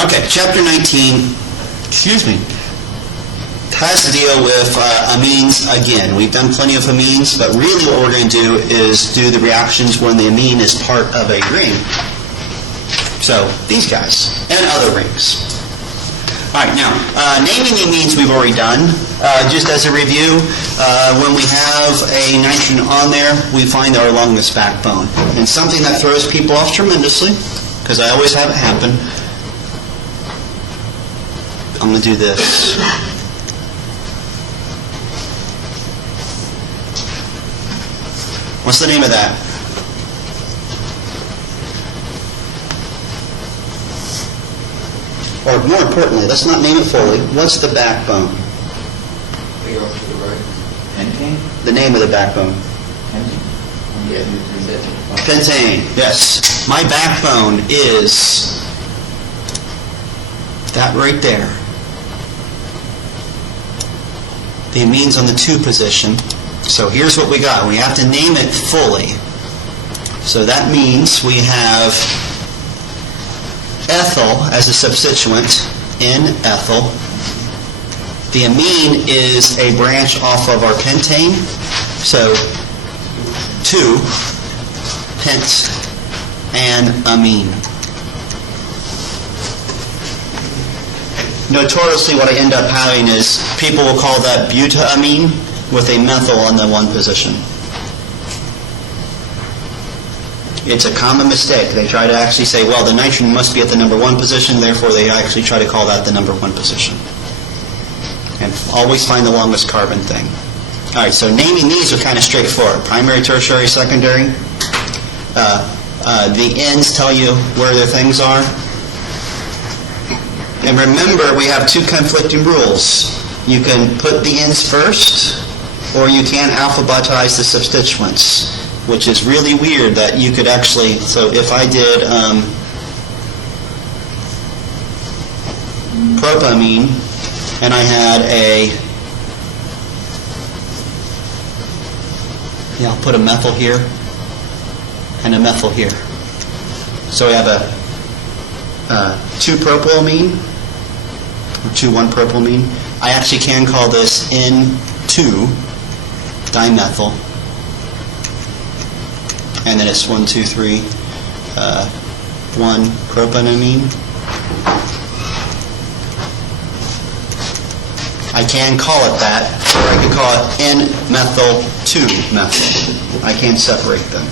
Okay, chapter 19, has to deal with amines again. We've done plenty of amines, but really what we're going to do is do the reactions when the amine is part of a ring. So, these guys, and other rings. All right, now, naming the amines we've already done. Just as a review, when we have a nitrogen on there, we find our longest backbone. And something that throws people off tremendously, because I always have it happen. I'm going to do this. What's the name of that? Or more importantly, let's not name it fully. What's the backbone? Pentane? The name of the backbone. Pentane. Yes. My backbone is that right there. The amines on the 2 position. So here's what we got. We have to name it fully. So that means we have ethyl as a substituent in ethyl. The amine is a branch off of our pentane. So 2 pent and amine. Notoriously, what I end up having is people will call that butyamine with a methyl on the 1 position. It's a common mistake. They try to actually say, well, the nitrogen must be at the number 1 position, therefore they actually try to call that the number 1 position. And always find the longest carbon thing. All right, so naming these are kind of straightforward. Primary, tertiary, secondary. The ends tell you where their things are. And remember, we have 2 conflicting rules. You can put the ends first, or you can alphabetize the substituents, which is really weird that you could actually, so if I did propamine, and I had I'll put a methyl here, and a methyl here. So we have a 2-propylamine, or 2,1-propylamine. I actually can call this N2-dimethyl. And then it's 1, 2, 3, 1-propanamine. I can call it that, or I can call it N-methyl-2-methyl. I can separate them.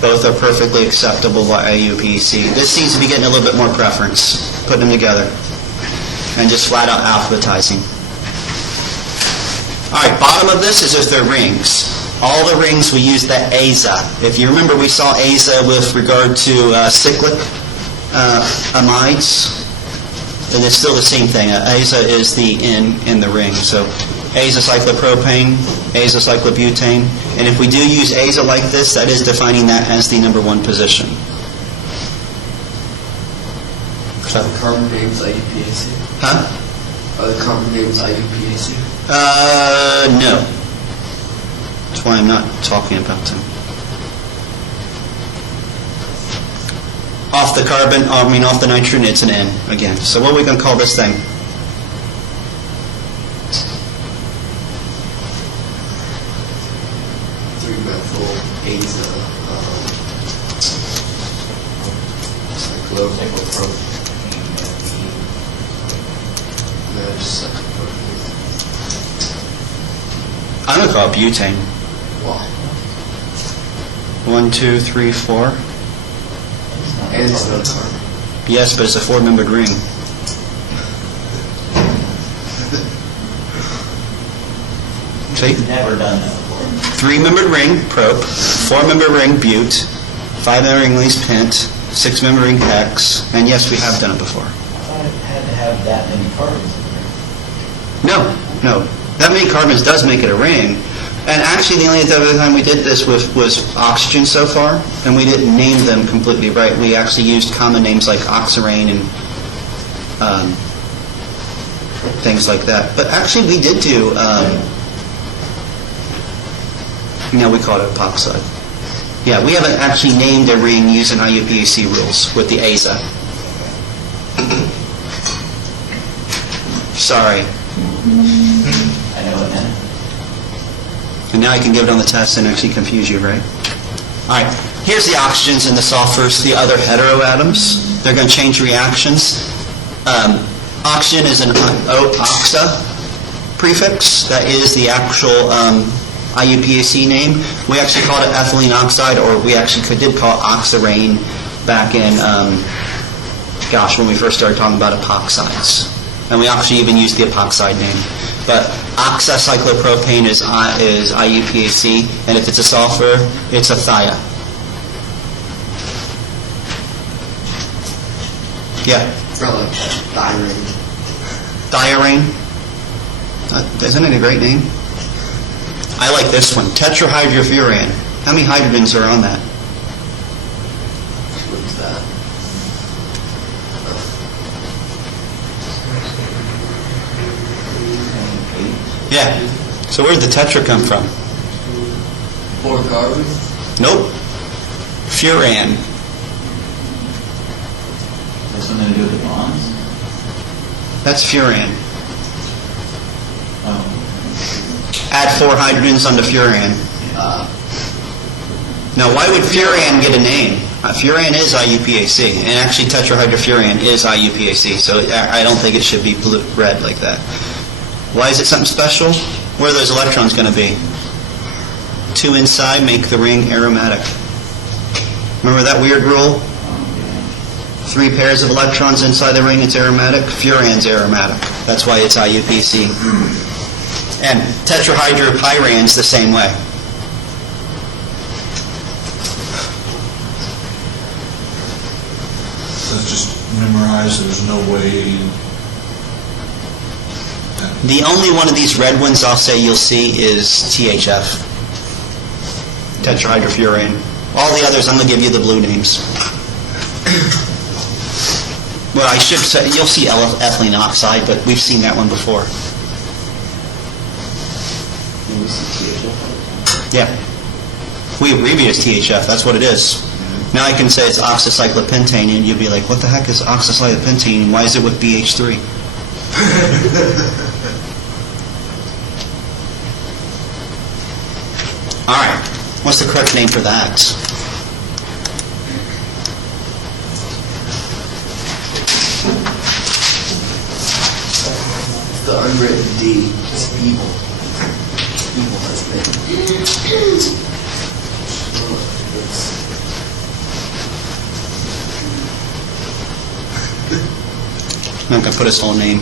Both are perfectly acceptable by IUPAC. This seems to be getting a little bit more preference, putting them together, and just flat out alphabetizing. All right, bottom of this is if they're rings. All the rings we use the AZA. If you remember, we saw AZA with regard to cyclic amides, and it's still the same thing. AZA is the in the ring. So azacyclopropane, azacyclobutane. And if we do use AZA like this, that is defining that as the number 1 position. Are the carbon names IUPAC? Huh? Are the carbon names IUPAC? No. That's why I'm not talking about them. Off the carbon, off the nitrogen, it's an N again. So what are we going to call this thing? I'm going to call it butane. Why? 1, 2, 3, 4. And it's not carbon. Yes, but it's a 4-membered ring. See? Never done that before. 3-membered ring, prop. 4-membered ring, bute. 5-membered ring, least pent. 6-membered ring, hex. And yes, we have done it before. I thought it had to have that many carbons in there. No. That many carbons does make it a ring. And actually, the only other time we did this was oxygen so far, and we didn't name them completely right. We actually used common names like oxirane and things like that. But actually, we did do, we call it epoxide. Yeah, we haven't actually named a ring using IUPAC rules with the AZA. sorry. I know it now. And now I can give it on the test and actually confuse you, right? All right, here's the oxygens and the sulfurs, the other heteroatoms. They're going to change reactions. Oxygen is an oxa prefix. That is the actual IUPAC name. We actually called it ethylene oxide, or we actually did call it oxirane back in, when we first started talking about epoxides. And we actually even used the epoxide name. But oxacyclopropane is IUPAC, and if it's a sulfur, it's a thia. Yeah. I like that. Thiarine. Isn't it a great name? I like this one. Tetrahydrofuran. How many hydrogens are on that? What's that? Yeah. So where did the tetra come from? 4 carbons? Nope. Furan. Has something to do with the bonds? That's furan. Oh. Add 4 hydrogens onto furan. Now, why would furan get a name? Furan is IUPAC, and actually tetrahydrofuran is IUPAC, so I don't think it should be red like that. Why is it something special? Where are those electrons going to be? 2 inside make the ring aromatic. Remember that weird rule? 3 pairs of electrons inside the ring, it's aromatic. Furan's aromatic. That's why it's IUPAC. And tetrahydropyran's the same way. That's just memorized, there's no way... The only one of these red ones I'll say you'll see is THF, tetrahydrofuran. All the others, I'm going to give you the blue names. Well, I should say, you'll see ethylene oxide, but we've seen that one before. Yeah. We abbreviate as THF, that's what it is. Now I can say it's oxacyclopentane, and you'll be like, what the heck is oxacyclopentane? Why is it with BH3? All right. What's the correct name for that? The unwritten D. It's evil. Evil has been. I'm not going to put his whole name.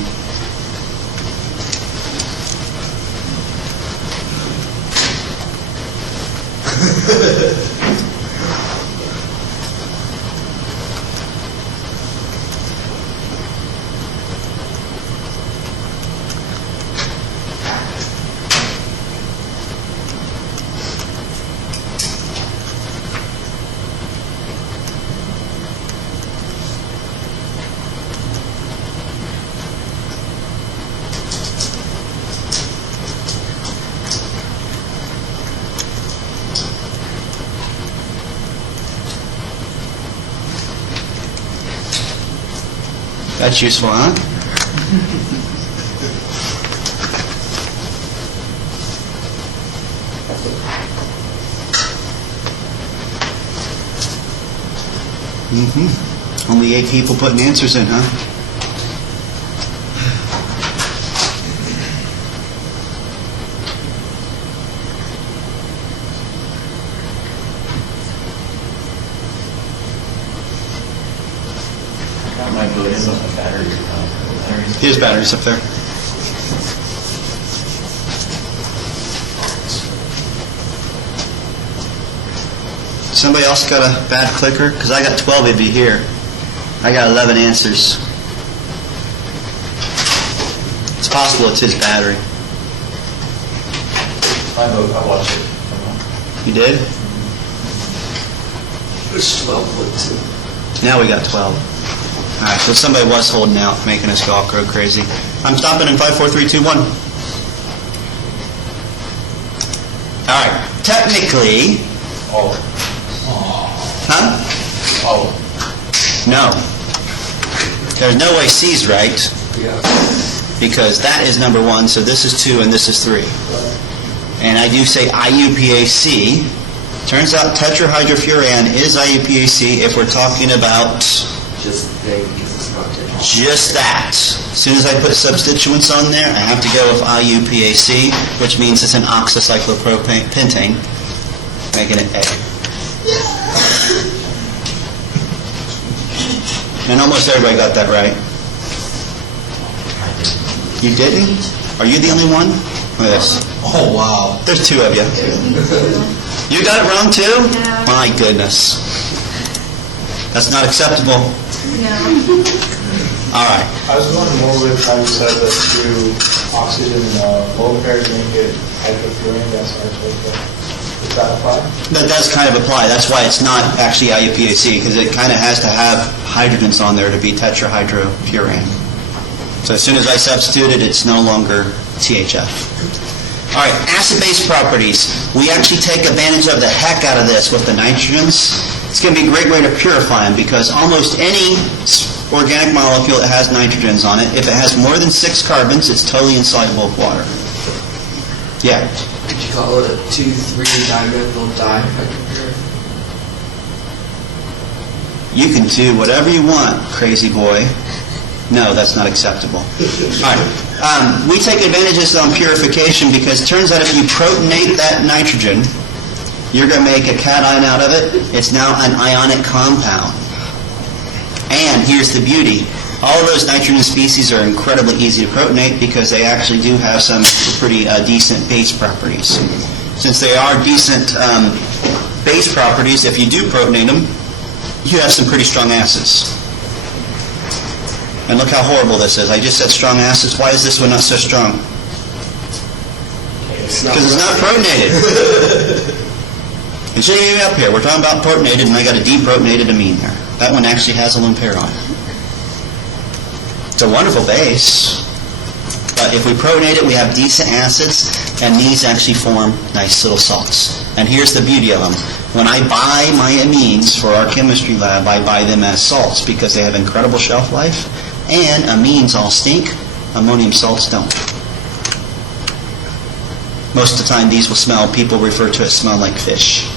That's useful, huh? Mm-hmm. Only 8 people putting answers in, huh? Here's batteries up there. Somebody else got a bad clicker? Because I got 12 of you here. I got 11 answers. It's possible it's his battery. I watched it. You did? It's 12.2. Now we got 12. All right, so somebody was holding out, making us go all crazy. I'm stopping in 5, 4, 3, 2, 1. All right, technically... Oh. Huh? Oh. No. There's no way C's right. Yeah. because that is number 1, so this is 2 and this is 3. And I do say IUPAC. Turns out tetrahydrofuran is IUPAC if we're talking about Just they, because it's not technical. just that. As soon as I put substituents on there, I have to go with IUPAC, which means it's an oxocyclopropentane, making it A. And almost everybody got that right. You didn't? Are you the only one? Look at this. Oh, wow. There's 2 of you. You got it wrong too? No. My goodness. That's not acceptable. No. All right. I was going more with how you said that through oxygen low pairs make it hydrofuran, that's actually, does that apply? That does kind of apply. That's why it's not actually IUPAC, because it kind of has to have hydrogens on there to be tetrahydrofuran. So as soon as I substitute it, it's no longer THF. All right, acid-base properties. We actually take advantage of the heck out of this with the nitrogens. It's going to be a great way to purify them, because almost any organic molecule that has nitrogens on it, if it has more than 6 carbons, it's totally insoluble with water. Yeah. Could you call it a 2,3-dimethyl dihydrofuran? You can do whatever you want, crazy boy. No, that's not acceptable. All right. We take advantages on purification because it turns out if you protonate that nitrogen, you're going to make a cation out of it. It's now an ionic compound. And here's the beauty. All of those nitrogen species are incredibly easy to protonate because they actually do have some pretty decent base properties. Since they are decent base properties, if you do protonate them, you have some pretty strong acids. And look how horrible this is. I just said strong acids. Why is this one not so strong? Because it's not protonated. It shouldn't even be up here. We're talking about protonated, and I got a deprotonated amine here. That one actually has a lone pair on it. It's a wonderful base. But if we protonate it, we have decent acids, and these actually form nice little salts. And here's the beauty of them. When I buy my amines for our chemistry lab, I buy them as salts because they have incredible shelf life. And amines all stink, ammonium salts don't. Most of the time these will smell, people refer to it smell like fish.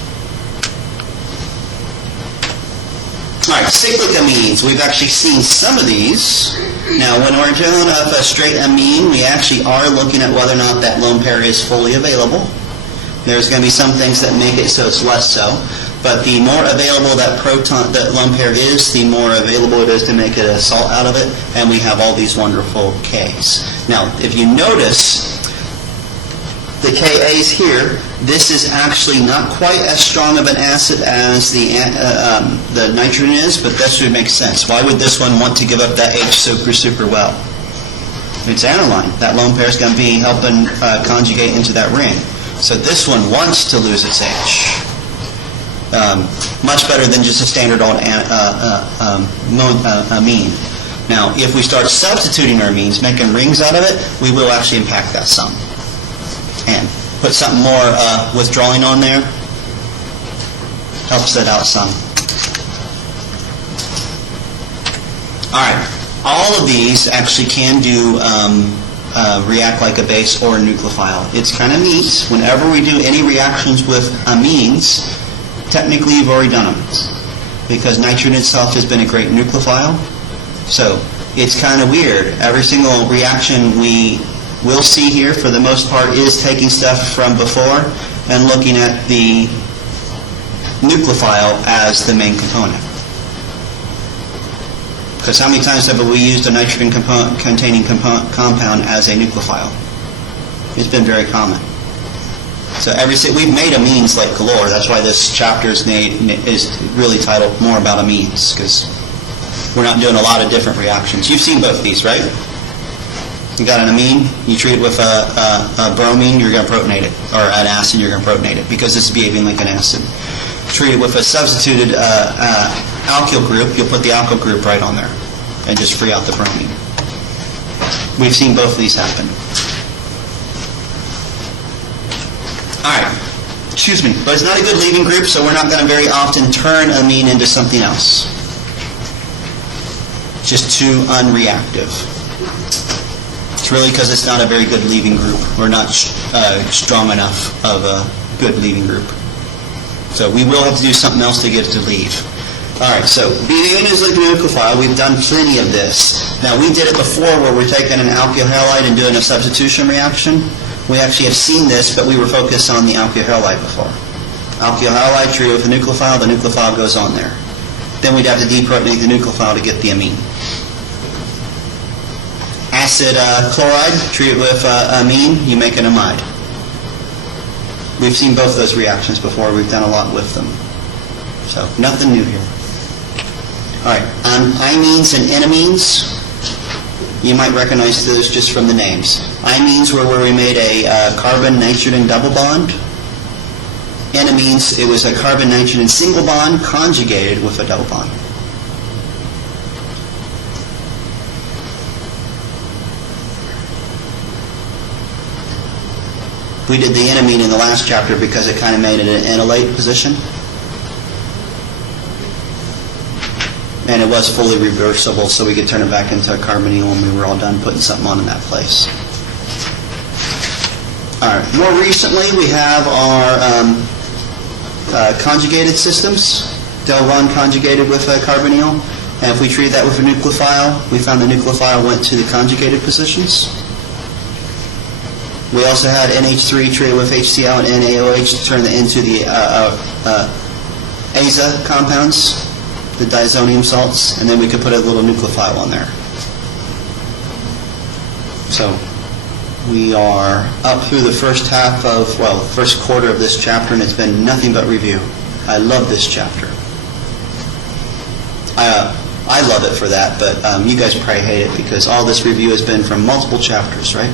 All right, cyclic amines. We've actually seen some of these. Now, when we're dealing with a straight amine, we actually are looking at whether or not that lone pair is fully available. There's going to be some things that make it so it's less so. But the more available that lone pair is, the more available it is to make a salt out of it, and we have all these wonderful Ks. Now, if you notice, the Kas here, this is actually not quite as strong of an acid as the nitrogen is, but that should make sense. Why would this one want to give up that H super well? It's aniline. That lone pair is going to be helping conjugate into that ring. So this one wants to lose its H. Much better than just a standard old amine. Now, if we start substituting our amines, making rings out of it, we will actually impact that some. And put something more withdrawing on there, helps that out some. All right, all of these actually can do react like a base or a nucleophile. It's kind of neat. Whenever we do any reactions with amines, technically you've already done them, because nitrogen itself has been a great nucleophile. So it's kind of weird. Every single reaction we will see here, for the most part, is taking stuff from before and looking at the nucleophile as the main component. Because how many times have we used a nitrogen-containing compound as a nucleophile? It's been very common. So we've made amines like galore. That's why this chapter is really titled more about amines, because we're not doing a lot of different reactions. You've seen both of these, right? You got an amine, you treat it with a bromine, you're going to protonate it, or an acid, you're going to protonate it, because it's behaving like an acid. Treat it with a substituted alkyl group, you'll put the alkyl group right on there, and just free out the bromine. We've seen both of these happen. All right, excuse me, but it's not a good leaving group, so we're not going to very often turn amine into something else. Just too unreactive. It's really because it's not a very good leaving group, or not strong enough of a good leaving group. So we will have to do something else to get it to leave. All right, so butane is a nucleophile. We've done plenty of this. Now, we did it before where we're taking an alkyl halide and doing a substitution reaction. We actually have seen this, but we were focused on the alkyl halide before. Alkyl halide treated with a nucleophile, the nucleophile goes on there. Then we'd have to deprotonate the nucleophile to get the amine. Acid chloride, treated with amine, you make an amide. We've seen both those reactions before. We've done a lot with them. So, nothing new here. All right, imines and enamines, you might recognize those just from the names. Imines were where we made a carbon-nitrogen double bond. Enamines, it was a carbon-nitrogen single bond conjugated with a double bond. We did the enamine in the last chapter because it kind of made it an enolate position. And it was fully reversible, so we could turn it back into a carbonyl when we were all done putting something on in that place. All right. More recently, we have our conjugated systems. Del-1 conjugated with a carbonyl. And if we treated that with a nucleophile, we found the nucleophile went to the conjugated positions. We also had NH3 treated with HCl and NaOH to turn it into the aza compounds, the diazonium salts, and then we could put a little nucleophile on there. So we are up through the first half of, well, first quarter of this chapter, and it's been nothing but review. I love this chapter. I love it for that, but you guys probably hate it because all this review has been from multiple chapters, right?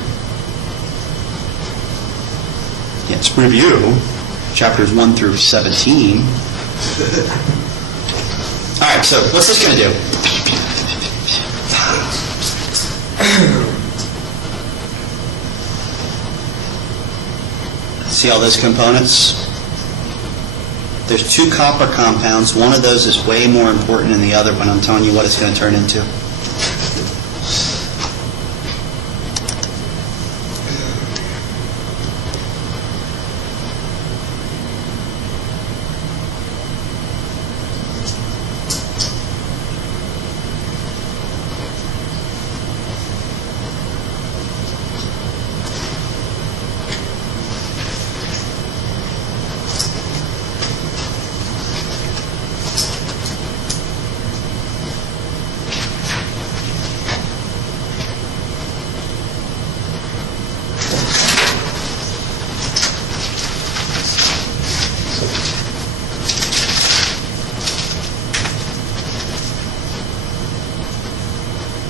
Yeah, it's review, chapters 1 through 17. All right, so what's this going to do? See all those components? There's 2 copper compounds. One of those is way more important than the other one. I'm telling you what it's going to turn into.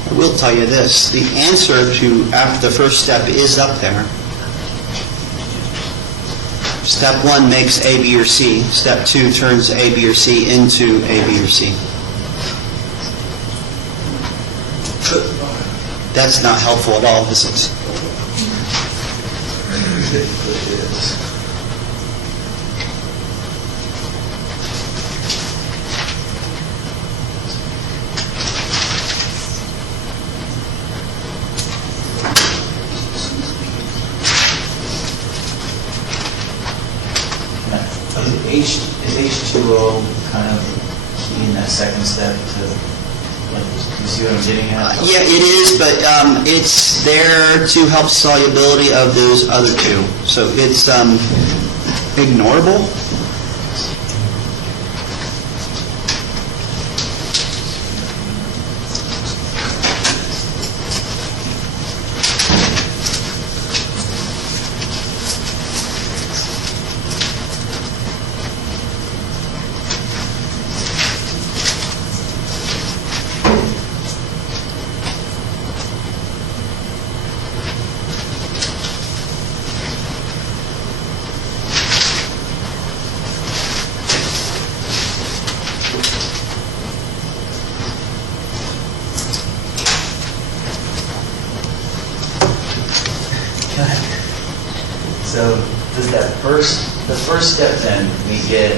I will tell you this, the answer to after the first step is up there. Step 1 makes A, B, or C. Step 2 turns A, B, or C into A, B, or C. That's not helpful at all, is it? Is H2O kind of key in that second step to, like, you see what I'm getting at? Yeah, it is, but it's there to help solubility of those other 2. So it's ignorable. So does the first step then, we get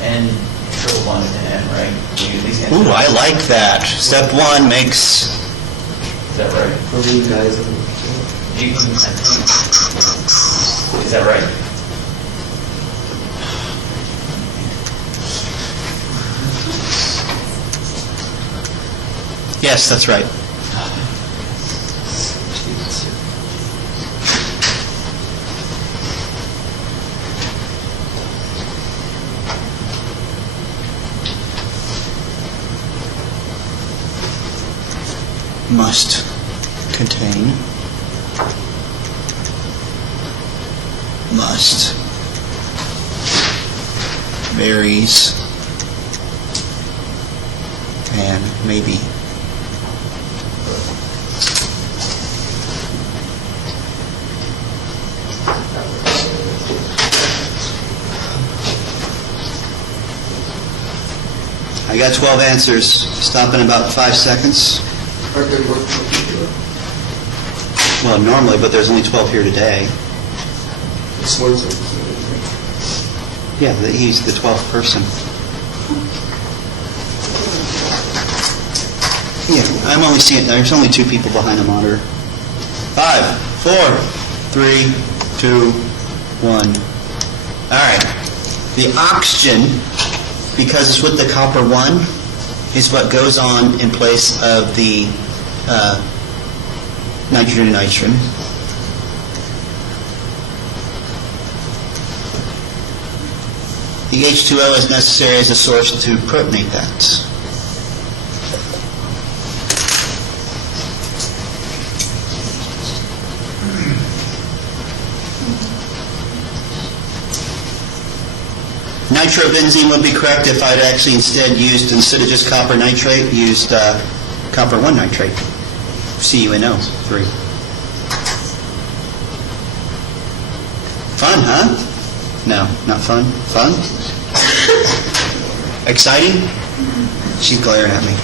N triple bond to N, right? We at least Ooh, I like that. Step 1 makes Is that right? Bromine guys. Is that right? Yes, that's right. Must contain, must, varies, and maybe. I got 12 answers. Stop in about 5 seconds. Aren't they working for people? Well, normally, but there's only 12 here today. It's worth it. Yeah, he's the 12th person. Yeah, I'm only seeing, there's only 2 people behind the monitor. 5, 4, 3, 2, 1. All right. The oxygen, because it's with the copper 1, is what goes on in place of the nitrogen and nitrogen. The H2O is necessary as a source to protonate that. Nitrobenzene would be correct if I'd actually instead of just copper nitrate, used copper 1 nitrate, CuNO3. Fun, huh? No, not fun. Fun? Exciting? She's glaring at me.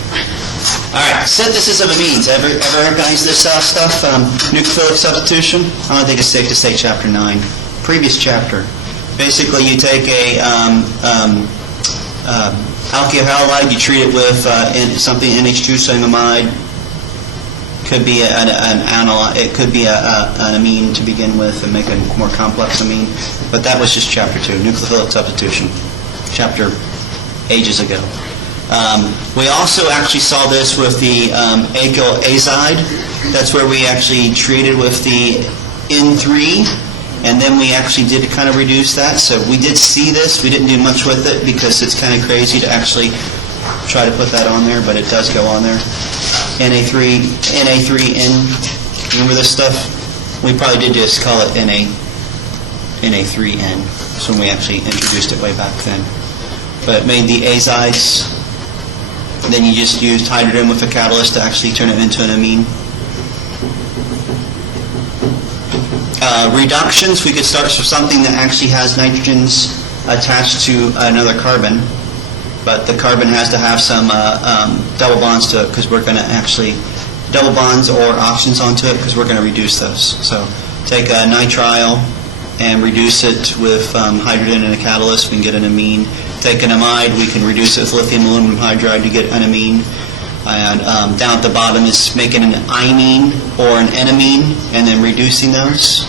All right, synthesis of amines. Ever recognize this stuff? Nucleophilic substitution? I don't think it's safe to say Chapter 9. Previous chapter. Basically, you take a alkyl halide, you treat it with something NH2 sodiumamide. Could be an analyte. It could be an amine to begin with and make a more complex amine. But that was just Chapter 2, Nucleophilic Substitution, chapter ages ago. We also actually saw this with the acyl azide. That's where we actually treated with the N3. And then we actually did kind of reduce that. So we did see this. We didn't do much with it because it's kind of crazy to actually try to put that on there, but it does go on there. Na3N. Remember this stuff? We probably did just call it Na3N. So when we actually introduced it way back then. But it made the azides. Then you just used hydrogen with a catalyst to actually turn it into an amine. Reductions, we could start with something that actually has nitrogens attached to another carbon, but the carbon has to have some double bonds to it because we're going to actually, double bonds or oxygens onto it because we're going to reduce those. So take a nitrile and reduce it with hydrogen and a catalyst, we can get an amine. Take an amide, we can reduce it with lithium aluminum hydride to get an amine. And down at the bottom is making an imine or an enamine and then reducing those.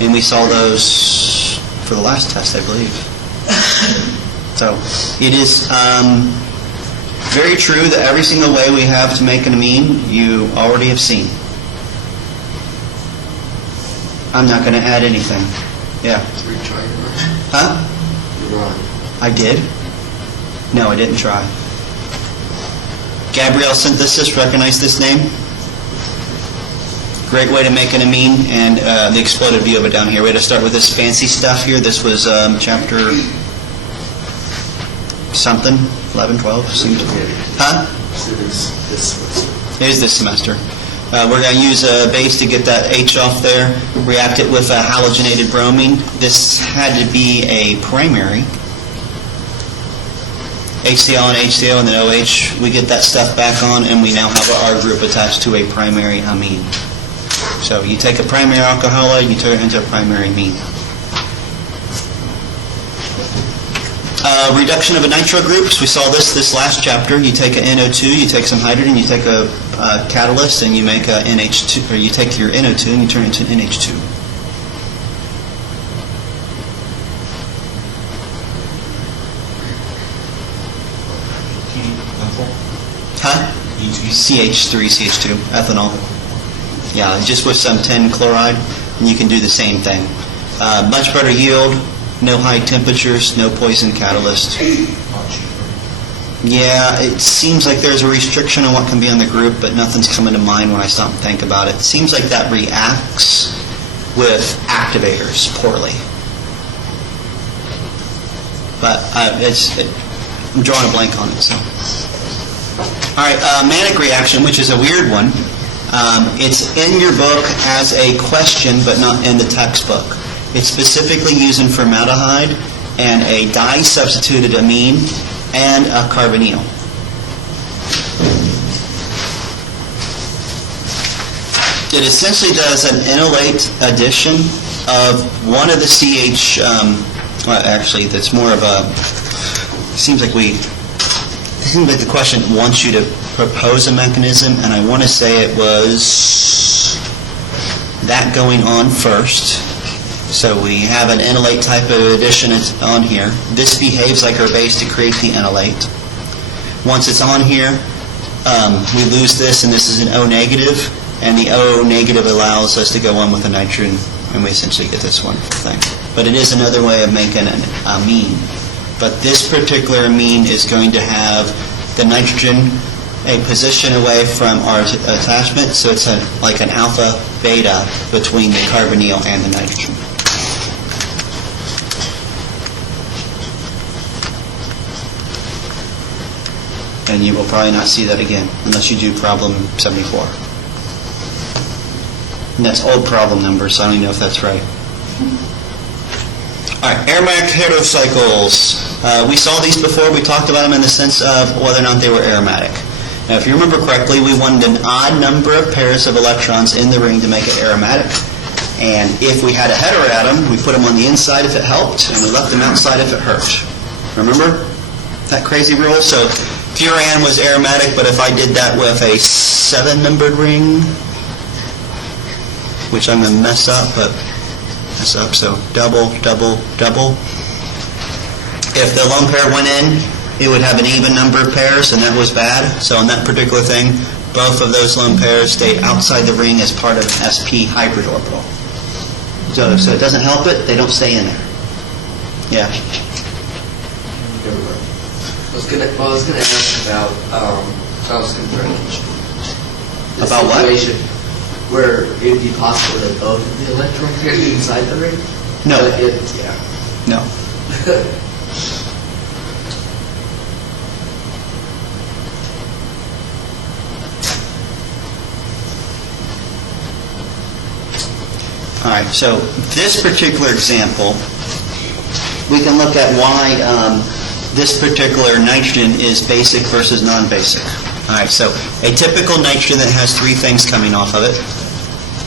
And we saw those for the last test, I believe. So it is very true that every single way we have to make an amine, you already have seen. I'm not going to add anything. Yeah. Huh? You're wrong. I did? No, I didn't try. Gabriel synthesis, recognize this name? Great way to make an amine, and the exploded view of it down here. We had to start with this fancy stuff here. This was chapter something, 11, 12, seems to be. Huh? It is this semester. We're going to use a base to get that H off there, react it with a halogenated bromine. This had to be a primary. HCl and HCl and then OH, we get that stuff back on and we now have our group attached to a primary amine. So you take a primary alcohol, you turn it into a primary amine. Reduction of a nitro groups. We saw this last chapter. You take a NO2, you take some hydrogen, you take a catalyst, and you make a NH2, or you take your NO2 and you turn it into an NH2. Huh? CH3, CH2, ethanol. Yeah, just with some tin chloride, and you can do the same thing. Much better yield, no high temperatures, no poison catalyst. Yeah, it seems like there's a restriction on what can be on the group, but nothing's coming to mind when I stop and think about it. It seems like that reacts with activators poorly. But I'm drawing a blank on it, so. All right, Manic reaction, which is a weird one. It's in your book as a question, but not in the textbook. It's specifically using formaldehyde and a dye-substituted amine and a carbonyl. It essentially does an enolate addition of one of the CH, well, actually, that's more of a, it seems like the question wants you to propose a mechanism, and I want to say it was that going on first. So we have an enolate type of addition on here. This behaves like our base to create the enolate. Once it's on here, we lose this, and this is an O negative, and the O negative allows us to go on with the nitrogen, and we essentially get this wonderful thing. But it is another way of making an amine. But this particular amine is going to have the nitrogen a position away from our attachment, so it's like an alpha-beta between the carbonyl and the nitrogen. And you will probably not see that again unless you do problem 74. And that's old problem number, so I don't even know if that's right. All right, aromatic heterocycles. We saw these before. We talked about them in the sense of whether or not they were aromatic. Now, if you remember correctly, we wanted an odd number of pairs of electrons in the ring to make it aromatic. And if we had a heteroatom, we put them on the inside if it helped, and we left them outside if it hurt. Remember that crazy rule? So furan was aromatic, but if I did that with a 7-membered ring, which I'm going to mess up, so double, double, double. If the lone pair went in, it would have an even number of pairs, and that was bad. So on that particular thing, both of those lone pairs stayed outside the ring as part of an sp hybrid orbital. So it doesn't help it, they don't stay in there. Yeah. I was gonna ask about Charleston range. About what? Situation where it'd be possible that both of the electrons could be inside the ring. No. Yeah. No. All right, so this particular example, we can look at why this particular nitrogen is basic versus non-basic. All right, so a typical nitrogen that has 3 things coming off of it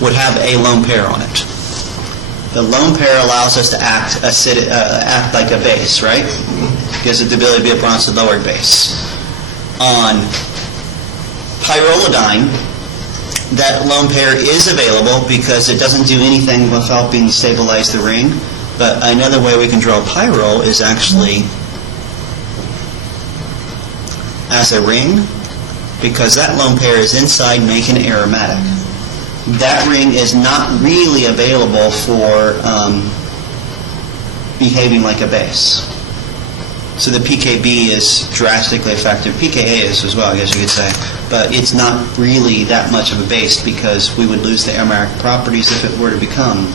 would have a lone pair on it. The lone pair allows us to act like a base, right? Gives it the ability to be a Bronson lowered base. On pyrrolidine, that lone pair is available because it doesn't do anything with helping stabilize the ring. But another way we can draw pyrrole is actually as a ring, because that lone pair is inside making it aromatic. That ring is not really available for behaving like a base. So the pKb is drastically affected. pKa is as well, I guess you could say. But it's not really that much of a base because we would lose the aromatic properties if it were to become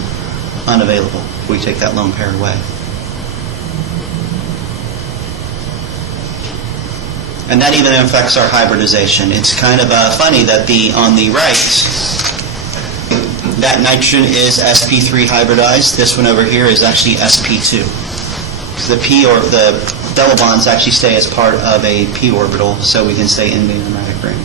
unavailable if we take that lone pair away. And that even affects our hybridization. It's kind of funny that on the right, that nitrogen is sp3 hybridized. This one over here is actually sp2. So the p or the double bonds actually stay as part of a p orbital, so we can stay in the aromatic ring.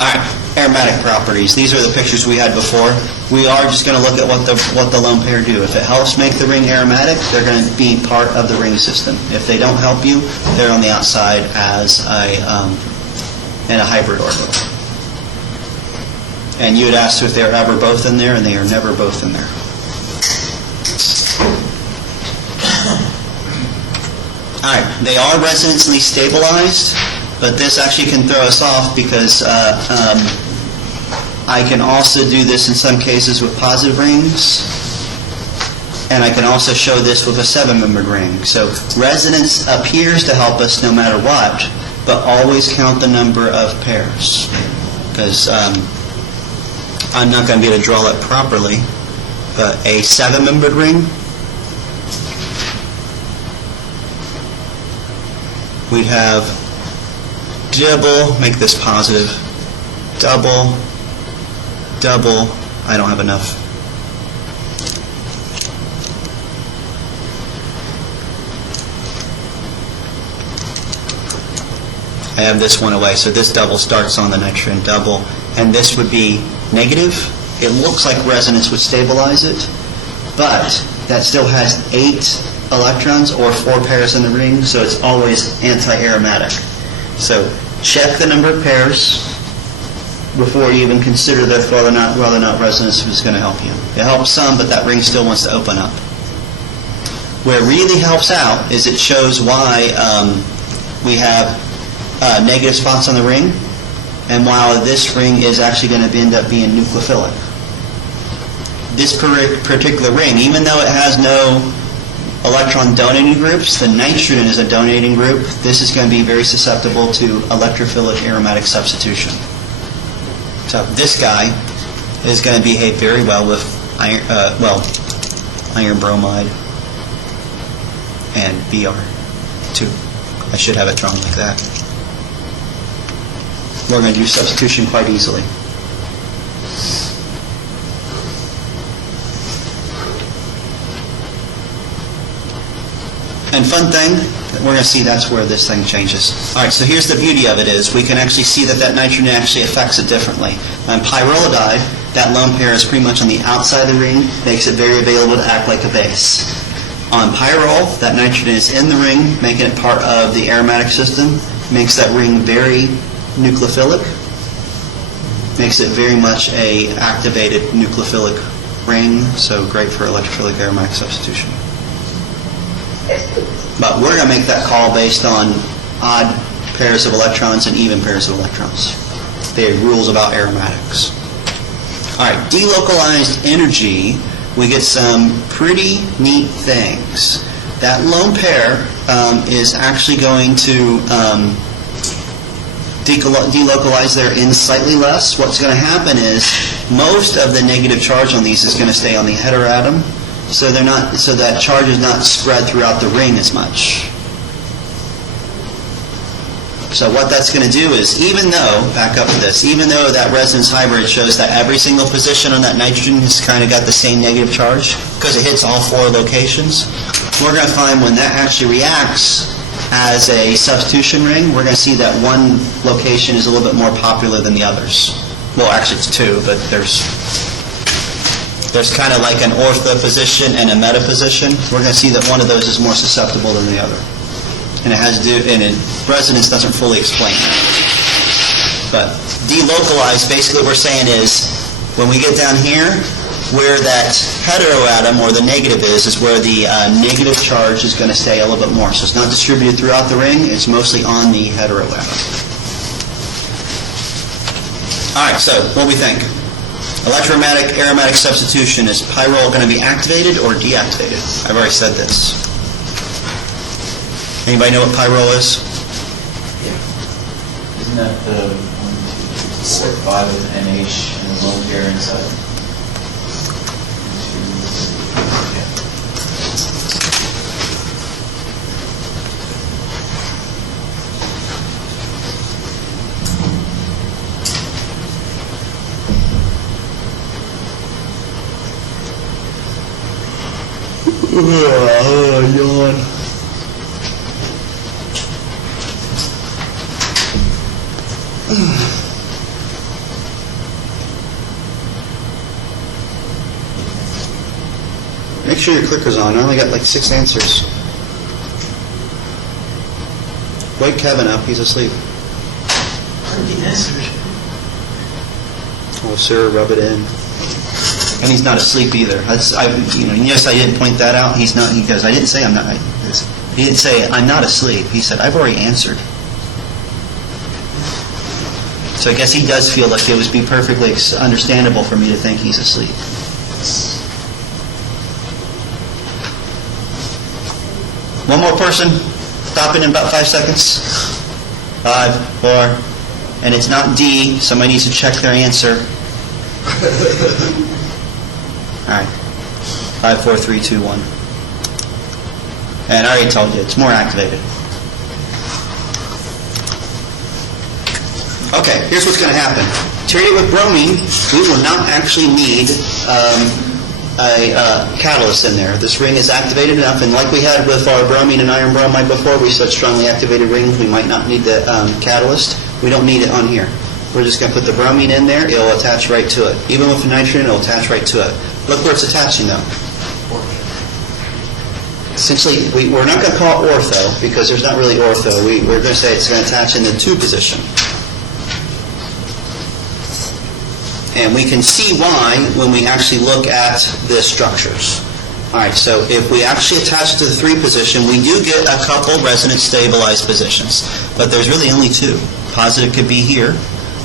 All right, Aromatic properties. These are the pictures we had before. We are just going to look at what the lone pair do. If it helps make the ring aromatic, they're going to be part of the ring system. If they don't help you, they're on the outside as in a hybrid orbital. And you had asked if they're ever both in there, and they are never both in there. All right, they are resonantly stabilized, but this actually can throw us off because I can also do this in some cases with positive rings, and I can also show this with a 7-membered ring. So resonance appears to help us no matter what, but always count the number of pairs, because I'm not going to be able to draw it properly, but a 7-membered ring, we'd have double, make this positive, double, double, I don't have enough. I have this one away, so this double starts on the nitrogen double, and this would be negative. It looks like resonance would stabilize it, but that still has 8 electrons or 4 pairs in the ring, so it's always anti-aromatic. So check the number of pairs before you even consider that whether or not resonance is going to help you. It helps some, but that ring still wants to open up. Where it really helps out is it shows why we have negative spots on the ring, and while this ring is actually going to end up being nucleophilic. This particular ring, even though it has no electron donating groups, the nitrogen is a donating group. This is going to be very susceptible to electrophilic aromatic substitution. So this guy is going to behave very well with iron bromide and Br2. I should have it drawn like that. We're going to do substitution quite easily. And fun thing, we're going to see that's where this thing changes. All right, so here's the beauty of it is we can actually see that nitrogen actually affects it differently. On pyrrolidide, that lone pair is pretty much on the outside of the ring, makes it very available to act like a base. On pyrrol, that nitrogen is in the ring, making it part of the aromatic system, makes that ring very nucleophilic, makes it very much a activated nucleophilic ring, so great for electrophilic aromatic substitution. But we're going to make that call based on odd pairs of electrons and even pairs of electrons. They are rules about aromatics. All right, delocalized energy, we get some pretty neat things. That lone pair is actually going to delocalize there in slightly less. What's going to happen is most of the negative charge on these is going to stay on the heteroatom, so that charge is not spread throughout the ring as much. So what that's going to do is, even though that resonance hybrid shows that every single position on that nitrogen has kind of got the same negative charge, because it hits all 4 locations, we're going to find when that actually reacts as a substitution ring, we're going to see that one location is a little bit more popular than the others. Well, actually it's 2, but there's kind of like an ortho position and a meta position. We're going to see that one of those is more susceptible than the other. And it has to do, and resonance doesn't fully explain that. But delocalized, basically what we're saying is, when we get down here, where that heteroatom, or the negative is where the negative charge is going to stay a little bit more. So it's not distributed throughout the ring, it's mostly on the heteroatom. All right, so what do we think? Electromatic aromatic substitution, is pyrrole going to be activated or deactivated? I've already said this. Anybody know what pyrrole is? Yeah. Isn't that the 1, 2, 3, 4, 5 with NH and the lone pair inside? Yawn. sure your clicker's on. I only got like 6 answers. Wake Kevin up. He's asleep. Already answered. Oh, sir, rub it in. And he's not asleep either. Yes, I didn't point that out. He's not. He goes, I didn't say I'm not. He didn't say I'm not asleep. He said I've already answered. So I guess he does feel like it would be perfectly understandable for me to think he's asleep. One more person. Stop it in about 5 seconds. 5, 4, and it's not D. Somebody needs to check their answer. All right. 5, 4, 3, 2, 1. And I already told you, it's more activated. Okay, here's what's going to happen. Treat it with bromine, we will not actually need a catalyst in there. This ring is activated enough, and like we had with our bromine and iron bromide before, we said strongly activated rings, we might not need the catalyst. We don't need it on here. We're just going to put the bromine in there, it'll attach right to it. Even with the nitrogen, it'll attach right to it. Look where it's attaching though. Essentially, we're not going to call it ortho, because there's not really ortho. We're going to say it's going to attach in the 2 position. And we can see why when we actually look at the structures. All right, so if we actually attach to the 3 position, we do get a couple resonance stabilized positions. But there's really only 2. Positive could be here,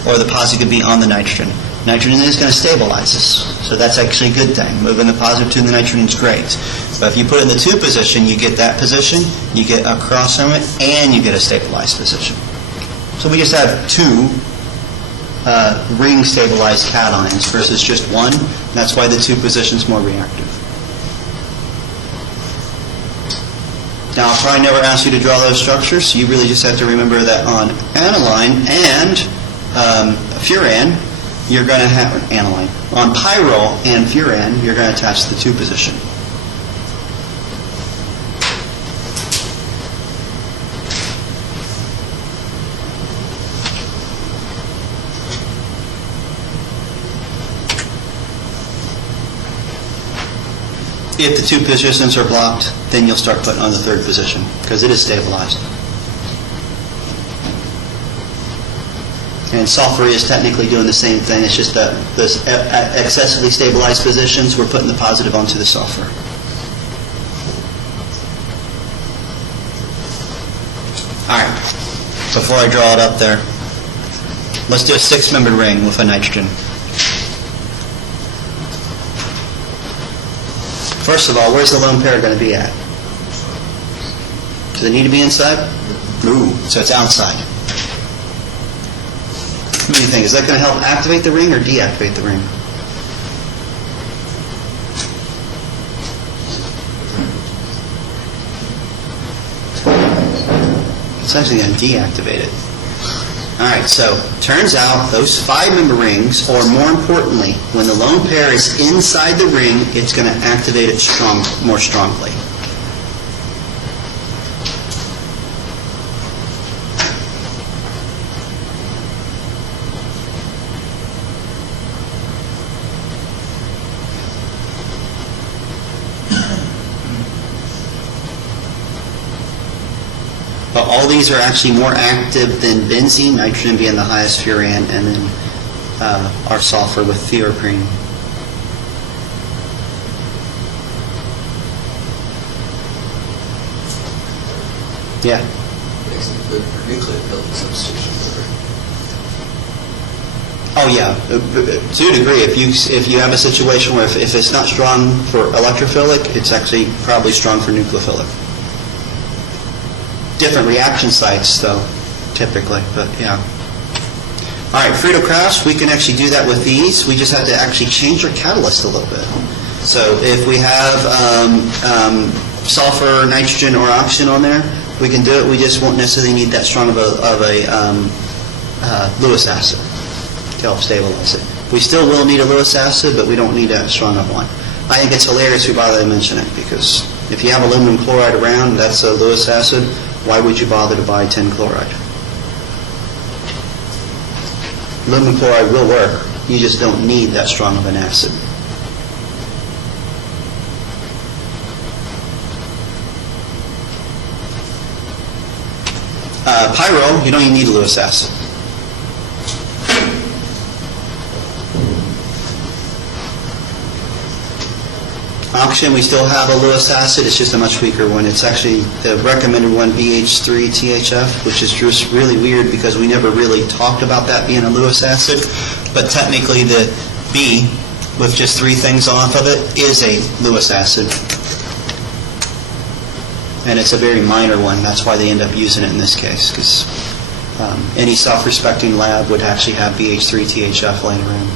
or the positive could be on the nitrogen. Nitrogen is going to stabilize this. So that's actually a good thing. Moving the positive to the nitrogen is great. But if you put it in the 2 position, you get that position, you get a cross from it, and you get a stabilized position. So we just have 2 ring stabilized cations versus just 1. That's why the 2 positions more reactive. Now, I'll probably never ask you to draw those structures, so you really just have to remember that on aniline and furan, you're going to have aniline. On pyrrole and furan, you're going to attach the 2 position. If the 2 positions are blocked, then you'll start putting on the 3rd position, because it is stabilized. And sulfur is technically doing the same thing. It's just that those excessively stabilized positions, we're putting the positive onto the sulfur. All right. Before I draw it up there, let's do a 6-membered ring with a nitrogen. First of all, where's the lone pair going to be at? Does it need to be inside? Ooh, so it's outside. What do you think? Is that going to help activate the ring or deactivate the ring? It's actually going to deactivate it. All right, so turns out those 5-member rings, or more importantly, when the lone pair is inside the ring, it's going to activate it more strongly. But all these are actually more active than benzene, nitrogen being the highest, furan, and then our sulfur with thioprene. Yeah. Makes it good for nucleophilic substitution. Oh yeah, to a degree. If you have a situation where if it's not strong for electrophilic, it's actually probably strong for nucleophilic. Different reaction sites, though, typically, but yeah. All right, Frito Kraus, we can actually do that with these. We just have to actually change our catalyst a little bit. So if we have sulfur, nitrogen, or oxygen on there, we can do it. We just won't necessarily need that strong of a Lewis acid to help stabilize it. We still will need a Lewis acid, but we don't need that strong of one. I think it's hilarious we bother to mention it, because if you have aluminum chloride around, that's a Lewis acid. Why would you bother to buy tin chloride? Aluminum chloride will work. You just don't need that strong of an acid. Pyrrole, you don't even need a Lewis acid. Oxygen, we still have a Lewis acid, it's just a much weaker one. It's actually the recommended one, BH3THF, which is just really weird because we never really talked about that being a Lewis acid. But technically the B, with just 3 things off of it, is a Lewis acid. And it's a very minor one. That's why they end up using it in this case, because any self-respecting lab would actually have BH3THF laying around.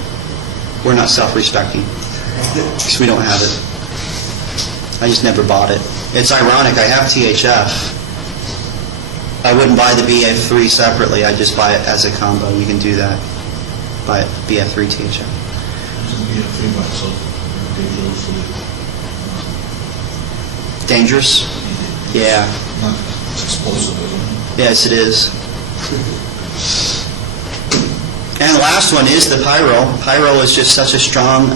We're not self-respecting, because we don't have it. I just never bought it. It's ironic, I have THF. I wouldn't buy the BF3 separately, I just buy it as a combo. You can do that. Buy it, BF3 THF. Isn't BF3 by itself Dangerous? Yeah. Not it's explosive, isn't it? Yes, it is. And the last one is the pyrrole. Pyrrole is just such a strong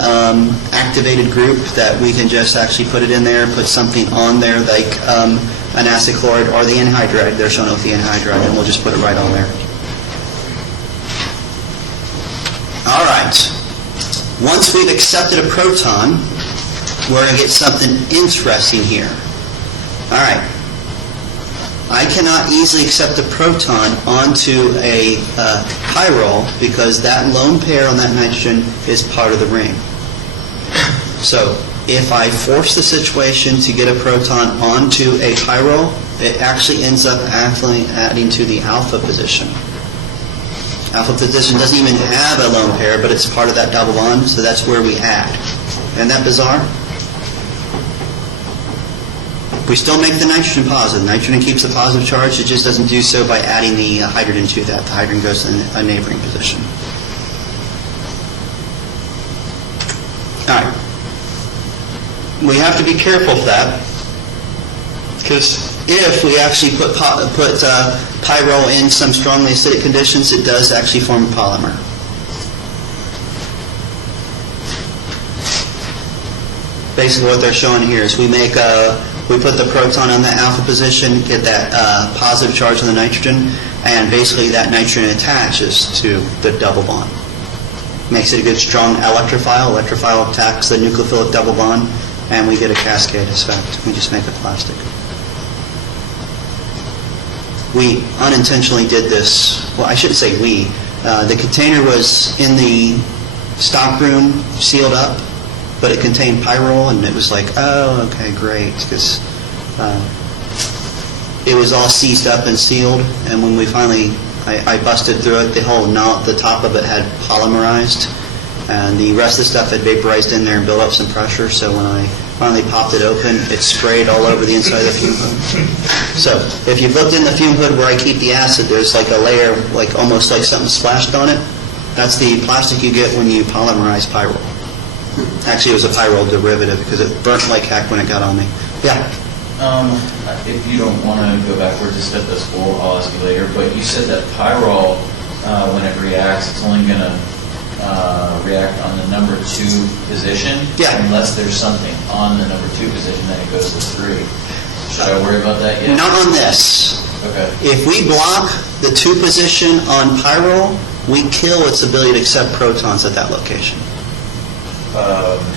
activated group that we can just actually put it in there, put something on there like an acid chloride or the anhydride. They're shown with the anhydride, and we'll just put it right on there. All right. Once we've accepted a proton, we're going to get something interesting here. All right. I cannot easily accept a proton onto a pyrrole because that lone pair on that nitrogen is part of the ring. So if I force the situation to get a proton onto a pyrrole, it actually ends up adding to the alpha position. Alpha position doesn't even have a lone pair, but it's part of that double bond, so that's where we add. Isn't that bizarre? We still make the nitrogen positive. Nitrogen keeps the positive charge. It just doesn't do so by adding the hydrogen to that. The hydrogen goes to a neighboring position. All right. We have to be careful of that because if we actually put pyrrole in some strongly acidic conditions, it does actually form a polymer. Basically what they're showing here is we put the proton on the alpha position, get that positive charge on the nitrogen, and basically that nitrogen attaches to the double bond. Makes it a good strong electrophile. Electrophile attacks the nucleophilic double bond, and we get a cascade effect. We just make a plastic. We unintentionally did this. Well, I shouldn't say we. The container was in the stock room, sealed up, but it contained pyrrole, and it was like, oh, okay, great, because it was all seized up and sealed, and when we finally, I busted through it, the top of it had polymerized, and the rest of the stuff had vaporized in there and built up some pressure, so when I finally popped it open, it sprayed all over the inside of the fume hood. So, if you've looked in the fume hood where I keep the acid, there's like a layer, like almost like something splashed on it. That's the plastic you get when you polymerize pyrrole. Actually, it was a pyrrole derivative because it burnt like heck when it got on me. Yeah? If you don't want to go backwards a step, that's cool. I'll ask you later. But you said that pyrrole, when it reacts, it's only going to react on the number 2 position. Yeah. Unless there's something on the number 2 position, then it goes to 3. Should I worry about that yet? Not on this. Okay. If we block the 2 position on pyrrole, we kill its ability to accept protons at that location.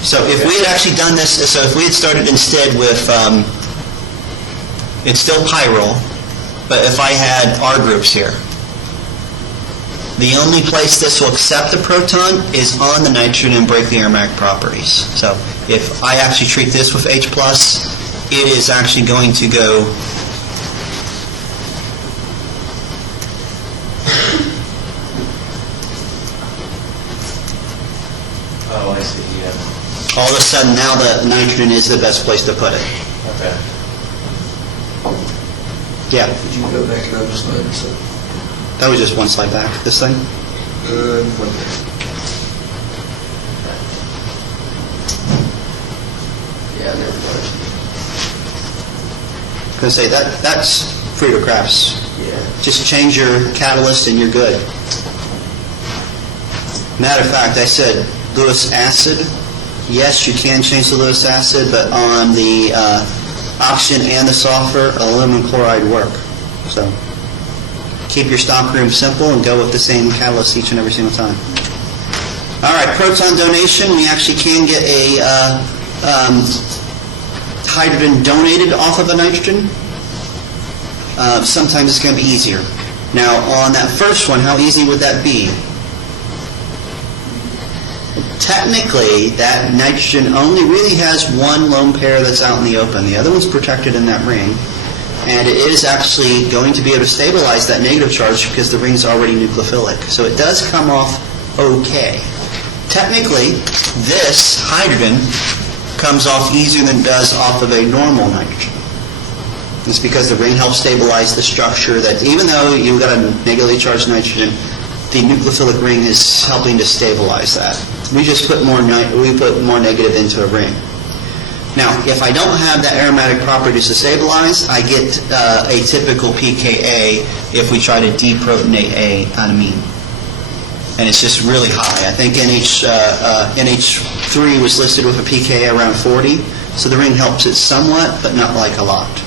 So if we had actually done this, so if we had started instead with, it's still pyrrole, but if I had R groups here, the only place this will accept the proton is on the nitrogen and break the aromatic properties. So if I actually treat this with H+, it is actually going to go Oh, I see, yeah. all of a sudden now the nitrogen is the best place to put it. Okay. Yeah, Could you go back another slide or so? that was just one slide back. This thing? One there. Yeah, there we go. I was going to say, that's Frito Crafts. Yeah. Just change your catalyst and you're good. Matter of fact, I said Lewis acid. Yes, you can change the Lewis acid, but on the oxygen and the sulfur, aluminum chloride work. So keep your stock room simple and go with the same catalyst each and every single time. All right, proton donation. We actually can get a hydrogen donated off of a nitrogen. Sometimes it's going to be easier. Now, on that first one, how easy would that be? Technically, that nitrogen only really has one lone pair that's out in the open. The other one's protected in that ring. And it is actually going to be able to stabilize that negative charge because the ring's already nucleophilic. So it does come off okay. Technically, this hydrogen comes off easier than it does off of a normal nitrogen. It's because the ring helps stabilize the structure that even though you've got a negatively charged nitrogen, the nucleophilic ring is helping to stabilize that. We just put more negative into a ring. Now, if I don't have that aromatic properties to stabilize, I get a typical pKa if we try to deprotonate an amine. And it's just really high. I think NH3 was listed with a pKa around 40, so the ring helps it somewhat, but not like a lot.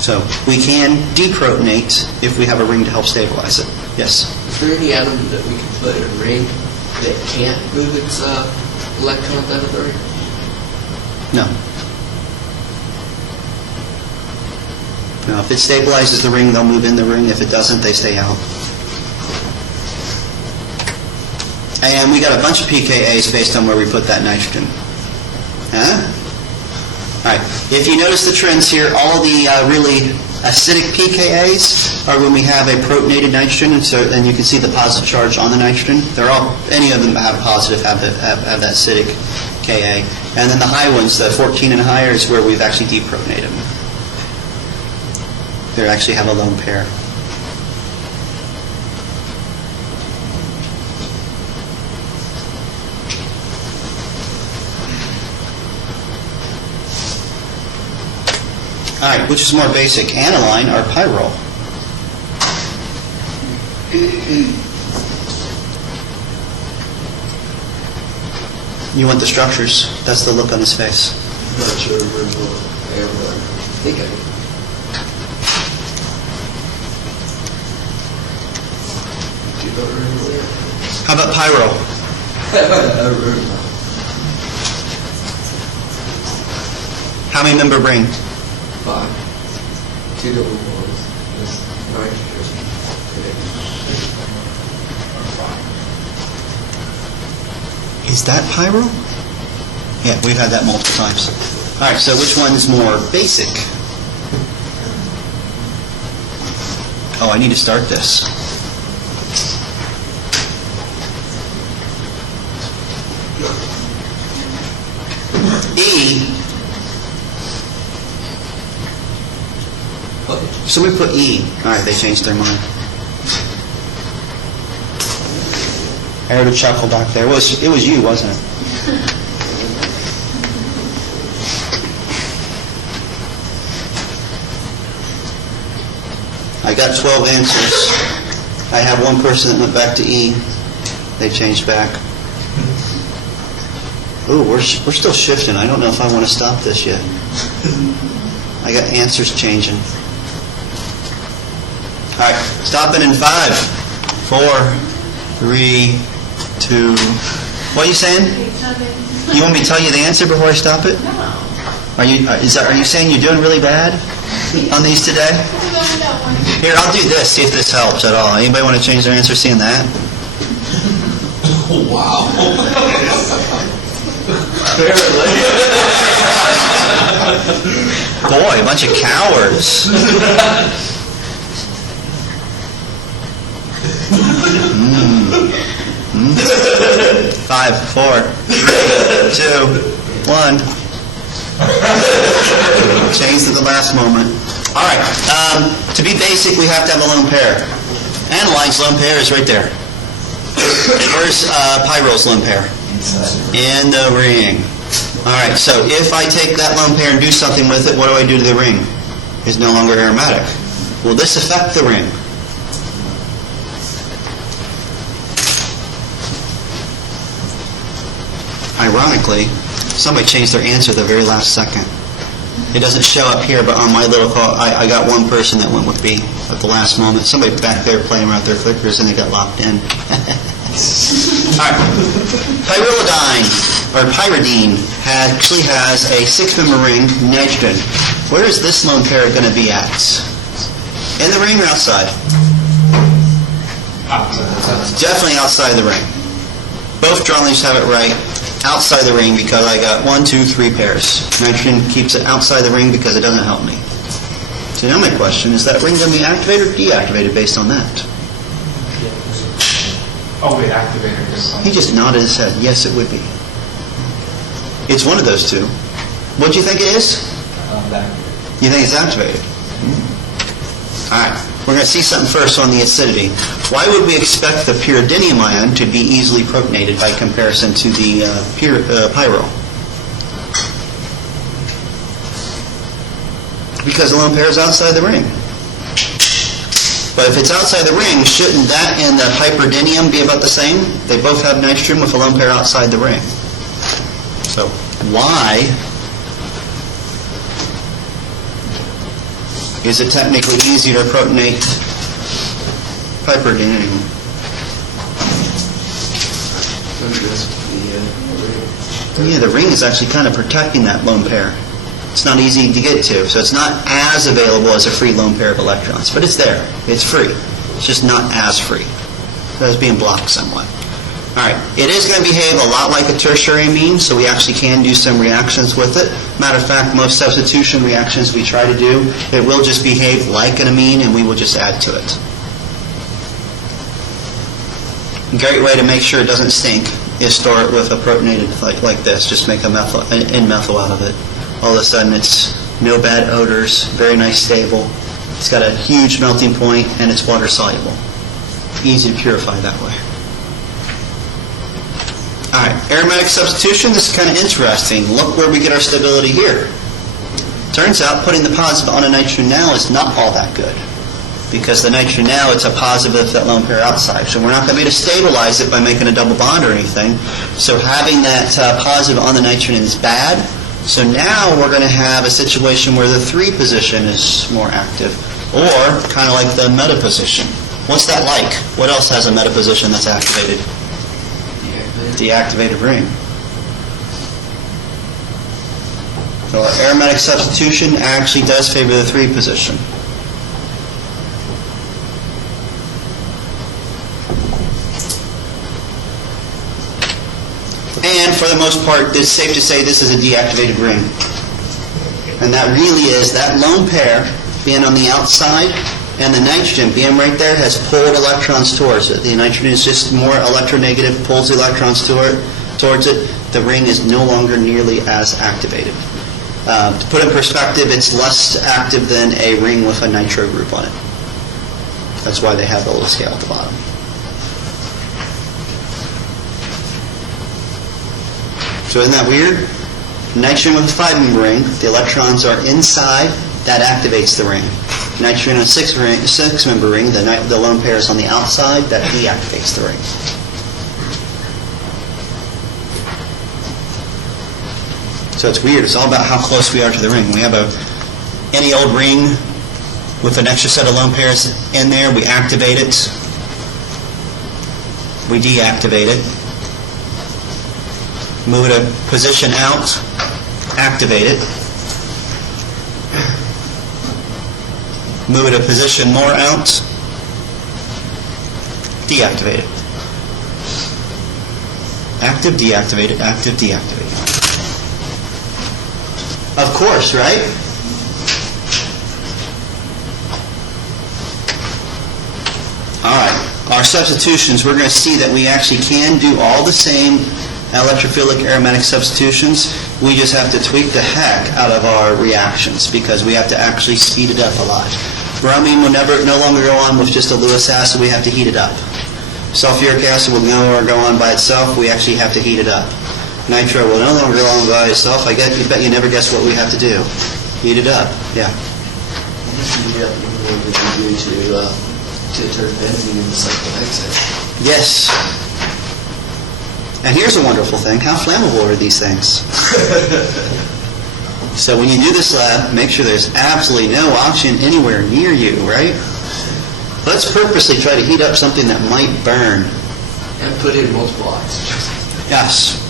So we can deprotonate if we have a ring to help stabilize it. Yes? Is there any atom that we can put in a ring that can't move its electrons out of the ring? No. No, if it stabilizes the ring, they'll move in the ring. If it doesn't, they stay out. And we got a bunch of pKa's based on where we put that nitrogen. Huh? All right. If you notice the trends here, all the really acidic pKa's are when we have a protonated nitrogen, and so then you can see the positive charge on the nitrogen. They're all, any of them have positive, have that acidic Ka. And then the high ones, the 14 and higher, is where we've actually deprotonated them. They actually have a lone pair. All right, which is more basic, aniline or pyrrole? You want the structures. That's the look on his face. I'm not sure where I think I do. Do you know where How about pyrrole? How many member ring? 5. 2 double bonds. That's nitrogen. Is that pyrrole? Yeah, we've had that multiple times. All right, so which one is more basic? Oh, I need to start this. E. Somebody put E. All right, they changed their mind. I heard a chuckle back there. It was you, wasn't it? I got 12 answers. I have one person that went back to E. They changed back. Ooh, we're still shifting. I don't know if I want to stop this yet. I got answers changing. All right, stopping in 5, 4, 3, 2. What are you saying? You want me to tell you the answer before I stop it? No. Are you saying you're doing really bad on these today? Here, I'll do this. See if this helps at all. Anybody want to change their answer? Seeing that? Wow. Boy, a bunch of cowards. 5, 4, 3, 2, 1. Changed at the last moment. All right. To be basic, we have to have a lone pair. Aniline's lone pair is right there. Where's pyrrole's lone pair? In the ring. All right. So if I take that lone pair and do something with it, what do I do to the ring? It's no longer aromatic. Will this affect the ring? Ironically, somebody changed their answer the very last second. It doesn't show up here, but on my little call, I got one person that went with B at the last moment. Somebody back there playing around with their clickers and they got locked in. All right. Pyridine actually has a 6-member ring, nitrogen. Where is this lone pair going to be at? In the ring or outside? Definitely outside the ring. Both drawings have it right. Outside the ring because I got 1, 2, 3 pairs. Nitrogen keeps it outside the ring because it doesn't help me. So now my question, is that ring going to be activated or deactivated based on that? Oh, wait, activator. He just nodded his head. Yes, it would be. It's one of those two. What do you think it is? You think it's activated? All right. We're going to see something first on the acidity. Why would we expect the pyridinium ion to be easily protonated by comparison to the pyrrole? Because the lone pair is outside the ring. But if it's outside the ring, shouldn't that and the pyridinium be about the same? They both have nitrogen with a lone pair outside the ring. So why is it technically easier to protonate pyridinium? Yeah, the ring is actually kind of protecting that lone pair. It's not easy to get to, so it's not as available as a free lone pair of electrons. But it's there. It's free. It's just not as free. So it's being blocked somewhat. All right. It is going to behave a lot like a tertiary amine, so we actually can do some reactions with it. Matter of fact, most substitution reactions we try to do, it will just behave like an amine, and we will just add to it. A great way to make sure it doesn't stink is store it with a protonated like this. Just make an N-methyl out of it. All of a sudden, it's no bad odors, very nice, stable. It's got a huge melting point, and it's water soluble. Easy to purify that way. All right, aromatic substitution. This is kind of interesting. Look where we get our stability here. Turns out putting the positive on a nitrogen now is not all that good, because the nitrogen now, it's a positive with that lone pair outside. So we're not going to be able to stabilize it by making a double bond or anything. So having that positive on the nitrogen is bad. So now we're going to have a situation where the 3 position is more active, or kind of like the meta position. What's that like? What else has a meta position that's activated? Deactivated ring. So our aromatic substitution actually does favor the 3 position. And for the most part, it's safe to say this is a deactivated ring. And that really is, that lone pair being on the outside and the nitrogen being right there has pulled electrons towards it. The nitrogen is just more electronegative, pulls the electrons towards it. The ring is no longer nearly as activated. To put in perspective, it's less active than a ring with a nitro group on it. That's why they have the little scale at the bottom. So isn't that weird? Nitrogen with a 5-member ring, the electrons are inside, that activates the ring. Nitrogen on a 6-member ring, the lone pair is on the outside, that deactivates the ring. So it's weird. It's all about how close we are to the ring. We have any old ring with an extra set of lone pairs in there, we activate it, we deactivate it. Move it a position out, activate it. Move it a position more out, deactivate it. Active, deactivate it, active, deactivate it. Of course, right? All right, our substitutions, we're going to see that we actually can do all the same electrophilic aromatic substitutions. We just have to tweak the heck out of our reactions because we have to actually speed it up a lot. Bromine will no longer go on with just a Lewis acid. We have to heat it up. Sulfuric acid will no longer go on by itself. We actually have to heat it up. Nitro will no longer go on by itself. I bet you never guess what we have to do. Heat it up. Yeah. Heat it up more than you do to turn benzene into cyclohexyl. Yes. And here's a wonderful thing. How flammable are these things? So when you do this lab, make sure there's absolutely no oxygen anywhere near you, right? Let's purposely try to heat up something that might burn. And put in multiple oxygen. Yes.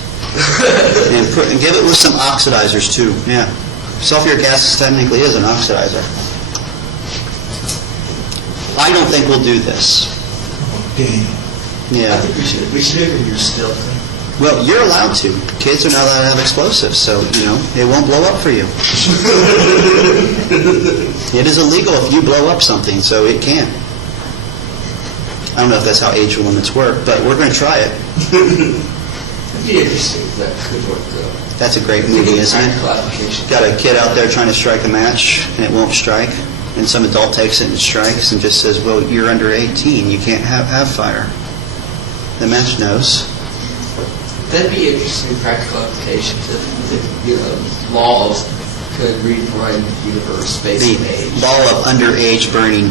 And give it with some oxidizers too, yeah. Sulfuric acid technically is an oxidizer. I don't think we'll do this. Okay. Yeah. I think we should even use stealth. Well, you're allowed to. Kids are not allowed to have explosives, so, it won't blow up for you. It is illegal if you blow up something, so it can. I don't know if that's how age limits work, but we're going to try it. It'd be interesting if that could work, though. That's a great movie, isn't it? Practical application. Got a kid out there trying to strike a match, and it won't strike. And some adult takes it and strikes and just says, well, you're under 18. You can't have fire. The match knows. That'd be interesting practical applications if laws could read and write in the universe, space, and The age. law of underage burning.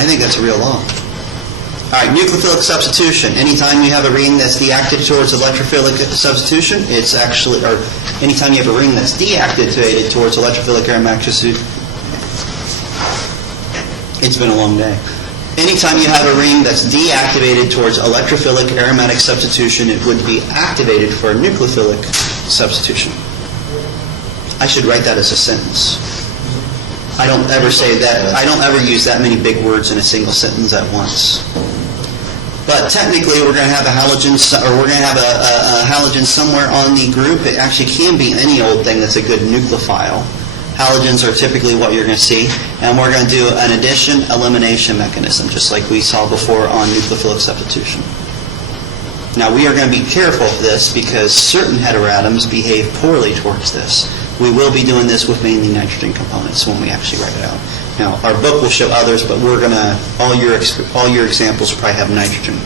I think that's a real law. All right, nucleophilic substitution. Anytime you have a ring that's deactivated towards electrophilic substitution, it's actually, or anytime you have a ring that's deactivated towards electrophilic aromatic substitution, it's been a long day. Anytime you have a ring that's deactivated towards electrophilic aromatic substitution, it would be activated for nucleophilic substitution. I should write that as a sentence. I don't ever say that. I don't ever use that many big words in a single sentence at once. But technically, we're going to have a halogen, or we're going to have a halogen somewhere on the group. It actually can be any old thing that's a good nucleophile. Halogens are typically what you're going to see, and we're going to do an addition-elimination mechanism, just like we saw before on nucleophilic substitution. Now, we are going to be careful of this because certain heteroatoms behave poorly towards this. We will be doing this with mainly nitrogen components when we actually write it out. Now, our book will show others, but we're going to, all your examples will probably have nitrogen.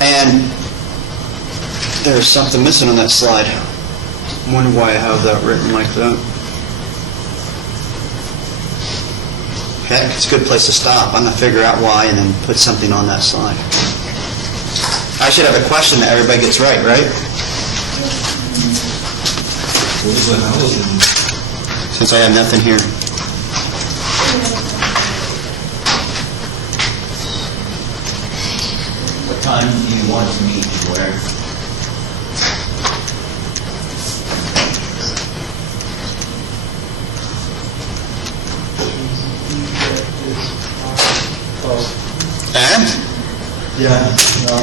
And there's something missing on that slide. I wonder why I have that written like that. Heck, it's a good place to stop. I'm going to figure out why and then put something on that slide. I should have a question that everybody gets right? What is a halogen? Since I have nothing here. What time do you want to meet and where? And? Yeah, no.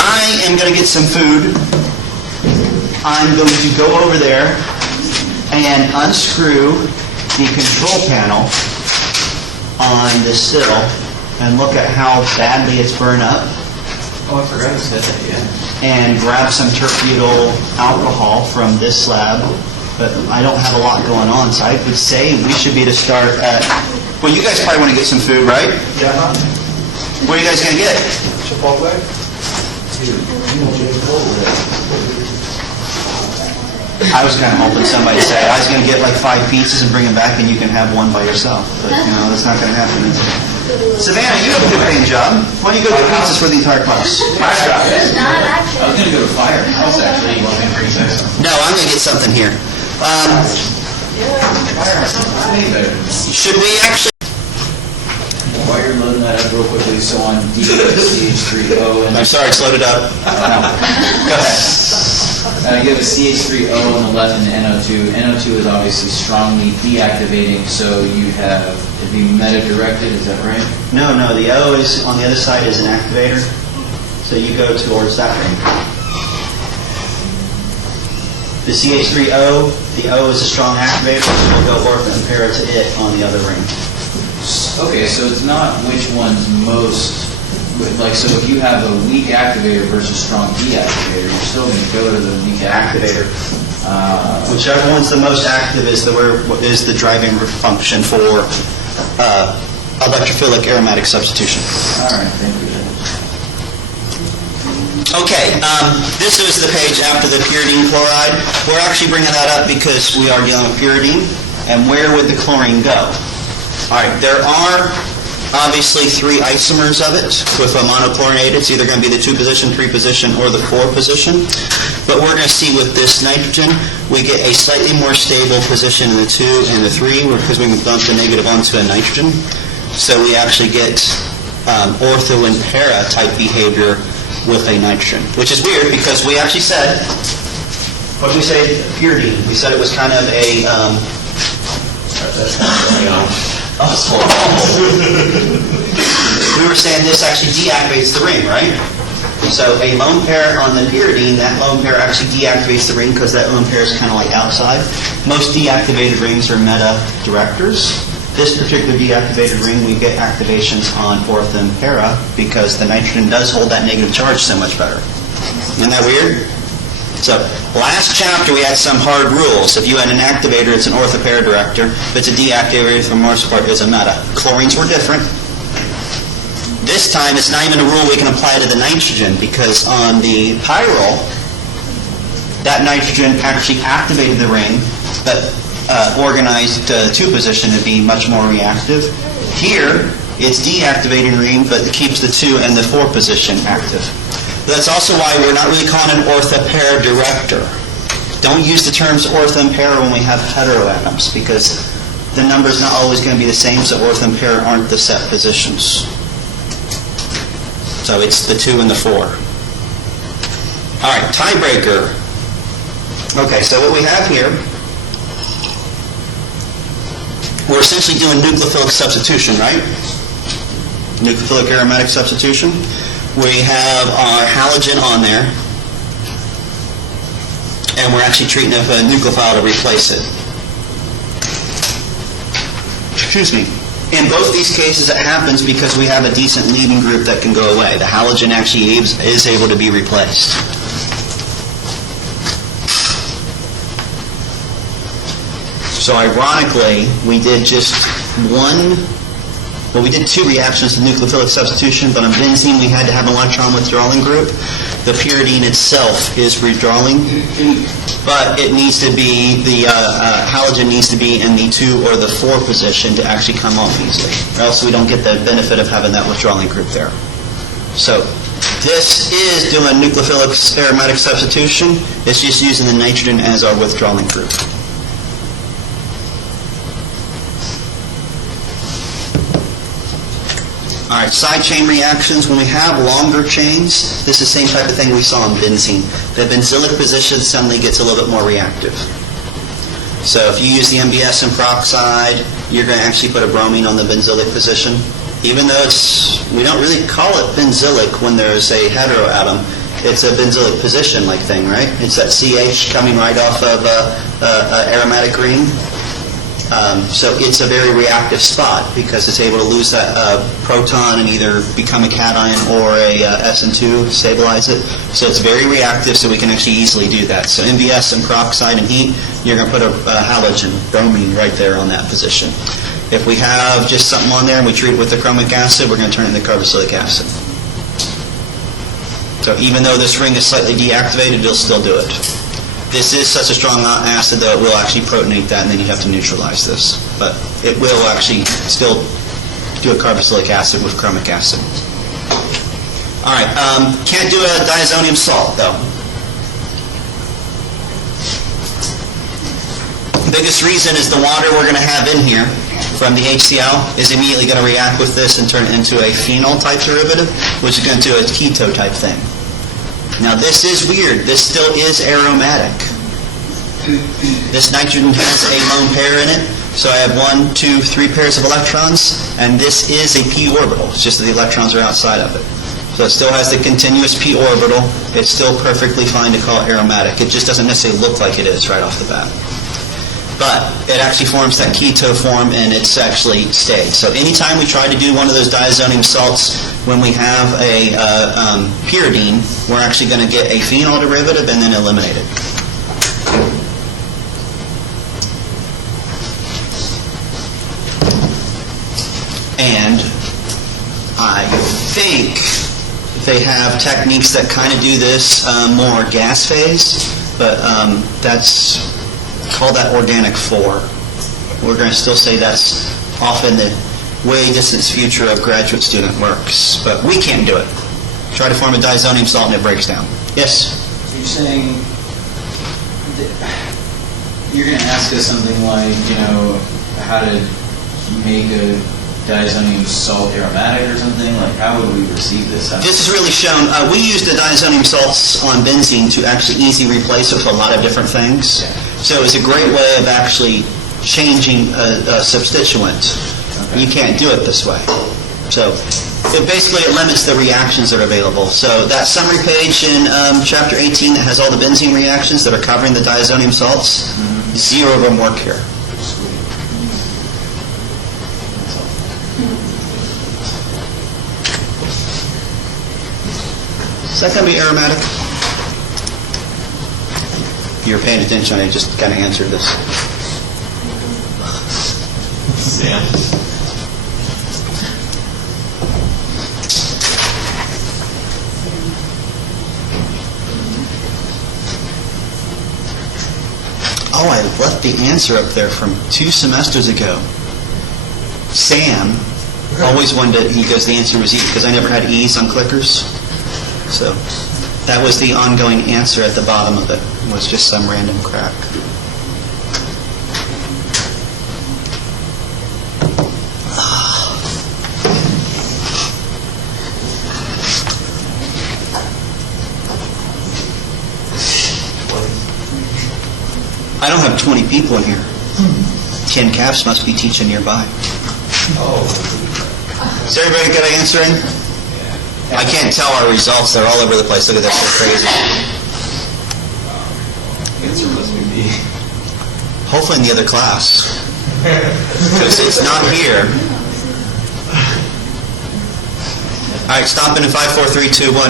I am going to get some food. I'm going to go over there and unscrew the control panel on the sill and look at how badly it's burned up Oh, I forgot to say that, yeah. and grab some terbutyl alcohol from this slab. But I don't have a lot going on, so I would say we should be to start at... Well, you guys probably want to get some food, right? Yeah. What are you guys going to get? Chipotle? I was kind of hoping somebody would say, I was going to get like 5 pizzas and bring them back and you can have one by yourself. But, that's not going to happen, is it? Savannah, you have a good paying job. Why don't you go get pizzas for the entire class? I was going to go to Firehouse, actually. No, I'm going to get something here. Should we actually... While you're loading that up real quickly, so on DCH3O and... I'm sorry, slowed it up. Go ahead. You have a CH3O on the left and the NO2. NO2 is obviously strongly deactivating, so you have, it'd be meta-directed, is that right? No, the O is on the other side is an activator. So you go towards that ring. The CH3O, the O is a strong activator, so we'll go work and compare it to it on the other ring. Okay, so it's not which one's most, like, so if you have a weak activator versus strong deactivator, you're still going to go to the weak activator. Whichever one's the most active is the driving function for electrophilic aromatic substitution. All right, thank you. Okay, this is the page after the pyridine chloride. We're actually bringing that up because we are dealing with pyridine, and where would the chlorine go? All right, there are obviously 3 isomers of it with a monochlorinated. It's either going to be the 2-position, 3-position, or the 4-position. But we're going to see with this nitrogen, we get a slightly more stable position in the 2 and the 3 because we can bump the negative onto a nitrogen. So we actually get ortho and para type behavior with a nitrogen, which is weird because we actually said, what did we say? Pyridine. We said it was kind of a... we were saying this actually deactivates the ring, right? So a lone pair on the pyridine, that lone pair actually deactivates the ring because that lone pair is kind of like outside. Most deactivated rings are meta-directors. This particular deactivated ring, we get activations on ortho and para because the nitrogen does hold that negative charge so much better. Isn't that weird? So, last chapter we had some hard rules. If you had an activator, it's an ortho-para director. If it's a deactivator, for the most part, it's a meta. Chlorines were different. This time, it's not even a rule we can apply to the nitrogen because on the pyrrole, that nitrogen actually activated the ring, but organized 2-position to be much more reactive. Here, it's deactivating the ring, but it keeps the 2 and the 4-position active. That's also why we're not really calling an ortho-para director. Don't use the terms ortho and para when we have heteroatoms because the number is not always going to be the same, so ortho and para aren't the set positions. So it's the 2 and the 4. All right, tiebreaker. Okay, so what we have here, we're essentially doing nucleophilic substitution, right? Nucleophilic aromatic substitution. We have our halogen on there, and we're actually treating a nucleophile to replace it. Excuse me. In both these cases, it happens because we have a decent leaving group that can go away. The halogen actually is able to be replaced. So ironically, we did just we did 2 reactions to nucleophilic substitution, but on benzene we had to have an electron withdrawing group. The pyridine itself is withdrawing, but it needs to be, the halogen needs to be in the 2 or the 4 position to actually come off easily, or else we don't get the benefit of having that withdrawing group there. So this is doing nucleophilic aromatic substitution. It's just using the nitrogen as our withdrawing group. All right, side chain reactions. When we have longer chains, this is the same type of thing we saw in benzene. The benzylic position suddenly gets a little bit more reactive. So if you use the MBS and peroxide, you're going to actually put a bromine on the benzylic position. Even though we don't really call it benzylic when there's a heteroatom, it's a benzylic position like thing, right? It's that CH coming right off of a aromatic ring. So it's a very reactive spot because it's able to lose that proton and either become a cation or a SN2, stabilize it. So it's very reactive, so we can actually easily do that. So MBS and peroxide and heat, you're going to put a halogen, bromine, right there on that position. If we have just something on there and we treat it with the chromic acid, we're going to turn it into carboxylic acid. So even though this ring is slightly deactivated, it'll still do it. This is such a strong acid that it will actually protonate that, and then you have to neutralize this. But it will actually still do a carboxylic acid with chromic acid. All right, can't do a diazonium salt, though. The biggest reason is the water we're going to have in here from the HCl is immediately going to react with this and turn it into a phenol-type derivative, which is going to do a keto-type thing. Now this is weird. This still is aromatic. This nitrogen has a lone pair in it, so I have 1, 2, 3 pairs of electrons, and this is a p orbital. It's just that the electrons are outside of it. So it still has the continuous p orbital. It's still perfectly fine to call it aromatic. It just doesn't necessarily look like it is right off the bat. But it actually forms that keto form, and it's actually stayed. So anytime we try to do one of those diazonium salts, when we have a pyridine, we're actually going to get a phenol derivative and then eliminate it. And I think they have techniques that kind of do this more gas phase, but call that organic 4. We're going to still say that's often the way distant future of graduate student works, but we can't do it. Try to form a diazonium salt and it breaks down. Yes? So you're saying that you're going to ask us something like, how to make a diazonium salt aromatic or something? Like, how would we receive this? This is really shown. We use the diazonium salts on benzene to actually easily replace it with a lot of different things. So it's a great way of actually changing a substituent. You can't do it this way. So it basically limits the reactions that are available. So that summary page in Chapter 18 that has all the benzene reactions that are covering the diazonium salts, 0 of them work here. Is that going to be aromatic? You're paying attention, I just kind of answered this. Sam. Oh, I left the answer up there from 2 semesters ago. Sam always wanted he goes, the answer was E, because I never had E's on clickers. So that was the ongoing answer at the bottom of it, was just some random crack. I don't have 20 people in here. 10 caps must be teaching nearby. Is everybody good at answering? I can't tell our results. They're all over the place. Look at this. They're crazy. Answer must be B. Hopefully in the other class. Because it's not here. All right, stopping in 5, 4, 3, 2, 1. All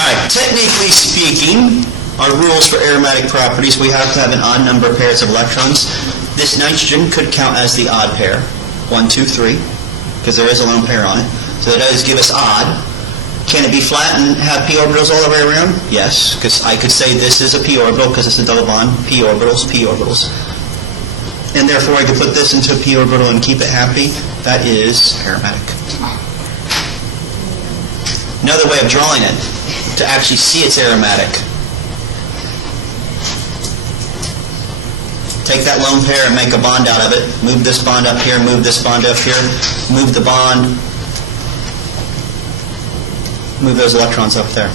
right, technically speaking, our rules for aromatic properties, we have to have an odd number of pairs of electrons. This nitrogen could count as the odd pair. 1, 2, 3, because there is a lone pair on it. So that does give us odd. Can it be flat and have p orbitals all the way around? Yes, because I could say this is a p orbital because it's a double bond. P orbitals, p orbitals. And therefore I could put this into a p orbital and keep it happy. That is aromatic. Another way of drawing it, to actually see it's aromatic. Take that lone pair and make a bond out of it. Move this bond up here, move this bond up here. Move the bond. Move those electrons up there.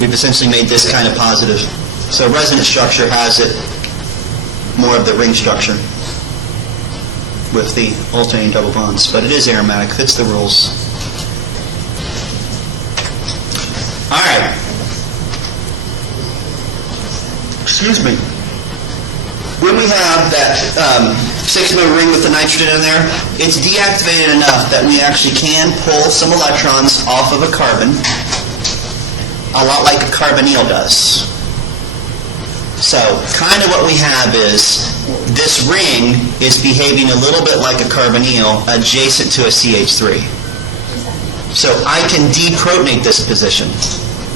We've essentially made this kind of positive. So resonance structure has it more of the ring structure with the alternating double bonds. But it is aromatic, fits the rules. All right. Excuse me. When we have that 6-member ring with the nitrogen in there, it's deactivated enough that we actually can pull some electrons off of a carbon, a lot like a carbonyl does. So, kind of what we have is, this ring is behaving a little bit like a carbonyl adjacent to a CH3. So I can deprotonate this position.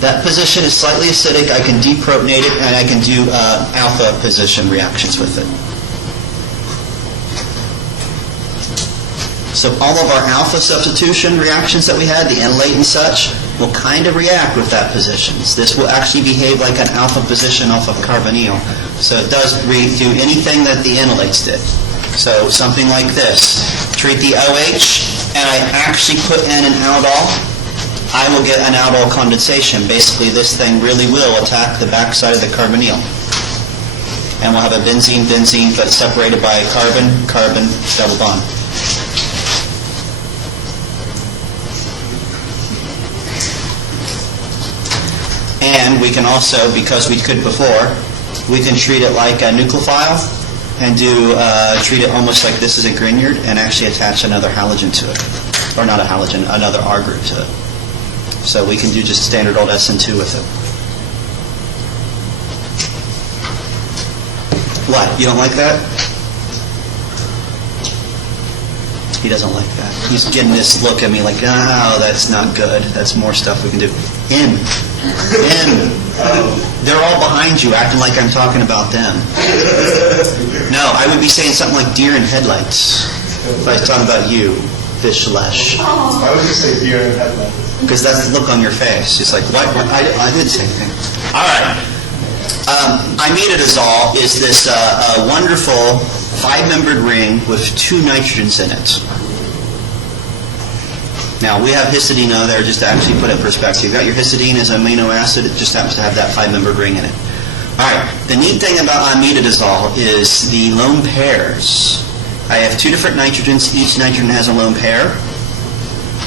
That position is slightly acidic. I can deprotonate it, and I can do alpha position reactions with it. So all of our alpha substitution reactions that we had, the enolate and such, will kind of react with that position. This will actually behave like an alpha position off of carbonyl. So it does do anything that the enolates did. So something like this. Treat the OH, and I actually put in an aldol. I will get an Aldol condensation. Basically, this thing really will attack the backside of the carbonyl. And we'll have a benzene, but separated by a carbon, double bond. And we can also, because we could before, we can treat it like a nucleophile and treat it almost like this is a Grignard and actually attach another halogen to it. Or not a halogen, another R group to it. So we can do just standard old SN2 with it. What? You don't like that? He doesn't like that. He's getting this look at me like, oh, that's not good. That's more stuff we can do. Him. They're all behind you, acting like I'm talking about them. No, I would be saying something like deer in headlights. If I was talking about you, fish flesh. I would just say deer in headlights. Because that's the look on your face. It's like, what? I didn't say anything. All right. Imidazole is this wonderful 5-membered ring with 2 nitrogens in it. Now, we have histidine there just to actually put it in perspective. You've got your histidine as an amino acid. It just happens to have that 5-membered ring in it. All right. The neat thing about imidazole is the lone pairs. I have 2 different nitrogens. Each nitrogen has a lone pair.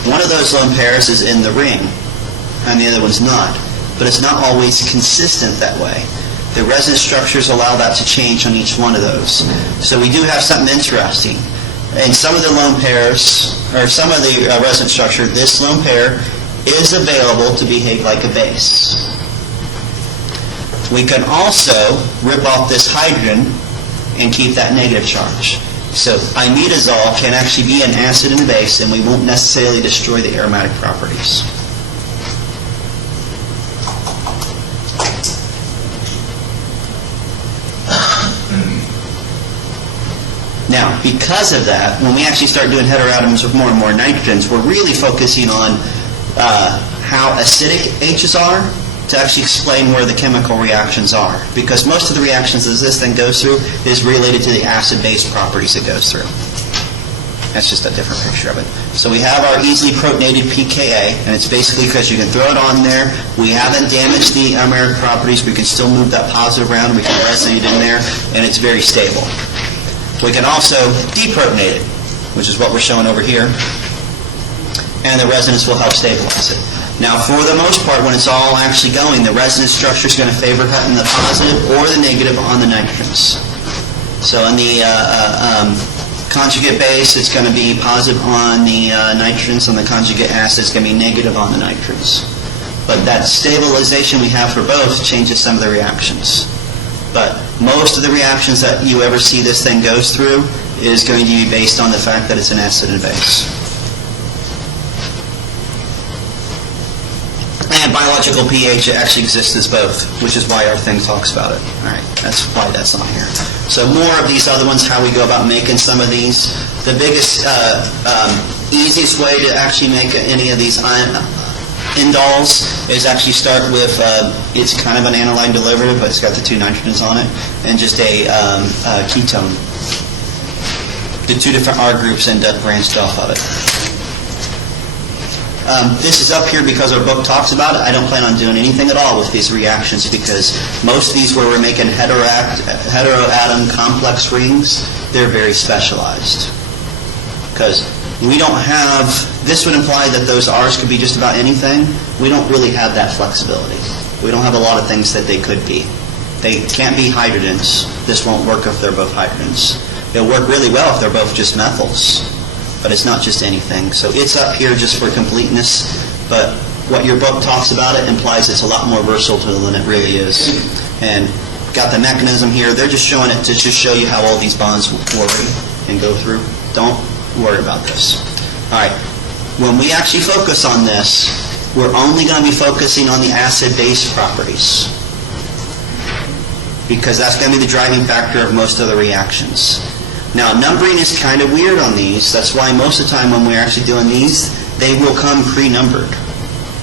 One of those lone pairs is in the ring, and the other one's not. But it's not always consistent that way. The resonance structures allow that to change on each one of those. So we do have something interesting. In some of the lone pairs, or some of the resonance structure, this lone pair is available to behave like a base. We can also rip off this hydrogen and keep that negative charge. So imidazole can actually be an acid and a base, and we won't necessarily destroy the aromatic properties. Now, because of that, when we actually start doing heteroatoms with more and more nitrogens, we're really focusing on how acidic H's are to actually explain where the chemical reactions are. Because most of the reactions as this thing goes through is related to the acid-base properties it goes through. That's just a different picture of it. So we have our easily protonated pKa, and it's basically because you can throw it on there. We haven't damaged the aromatic properties. We can still move that positive around. We can resonate in there, and it's very stable. We can also deprotonate it, which is what we're showing over here, and the resonance will help stabilize it. Now, for the most part, when it's all actually going, the resonance structure is going to favor cutting the positive or the negative on the nitrogens. So in the conjugate base, it's going to be positive on the nitrogens. On the conjugate acid, it's going to be negative on the nitrogens. But that stabilization we have for both changes some of the reactions. But most of the reactions that you ever see this thing goes through is going to be based on the fact that it's an acid and base. And biological pH actually exists as both, which is why our thing talks about it. All right, that's why that's on here. So more of these other ones, how we go about making some of these. The biggest, easiest way to actually make any of these indols is actually start with, it's kind of an aniline derivative, but it's got the 2 nitrogens on it, and just a ketone. The 2 different R groups end up branched off of it. This is up here because our book talks about it. I don't plan on doing anything at all with these reactions because most of these where we're making heteroatom complex rings, they're very specialized. Because we don't have, this would imply that those R's could be just about anything. We don't really have that flexibility. We don't have a lot of things that they could be. They can't be hydrogens. This won't work if they're both hydrogens. It'll work really well if they're both just methyls. But it's not just anything. So it's up here just for completeness, but what your book talks about it implies it's a lot more versatile than it really is. And got the mechanism here. They're just showing it to just show you how all these bonds work and go through. Don't worry about this. All right. When we actually focus on this, we're only going to be focusing on the acid-base properties because that's going to be the driving factor of most of the reactions. Now, numbering is kind of weird on these. That's why most of the time when we're actually doing these, they will come pre-numbered.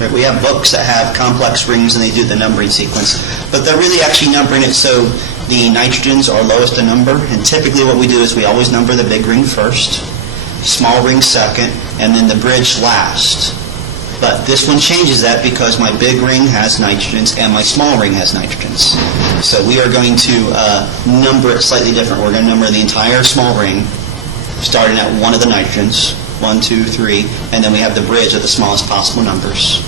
Right? We have books that have complex rings and they do the numbering sequence. But they're really actually numbering it so the nitrogens are lowest in number. And typically what we do is we always number the big ring first, small ring second, and then the bridge last. But this one changes that because my big ring has nitrogens and my small ring has nitrogens. So we are going to number it slightly different. We're going to number the entire small ring, starting at one of the nitrogens, 1, 2, 3, and then we have the bridge at the smallest possible numbers.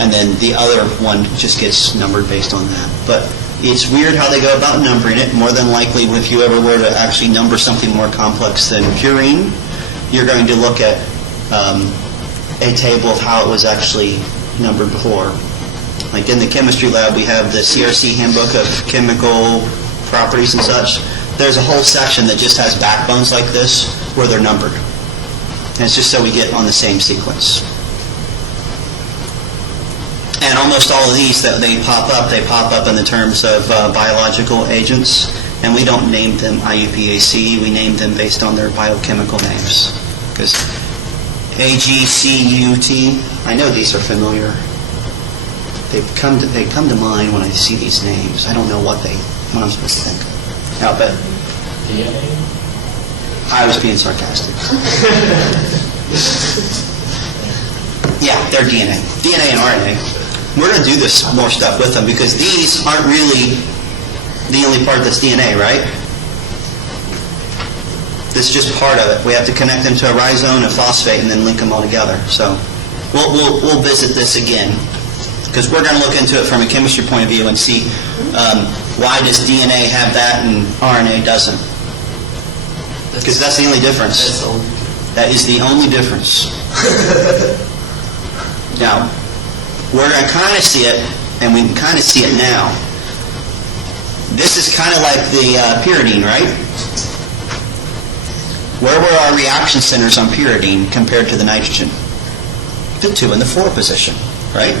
And then the other one just gets numbered based on that. But it's weird how they go about numbering it. More than likely, if you ever were to actually number something more complex than purine, you're going to look at a table of how it was actually numbered before. Like in the chemistry lab, we have the CRC handbook of chemical properties and such. There's a whole section that just has backbones like this where they're numbered. And it's just so we get on the same sequence. And almost all of these that they pop up in the terms of biological agents, and we don't name them IUPAC, we name them based on their biochemical names. Because AGCUT, I know these are familiar. They come to mind when I see these names. I don't know what I'm supposed to think. No, but I was being sarcastic. Yeah, they're DNA and RNA. We're going to do this more stuff with them because these aren't really the only part that's DNA, right? This is just part of it. We have to connect them to a rhizome, a phosphate, and then link them all together. So we'll visit this again because we're going to look into it from a chemistry point of view and see why does DNA have that and RNA doesn't. Because that's the only difference. That is the only difference. Now, we're going to kind of see it, and we can kind of see it now. This is kind of like the pyridine, right? Where were our reaction centers on pyridine compared to the nitrogen? The 2 and the 4 position, right?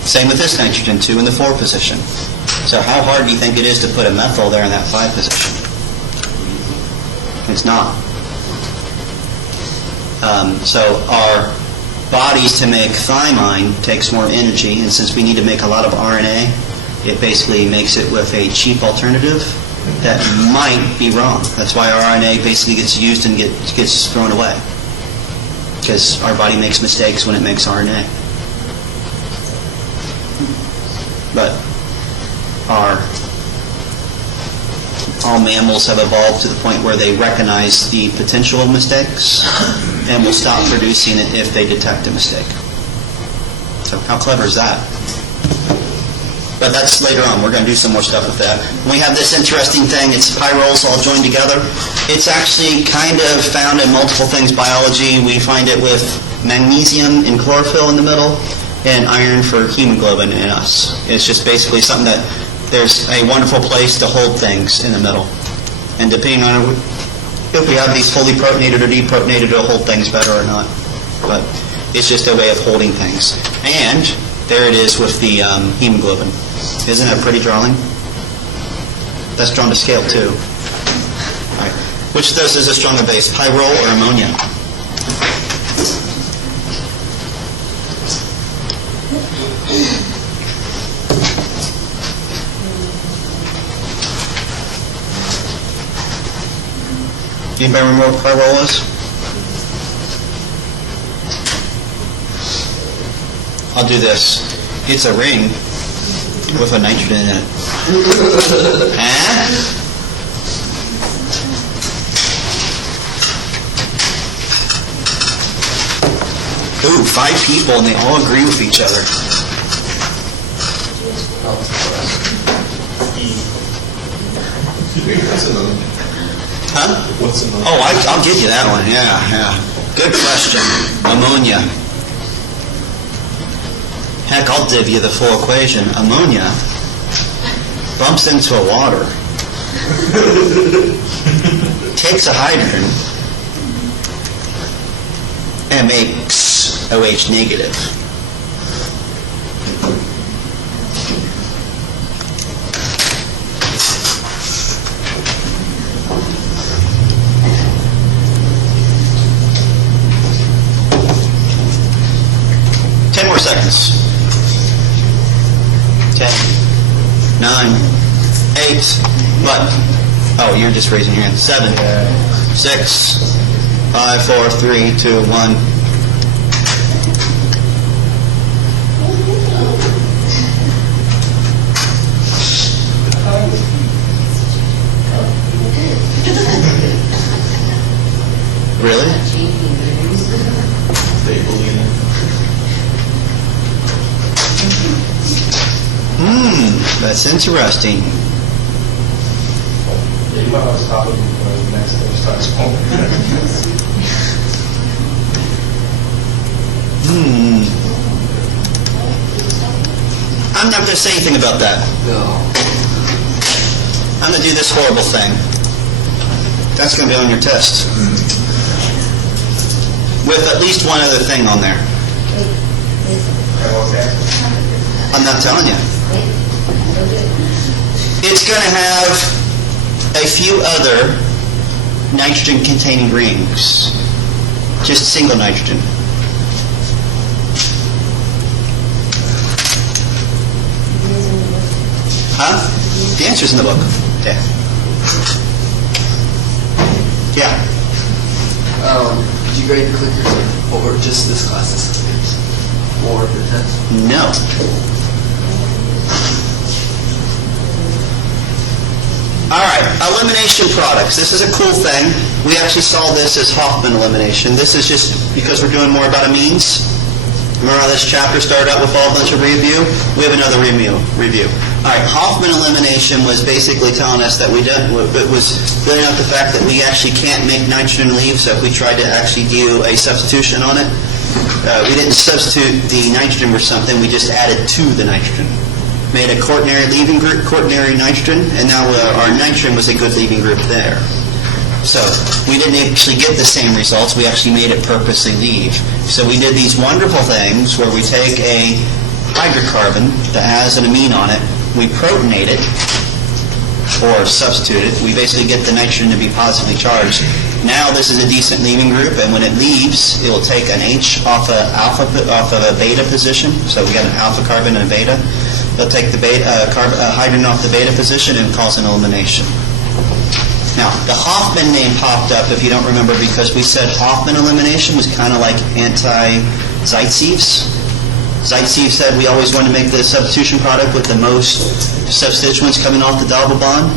Same with this nitrogen, 2 and the 4 position. So how hard do you think it is to put a methyl there in that 5 position? It's not. So our bodies to make thymine takes more energy, and since we need to make a lot of RNA, it basically makes it with a cheap alternative that might be wrong. That's why our RNA basically gets used and gets thrown away, because our body makes mistakes when it makes RNA. But all mammals have evolved to the point where they recognize the potential of mistakes and will stop producing it if they detect a mistake. So how clever is that? But that's later on. We're going to do some more stuff with that. We have this interesting thing. It's pyrols all joined together. It's actually kind of found in multiple things. Biology, we find it with magnesium in chlorophyll in the middle and iron for hemoglobin in us. It's just basically something that there's a wonderful place to hold things in the middle. And depending on if we have these fully protonated or deprotonated, it'll hold things better or not. But it's just a way of holding things. And there it is with the hemoglobin. Isn't that a pretty drawing? That's drawn to scale too. All right. Which of those is a stronger base, pyrrole or ammonia? Anybody remember what pyrrole is? I'll do this. It's a ring with a nitrogen in it. Huh? Ooh, 5 people and they all agree with each other. What's another? Huh? What's another? Oh, I'll give you that one. Yeah. Good question. Ammonia. Heck, I'll give you the full equation. Ammonia bumps into a water, takes a hydrogen, and makes OH negative. Seconds. 10, 9, 8, what? Oh, you're just raising your hand. 7, 6, 5, 4, 3, 2, 1. Really? They believe in it. That's interesting. Yeah, you might want to stop it before the next day starts going. I'm not going to say anything about that. No. I'm going to do this horrible thing. That's going to be on your test. with at least one other thing on there. I'm not telling you. It's going to have a few other nitrogen-containing rings. Just single nitrogen. Huh? The answer's in the book. Okay. Yeah. Did you grade the clickers or just this class's clickers? Or the test? No. All right, elimination products. This is a cool thing. We actually saw this as Hofmann Elimination. This is just because we're doing more about amines. Remember how this chapter started out with all a bunch of review? We have another review. All right, Hofmann Elimination was basically telling us that it was laying out the fact that we actually can't make nitrogen leave, so if we tried to actually do a substitution on it, we didn't substitute the nitrogen for something, we just added to the nitrogen. Made a quaternary leaving group, quaternary nitrogen, and now our nitrogen was a good leaving group there. So we didn't actually get the same results, we actually made it purposely leave. So we did these wonderful things where we take a hydrocarbon that has an amine on it, we protonate it, or substitute it, we basically get the nitrogen to be positively charged. Now this is a decent leaving group, and when it leaves, it will take an H off of a beta position, so we got an alpha carbon and a beta. They'll take the hydrogen off the beta position and cause an elimination. Now, the Hofmann name popped up, if you don't remember, because we said Hofmann elimination was kind of like anti-Zaitseves. Zaitsev said we always want to make the substitution product with the most substituents coming off the double bond,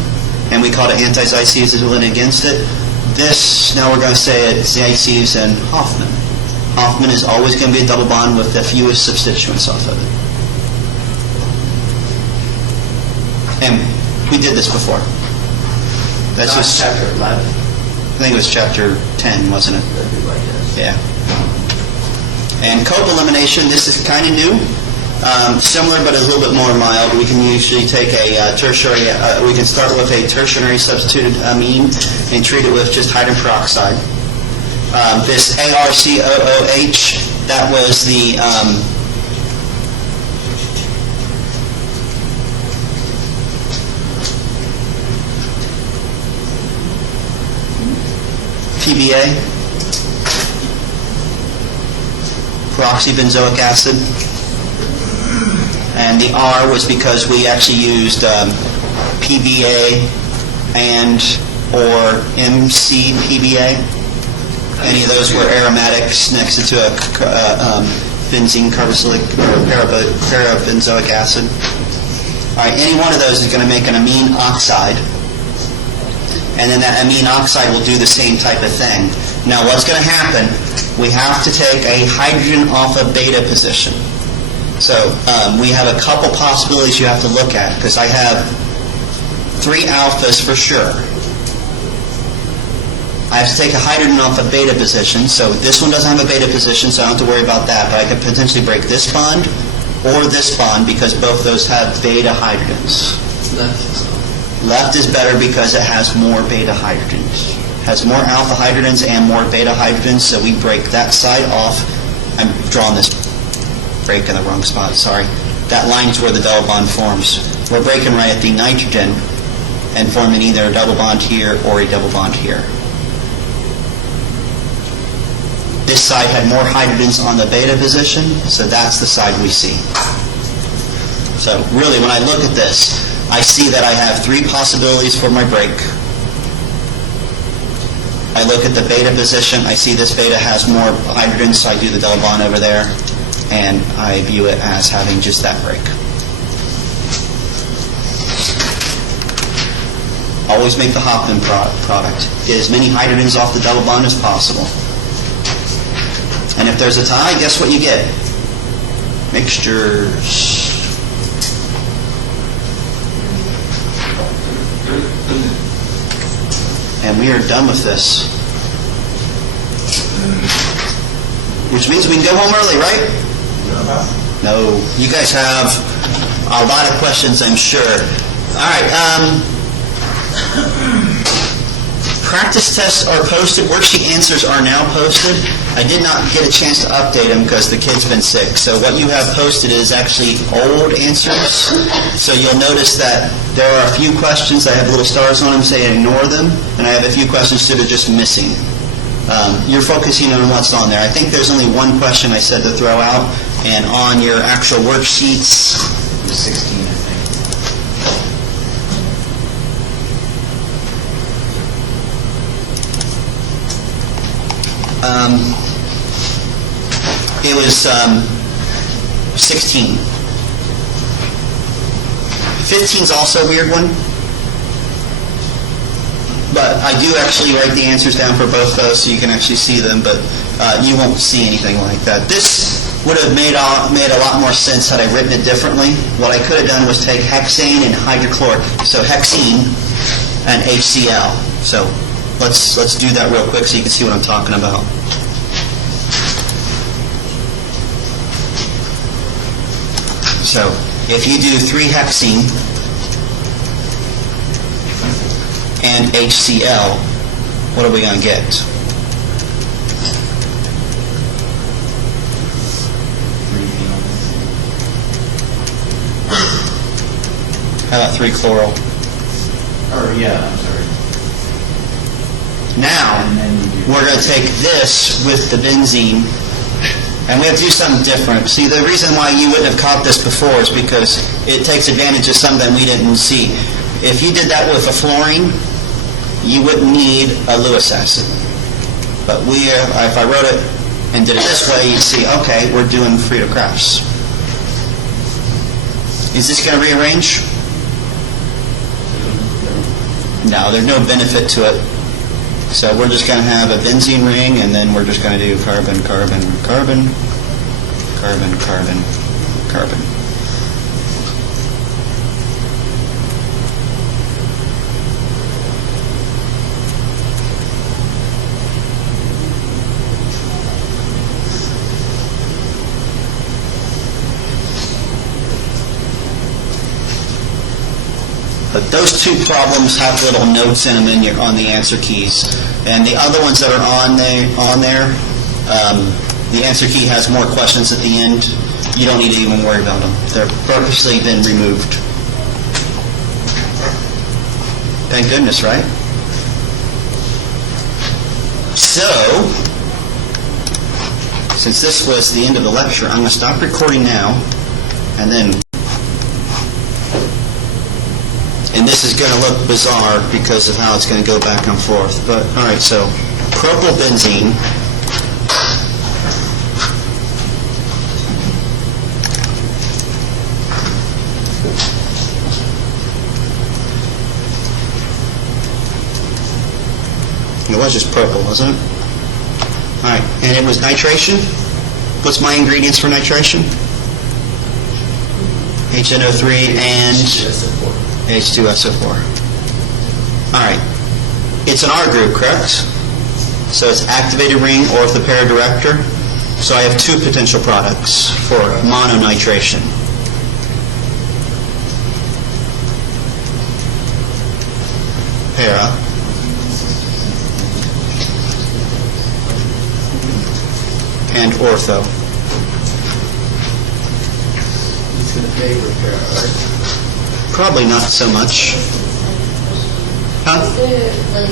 and we called it anti-Zaitseves as we went against it. This, now we're going to say it Zaitseves and Hofmann. Hofmann is always going to be a double bond with the fewest substituents off of it. And we did this before. That's Not just chapter 11. I think it was chapter 10, wasn't it? That'd be like this. Yeah. And cope elimination, this is kind of new. Similar, but a little bit more mild. We can usually take a tertiary, we can start with a tertiary substituted amine and treat it with just hydrogen peroxide. This ARCOOH, that was the PBA, peroxybenzoic acid, and the R was because we actually used PBA and or MCPBA. Any of those were aromatics next to a benzene carboxylic or parabenzoic acid. All right, any one of those is going to make an amine oxide. And then that amine oxide will do the same type of thing. Now what's going to happen, we have to take a hydrogen off a beta position. So we have a couple possibilities you have to look at, because I have 3 alphas for sure. I have to take a hydrogen off a beta position, so this one doesn't have a beta position, so I don't have to worry about that, but I could potentially break this bond or this bond because both those have beta hydrogens. Left is better because it has more beta hydrogens. Has more alpha hydrogens and more beta hydrogens, so we break that side off. I'm drawing this break in the wrong spot, sorry. That line is where the double bond forms. We're breaking right at the nitrogen and forming either a double bond here or a double bond here. This side had more hydrogens on the beta position, so that's the side we see. So really, when I look at this, I see that I have 3 possibilities for my break. I look at the beta position, I see this beta has more hydrogen, so I do the double bond over there, and I view it as having just that break. Always make the Hofmann product. Get as many hydrogens off the double bond as possible. And if there's a tie, guess what you get? Mixtures. And we are done with this. Which means we can go home early, right? No. You guys have a lot of questions, I'm sure. All right. practice tests are posted. Worksheet answers are now posted. I did not get a chance to update them because the kid's been sick. So what you have posted is actually old answers. So you'll notice that there are a few questions that have little stars on them saying ignore them, and I have a few questions that are just missing. You're focusing on what's on there. I think there's only one question I said to throw out, and on your actual worksheets, The 16, I think. it was 16. 15's also a weird one. But I do actually write the answers down for both those so you can actually see them, but you won't see anything like that. This would have made a lot more sense had I written it differently. What I could have done was take hexane and hydrochloric, so hexene and HCl. So let's do that real quick so you can see what I'm talking about. So if you do 3-hexene and HCl, what are we going to get? How about 3-chloral? Or, yeah, I'm sorry. Now, And then you do- we're going to take this with the benzene, and we have to do something different. See, the reason why you wouldn't have caught this before is because it takes advantage of something we didn't see. If you did that with a fluorine, you wouldn't need a Lewis acid. But if I wrote it and did it this way, you'd see, okay, we're doing Friedel-Crafts. Is this going to rearrange? No, there's no benefit to it. So we're just going to have a benzene ring, and then we're just going to do carbon, carbon, carbon, carbon, carbon, carbon. But those two problems have little notes in them on the answer keys. And the other ones that are on there, the answer key has more questions at the end. You don't need to even worry about them. They're purposely been removed. Thank goodness, right? So, since this was the end of the lecture, I'm going to stop recording now, and then... And this is going to look bizarre because of how it's going to go back and forth. But, all right, so propylbenzene. It was just propyl, wasn't it? All right, and it was nitration. What's my ingredients for nitration? HNO3 and... H2SO4. All right. It's an R group, correct? So it's activated ring orthopair director. So I have two potential products for mononitration. Para. And ortho. It's going to favor pair, right? Probably not so much. Huh? Is there, like,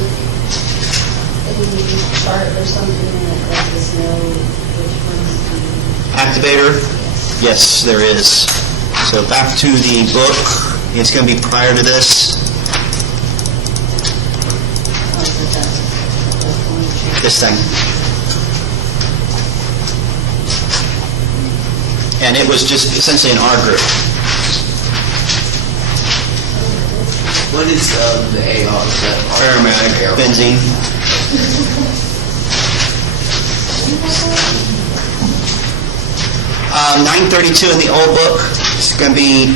a chart or something that lets us know which ones Activator? Yes, there is. So back to the book. It's going to be prior to this. This thing. And it was just essentially an R group. What is the AR? Is that Aromatic benzene. $932 in the old book. It's going to be, I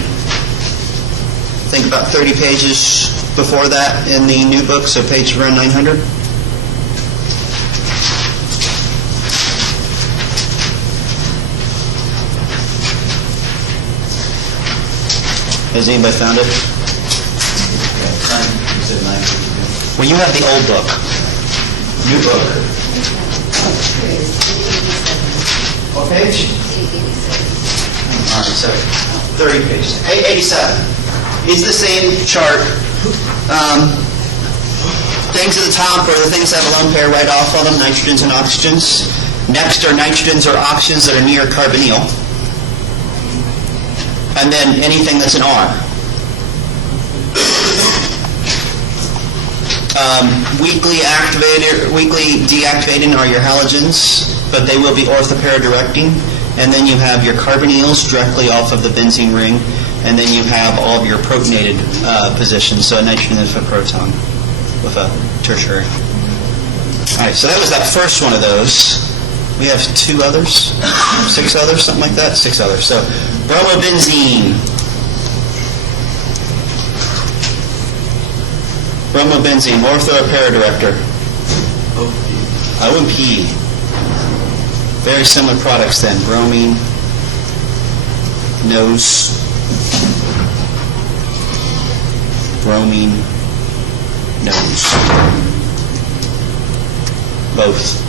think, about 30 pages before that in the new book, so page around 900. Has anybody found it? You said 9. Well, you have the old book. New book. What page? 887. All right, so 30 pages. 887. It's the same chart. Things at the top are the things that have a lone pair right off of them, nitrogens and oxygens. Next are nitrogens or oxygens that are near carbonyl. And then anything that's an R. Weakly deactivating are your halogens, but they will be orthopara-directing. And then you have your carbonyls directly off of the benzene ring, and then you have all of your protonated positions, so a nitrogen with a proton with a tertiary. All right, so that was that first one of those. We have 2 others, 6 others, something like that, 6 others. So bromobenzene. Bromobenzene, ortho or para-director? O and P. Very similar products then. Bromine, nose, bromine, nose. Both.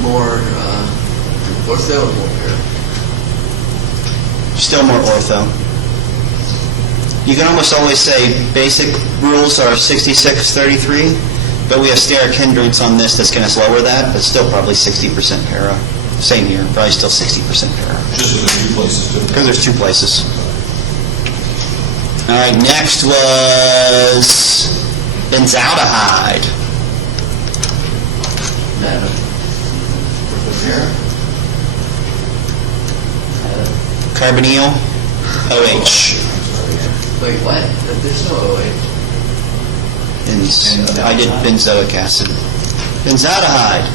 More ortho or more para? Still more ortho. You can almost always say basic rules are 66-33, but we have steric hindrance on this that's going to lower that, but still probably 60% para. Same here, probably still 60% para. Just in a few places. Because there's 2 places. All right, next was benzaldehyde. Carbonyl, OH. Wait, what? There's no OH. I did benzoic acid. Benzaldehyde.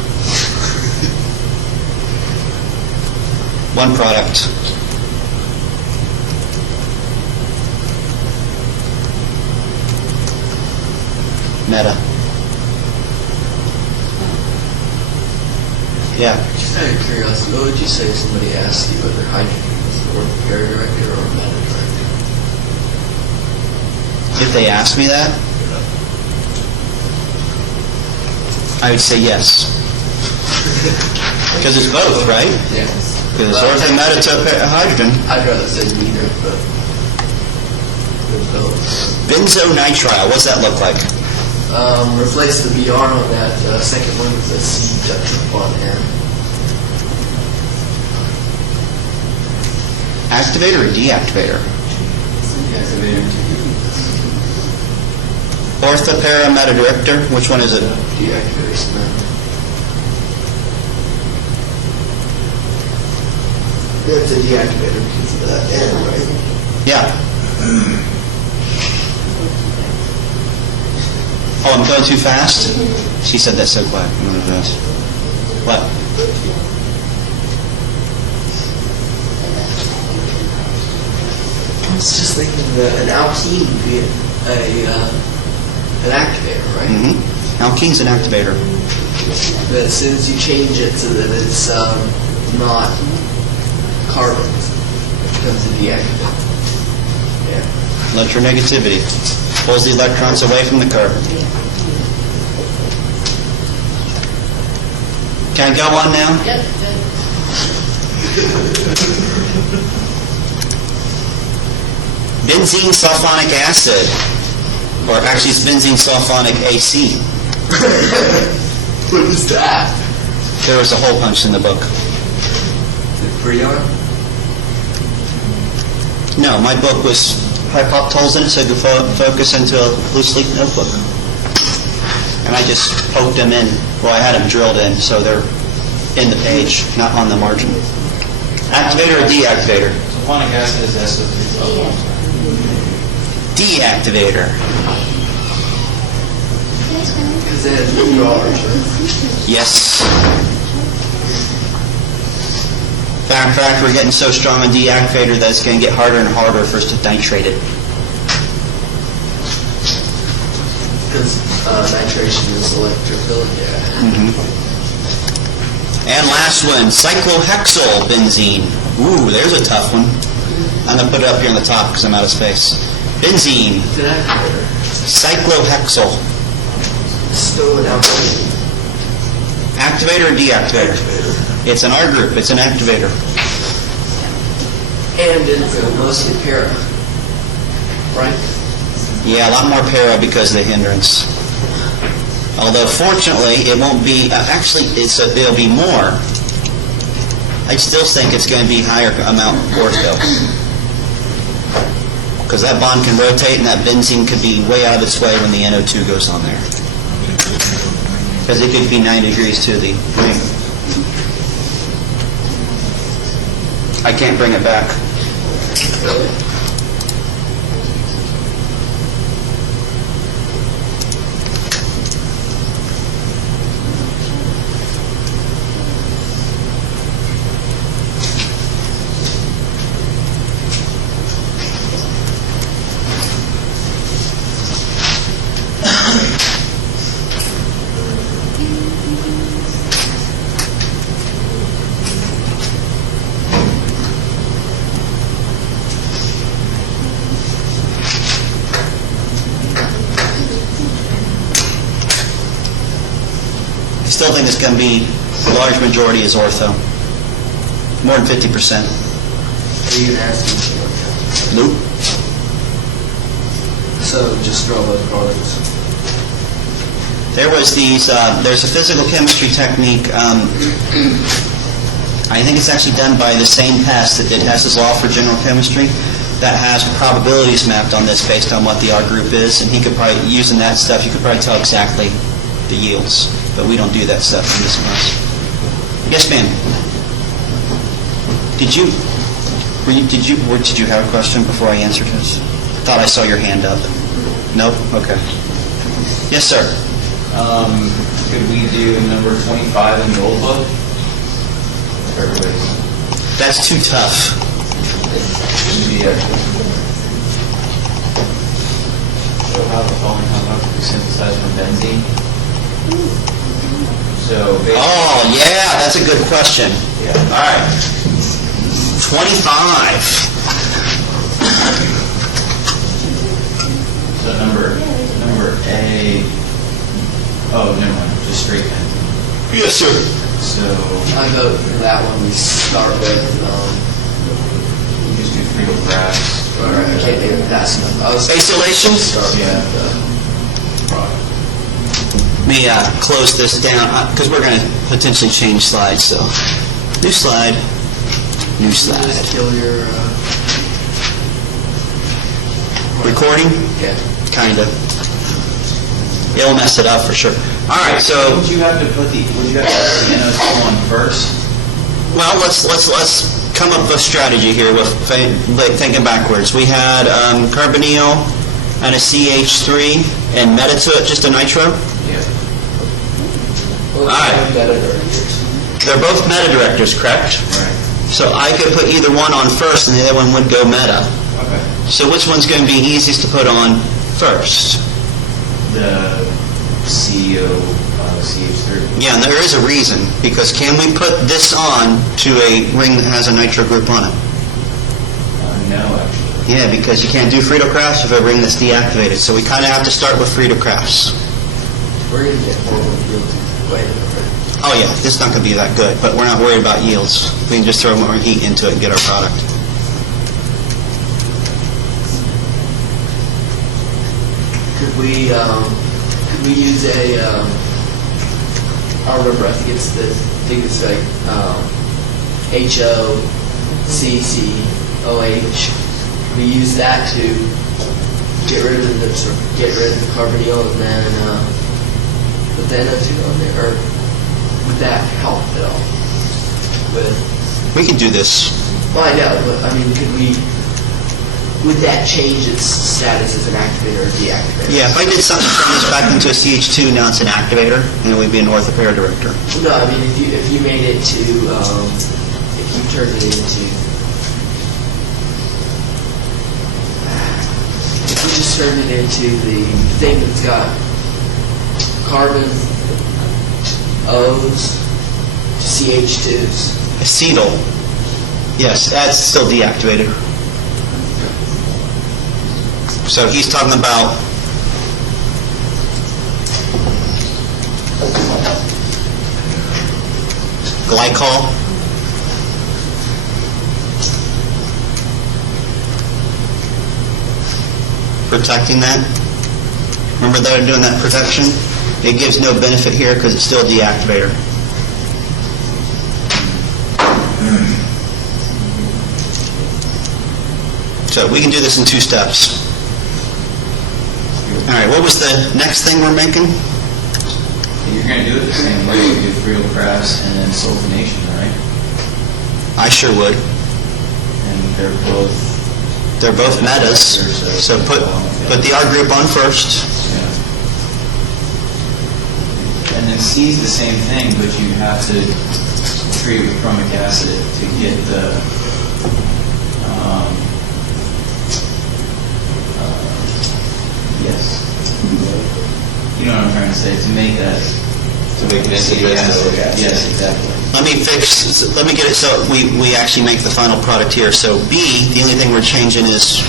One product. Meta. Yeah. Just out of curiosity, what would you say if somebody asked you whether hydrogen was an orthopara-director or a meta-director? If they asked me that, I would say yes. Because it's both, right? Yeah. Because it's ortho meta to hydrogen. I'd rather say neither, but there's both. Benzonitrile, what's that look like? Replace the BR on that second one with a C juncture on there. Activator or deactivator? Orthopara meta-director, which one is it? Deactivator cement. It's a deactivator because of that air, right? Yeah. Oh, I'm going too fast? She said that so quiet. I'm going too fast. What? I was just thinking that an alkene would be an activator, right? Mm-hmm. Alkene's an activator. But as soon as you change it so that it's not carbon, it becomes a deactivator. Yeah. Electronegativity. Pulls the electrons away from the carbon. Can I go on now? Yep, good. Benzene sulfonic acid. Or actually it's benzene sulfonic AC. What is that? There was a hole punch in the book. The Freon? No, my book was, I popped holes in it so I could focus into a loose leaf notebook. And I just poked them in. Well, I had them drilled in, so they're in the page, not on the margin. Activator or deactivator? Sulfonic acid is SO3. Deactivator. Because it has BRs, right? Yes. In fact, we're getting so strong on deactivator that it's going to get harder and harder for us to nitrate it. Because nitration is electrophilic, yeah. Mm-hmm. And last one, Cyclohexyl Benzine. Ooh, there's a tough one. I'm going to put it up here on the top because I'm out of space. Benzene, It's an activator. cyclohexyl. Still an alcohol. Activator or deactivator? It's an R group. It's an activator. And it's mostly para. Right? Yeah, a lot more para because of the hindrance. Although fortunately, it won't be. Actually, it'll be more. I still think it's going to be higher amount ortho. Because that bond can rotate and that benzene could be way out of its way when the NO2 goes on there. Because it could be 90 degrees to the ring. I can't bring it back. I still think it's going to be a large majority is ortho. More than 50%. Are you asking for it? Nope. So just draw both products. There was these, there's a physical chemistry technique, I think it's actually done by the same test that did Hess's law for general chemistry, that has probabilities mapped on this based on what the R group is, and he could probably, using that stuff, you could probably tell exactly the yields, but we don't do that stuff in this class. Yes, ma'am? Did you have a question before I answered this? Thought I saw your hand up. Nope? Okay. Yes, sir. Could we do number 25 in the old book? Everybody's. That's too tough. Yeah. So how the following compounds can be synthesized from benzene? So basically, Oh, yeah, that's a good question. yeah. All right. 25. So number A. Oh, never mind. Just straight benzene. Yes, sir. So I vote for that one. We start with, we just do Friedel graphs. all right, I can't think of fast enough. I was Acylation? start with Yeah. the product. Let me close this down because we're going to potentially change slides. So, new slide, new Just slide. kill your, Recording? yeah. Kind of. It'll mess it up for sure. All right. So, Would you have to put the NO2 on first? well, let's come up with a strategy here with thinking backwards. We had carbonyl and a CH3 and meta to it, just a nitro. Yeah. Well, Aye. better directors. They're both meta directors, correct? Right. So I could put either one on first and the other one would go meta. Okay. So which one's going to be easiest to put on first? The CEO CH3. Yeah, and there is a reason, because can we put this on to a ring that has a nitro group on it? No, actually. Yeah, because you can't do Friedel crafts with a ring that's deactivated, so we kind of have to start with Friedel crafts. We're going to get horrible yields. Wait a minute. Oh yeah, this is not going to be that good, but we're not worried about yields. We can just throw more heat into it and get our product. Could we use a, I remember, I think it's like HOCCOH. We use that to get rid of the carbonyl and then put the NO2 on there, or would that help at all? We can do this. Well, I know, but I mean, would that change its status as an activator or deactivator? Yeah, if I did something from this back into a CH2, now it's an activator, and it would be an orthopair director. No, I mean, if you made it to, if you turned it into, if you just turned it into the thing that's got carbon O's to CH2s. Acetyl. Yes, that's still deactivated. So he's talking about glycol. Protecting that. Remember they're doing that protection? It gives no benefit here because it's still a deactivator. So we can do this in 2 steps. All right, what was the next thing we're making? You're going to do it the same way. You do Friedel-Crafts and then sulfonation, right? I sure would. And They're both metas. So put the R group on first. Yeah. And then C is the same thing, but you have to treat with chromic acid to get the yes. You know what I'm trying to say? To make that. To make it into benzoic acid. Yes, exactly. Let me get it so we actually make the final product here. So B, the only thing we're changing is,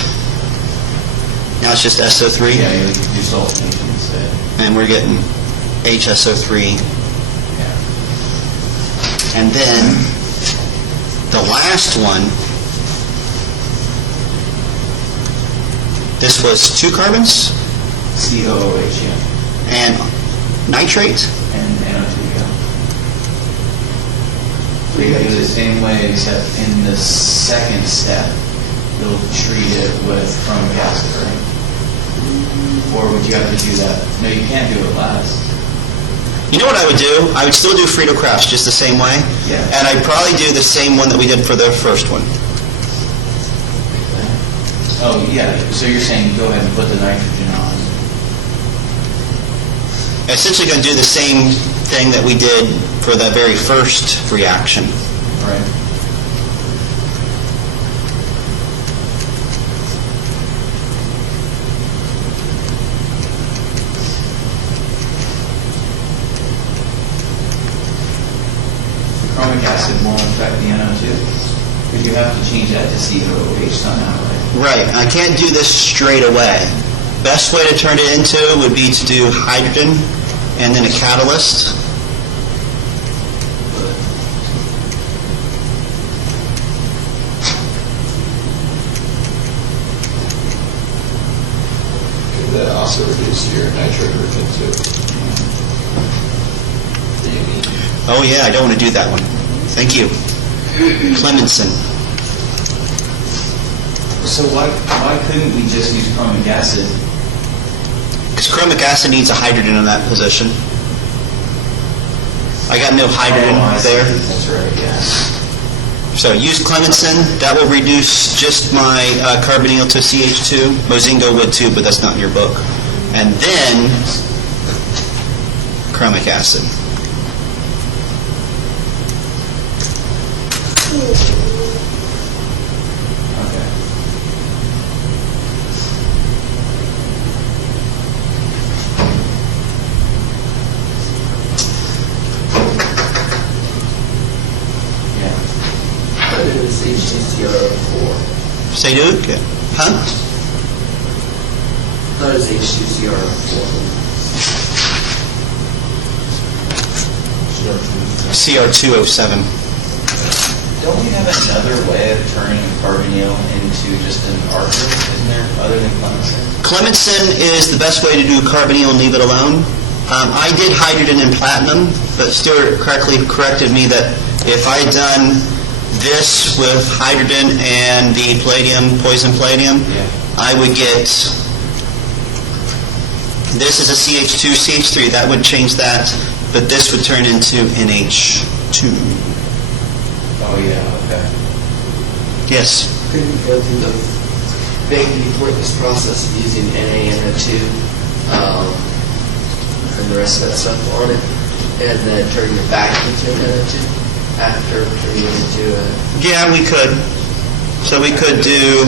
now it's just SO3, Yeah, you do sulfonation instead. and we're getting HSO3. Yeah. And then the last one, this was 2 carbons COOH, yeah. and nitrate. And NO2, yeah. So you do it the same way, except in the second step, you'll treat it with chromic acid, right? Or would you have to do that? No, you can't do it last. You know what I would do? I would still do Friedel-Crafts just the same way. Yeah. And I'd probably do the same one that we did for the first one. Oh, yeah, so you're saying go ahead and put the nitrogen on. Essentially going to do the same thing that we did for the very first reaction. Right. The chromic acid won't affect the NO2, because you have to change that to COOH somehow, right? Right. I can't do this straight away. Best way to turn it into would be to do hydrogen and then a catalyst. Could that also reduce your nitrate retention too? Do you need? Oh yeah, I don't want to do that one. Thank you. Clemenson. So why couldn't we just use chromic acid? Because chromic acid needs a hydrogen in that position. I got no hydrogen I see. there. That's right, yeah. So use Clemenson. That will reduce just my carbonyl to CH2. Mozingo would too, but that's not in your book. And then chromic acid. Okay. Yeah. But it is H2CR4. Say do? Huh? How does H2CR4? CR207. Don't we have another way of turning a carbonyl into just an R group, isn't there, other than Clemenson? Clemenson is the best way to do carbonyl and leave it alone. I did hydrogen and platinum, but Stuart correctly corrected me that if I had done this with hydrogen and the palladium, poison palladium, Yeah. I would get, this is a CH2, CH3, that would change that, but this would turn into NH2. Oh, yeah, okay. Yes? Couldn't you go through the big pointless process of using NaNO2 and the rest of that stuff on it, and then turning it back into NO2 after turning it into a... Yeah, we could. So we could do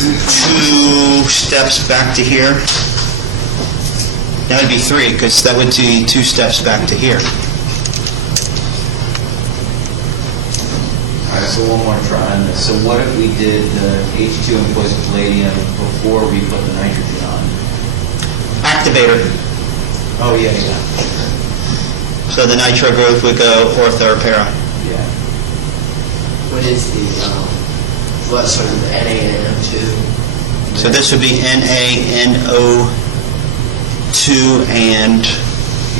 2 steps back to here. That would be 3, because that would be 2 steps back to here. All right, so So one more try on this. So what if we did the H2 and poison palladium before we put the nitrogen on? Activator. Oh, yeah. So the nitro group would go ortho or para. Yeah. What is the, what sort of NaNO2? So this would be NaNO2 and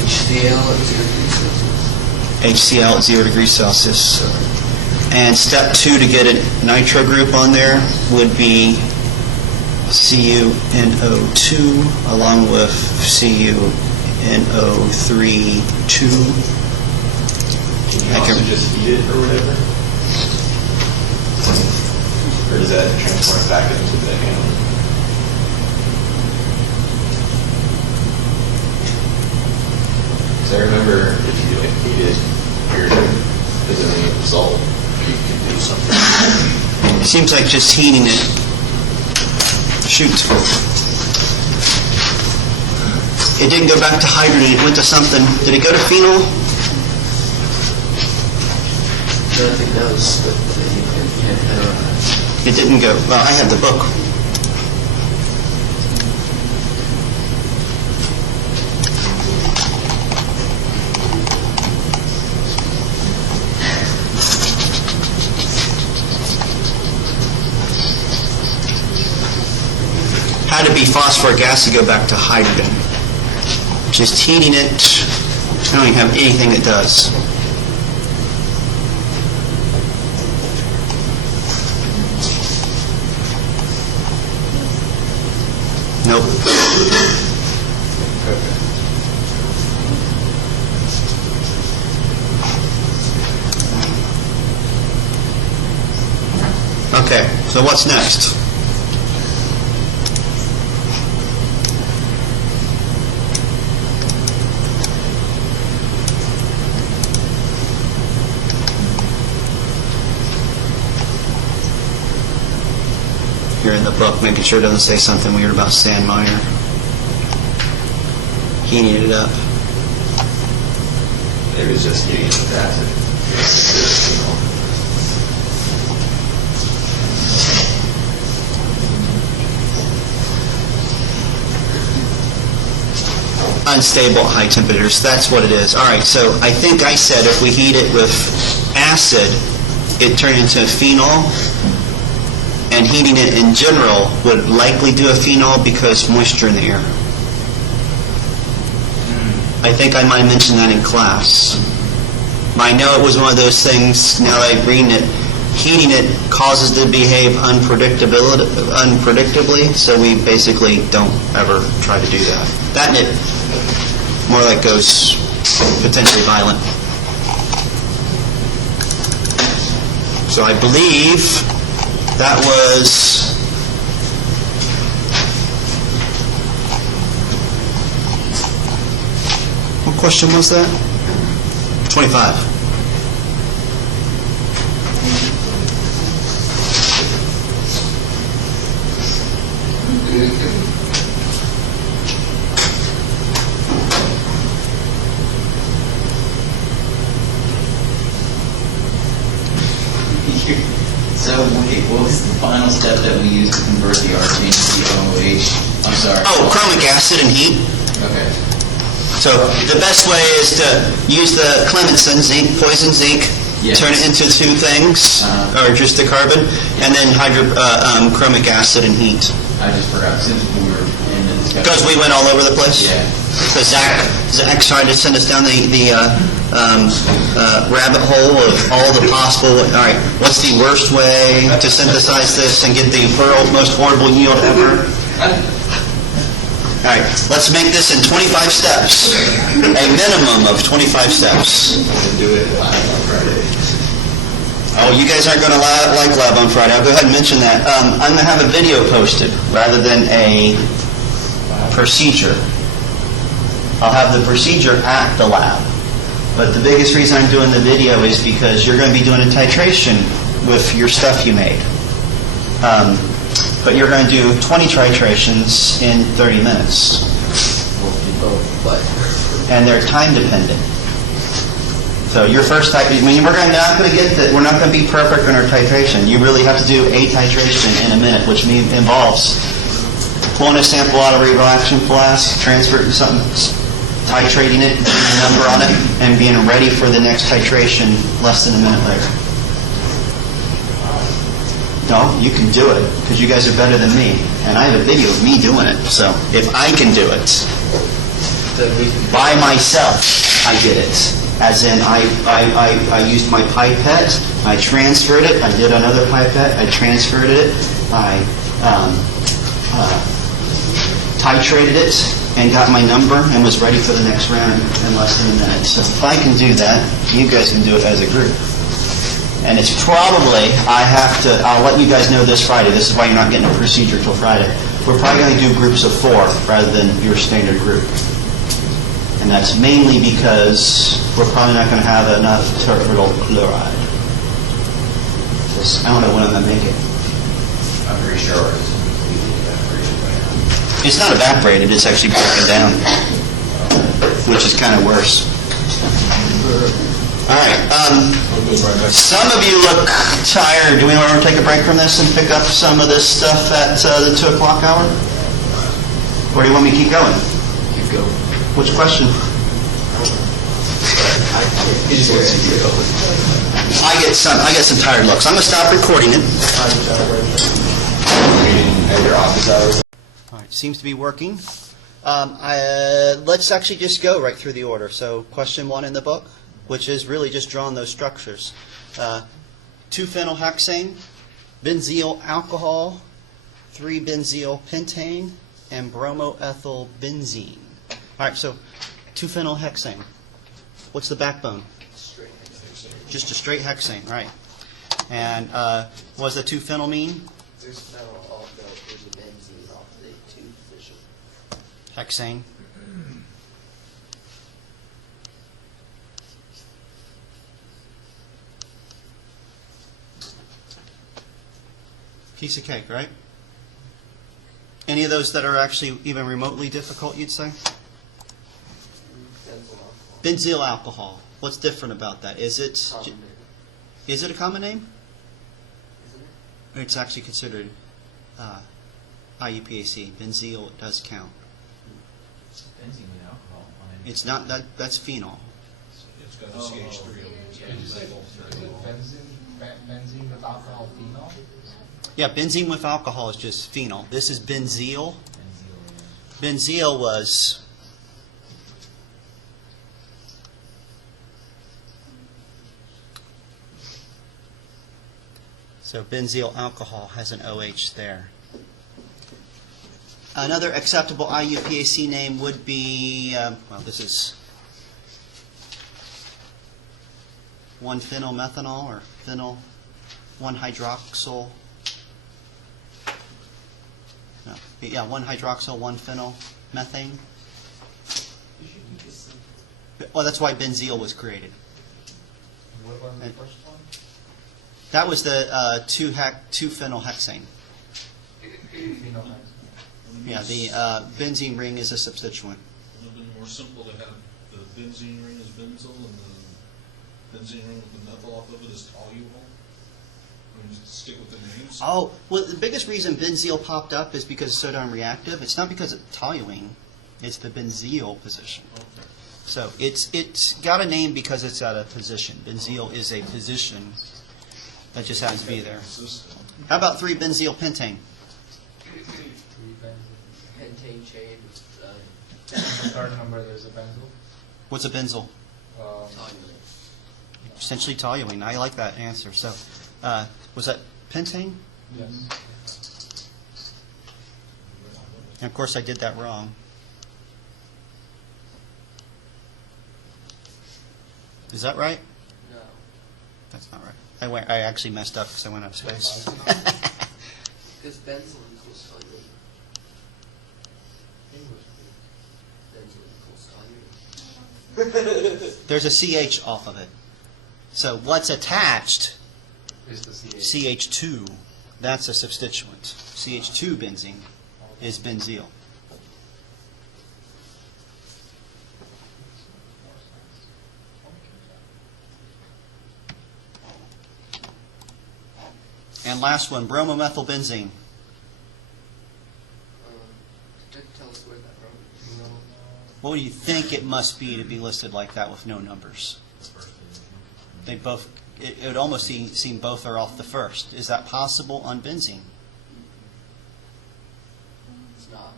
HCl at 0 degrees Celsius. HCl at 0 degrees Celsius. And step 2 to get a nitro group on there would be CuNO2 along with CuNO3 2. Can you also just heat it or whatever? Or does that transform back into the anode? Because I remember if you heat it, you're visiting a salt, you can do something. Seems like just heating it. Shoot. It didn't go back to hydrogen, it went to something. Did it go to phenol? Nothing else, but you can, I don't know. It didn't go. Well, I have the book. Had to be phosphoric acid to go back to hydrogen. Just heating it, I don't even have anything that does. Nope. Okay, so what's next? Here in the book, making sure it doesn't say something weird about sand miner. Heating it up. Maybe it's just heating it with acid. Unstable at high temperatures, that's what it is. All right, so I think I said if we heat it with acid, it turned into phenol, and heating it in general would likely do a phenol because moisture in the air. I think I might have mentioned that in class. I know it was one of those things, now that I'm reading it, heating it causes it to behave unpredictably, so we basically don't ever try to do that. That and it more like goes potentially violent. So I believe that was what question was that? 25. So, wait, what was the final step that we used to convert the arcane to OH? I'm sorry. Oh, chromic acid and heat. Okay. So the best way is to use the Clementson zinc, poison zinc, Yes. turn it into two things, or just the carbon, and then chromic acid and heat. I just forgot, since we were in the discussion. Because we went all over the place? Yeah. Because Zach tried to send us down the rabbit hole of all the possible, all right, what's the worst way to synthesize this and get the most horrible yield ever? All right, let's make this in 25 steps, a minimum of 25 steps. Do it live on Friday. Oh, you guys aren't going to like lab on Friday. I'll go ahead and mention that. I'm going to have a video posted rather than a procedure. I'll have the procedure at the lab. But the biggest reason I'm doing the video is because you're going to be doing a titration with your stuff you made. But you're going to do 20 titrations in 30 minutes. But And they're time dependent. So So your first type, I mean, we're not going to get that. We're not going to be perfect in our titration. You really have to do a titration in a minute, which involves pulling a sample out of a reaction flask, transfer it to something, titrating it, putting a number on it, and being ready for the next titration less than a minute later. No, you can do it because you guys are better than me, and I have a video of me doing it. So if I can do it by myself, I did it. As in, I used my pipette, I transferred it, I did another pipette, I transferred it, I titrated it, and got my number, and was ready for the next round in less than a minute. So if I can do that, you guys can do it as a group. And it's probably, I'll let you guys know this Friday, this is why you're not getting a procedure till Friday. We're probably going to do groups of 4 rather than your standard group. And that's mainly because we're probably not going to have enough terpital chloride. I don't know when I'm going to make it. I'm pretty sure it's completely evaporated by now. It's not evaporated, it's actually broken down, which is kind of worse. All right. Some of you look tired. Do we want to take a break from this and pick up some of this stuff at the 2 o'clock hour? Or do you want me to keep going? Keep going. Which question? He just wants to keep going. I get some tired looks. I'm going to stop recording it. At your office hours? All right, seems to be working. Let's actually just go right through the order. So question 1 in the book, which is really just drawing those structures. 2-phenylhexane, benzyl alcohol, 3-benzyl pentane, and bromoethyl benzene. All right, so 2-phenylhexane. What's the backbone? Straight hexane. Just a straight hexane, right. And what does the 2-phenyl mean? There's phenyl off the, there's a benzene off the 2 fission. Hexane. Piece of cake, right? Any of those that are actually even remotely difficult, you'd say? Benzyl alcohol. Benzyl alcohol. What's different about that? Is it a common name? Isn't it? It's actually considered IUPAC. Benzyl does count. Benzene with alcohol on it. It's not that. That's phenol. It's got a CH3 on it. Benzene with alcohol phenol? Yeah, benzene with alcohol is just phenol. This is benzyl. Benzyl was so benzyl alcohol has an OH there. Another acceptable IUPAC name would be well, this is 1-phenylmethanol or phenyl 1-hydroxyl. No, yeah, 1-hydroxyl 1-phenyl methane. Well, that's why benzyl was created. What was the first one? That was the 2-phenylhexane. Phenolhexane. Yeah, the benzene ring is a substituent. Would it have been more simple to have the benzene ring as benzyl and the benzene ring with the methyl off of it as toluol? I mean, just stick with the names? Oh, well, the biggest reason benzyl popped up is because it's so darn reactive. It's not because it's toluene. It's the benzyl position. Okay. So it's got a name because it's at a position. Benzyl is a position that just happens to be there. Consistent. How about 3-benzyl pentane? Pentane chain, The third number, there's a benzyl. What's a benzyl? toluene. Essentially toluene. I like that answer. So was that pentane? Yes. And of course I did that wrong. Is that right? No. That's not right. I actually messed up because I went out of space. Because benzyl equals toluene. Benzyl equals toluene. There's a CH off of it. So what's attached, Is the CH. CH2, that's a substituent. CH2 benzene is benzyl. And last one, bromomethylbenzene. Tell us where that from. What do you think it must be to be listed like that with no numbers? They both, it would almost seem both are off the first. Is that possible on benzene? It's not.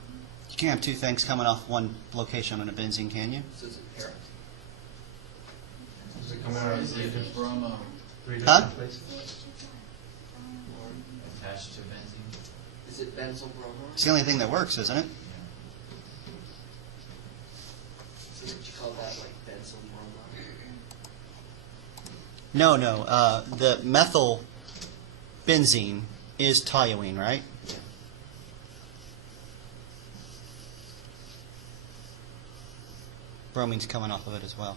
You can't have two things coming off one location on a benzene, can you? So it's a parent. Does it come out of Is it three bromo Huh? different places? attached to benzene? Is it benzyl bromide? It's the only thing that works, isn't it? So what you call that, like benzyl bromide? No. The methyl benzene is toluene, right? Bromine's coming off of it as well.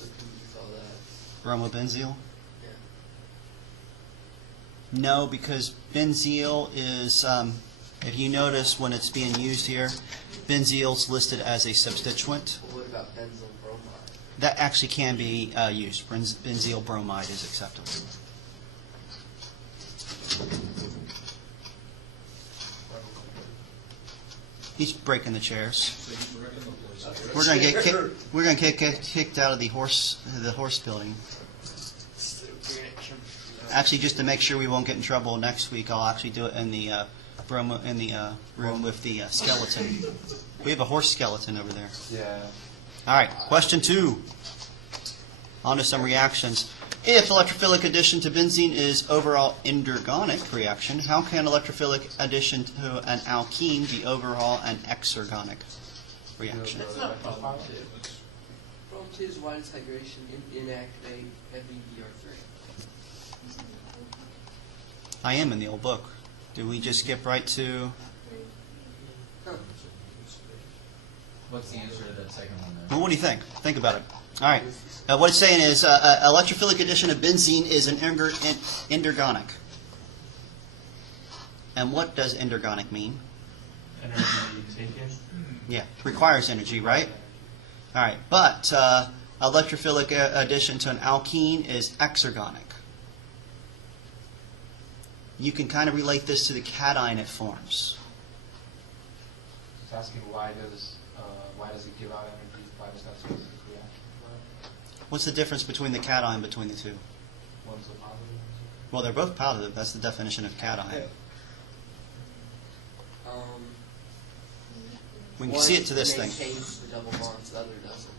What do you call that? Bromobenzyl? Yeah. No, because benzyl is, if you notice when it's being used here, benzyl's listed as a substituent. Well, what about benzyl bromide? That actually can be used. Benzyl bromide is acceptable. He's breaking the chairs. So you reckon the place. We're gonna get kicked out of the horse building. Actually, just to make sure we won't get in trouble next week, I'll actually do it in the room with the skeleton. We have a horse skeleton over there. Yeah. All right, question 2. On to some reactions. If electrophilic addition to benzene is overall endergonic reaction, how can electrophilic addition to an alkene be overall an exergonic reaction? That's not problem 2. Problem 2 is why does hydration inactivate FeDr3? I am in the old book. Do we just skip right to... What's the answer to that second one then? Well, what do you think? Think about it. All right. What it's saying is electrophilic addition of benzene is an endergonic. And what does endergonic mean? Energy taken? Yeah, requires energy, right? All right. But electrophilic addition to an alkene is exergonic. You can kind of relate this to the cation it forms. It's asking why does it give out energy? Why does that specific reaction? What's the difference between the cation between the two? One's a positive. Well, they're both positive. That's the definition of cation. We can see it to this thing. One maintains the double bonds, the other doesn't.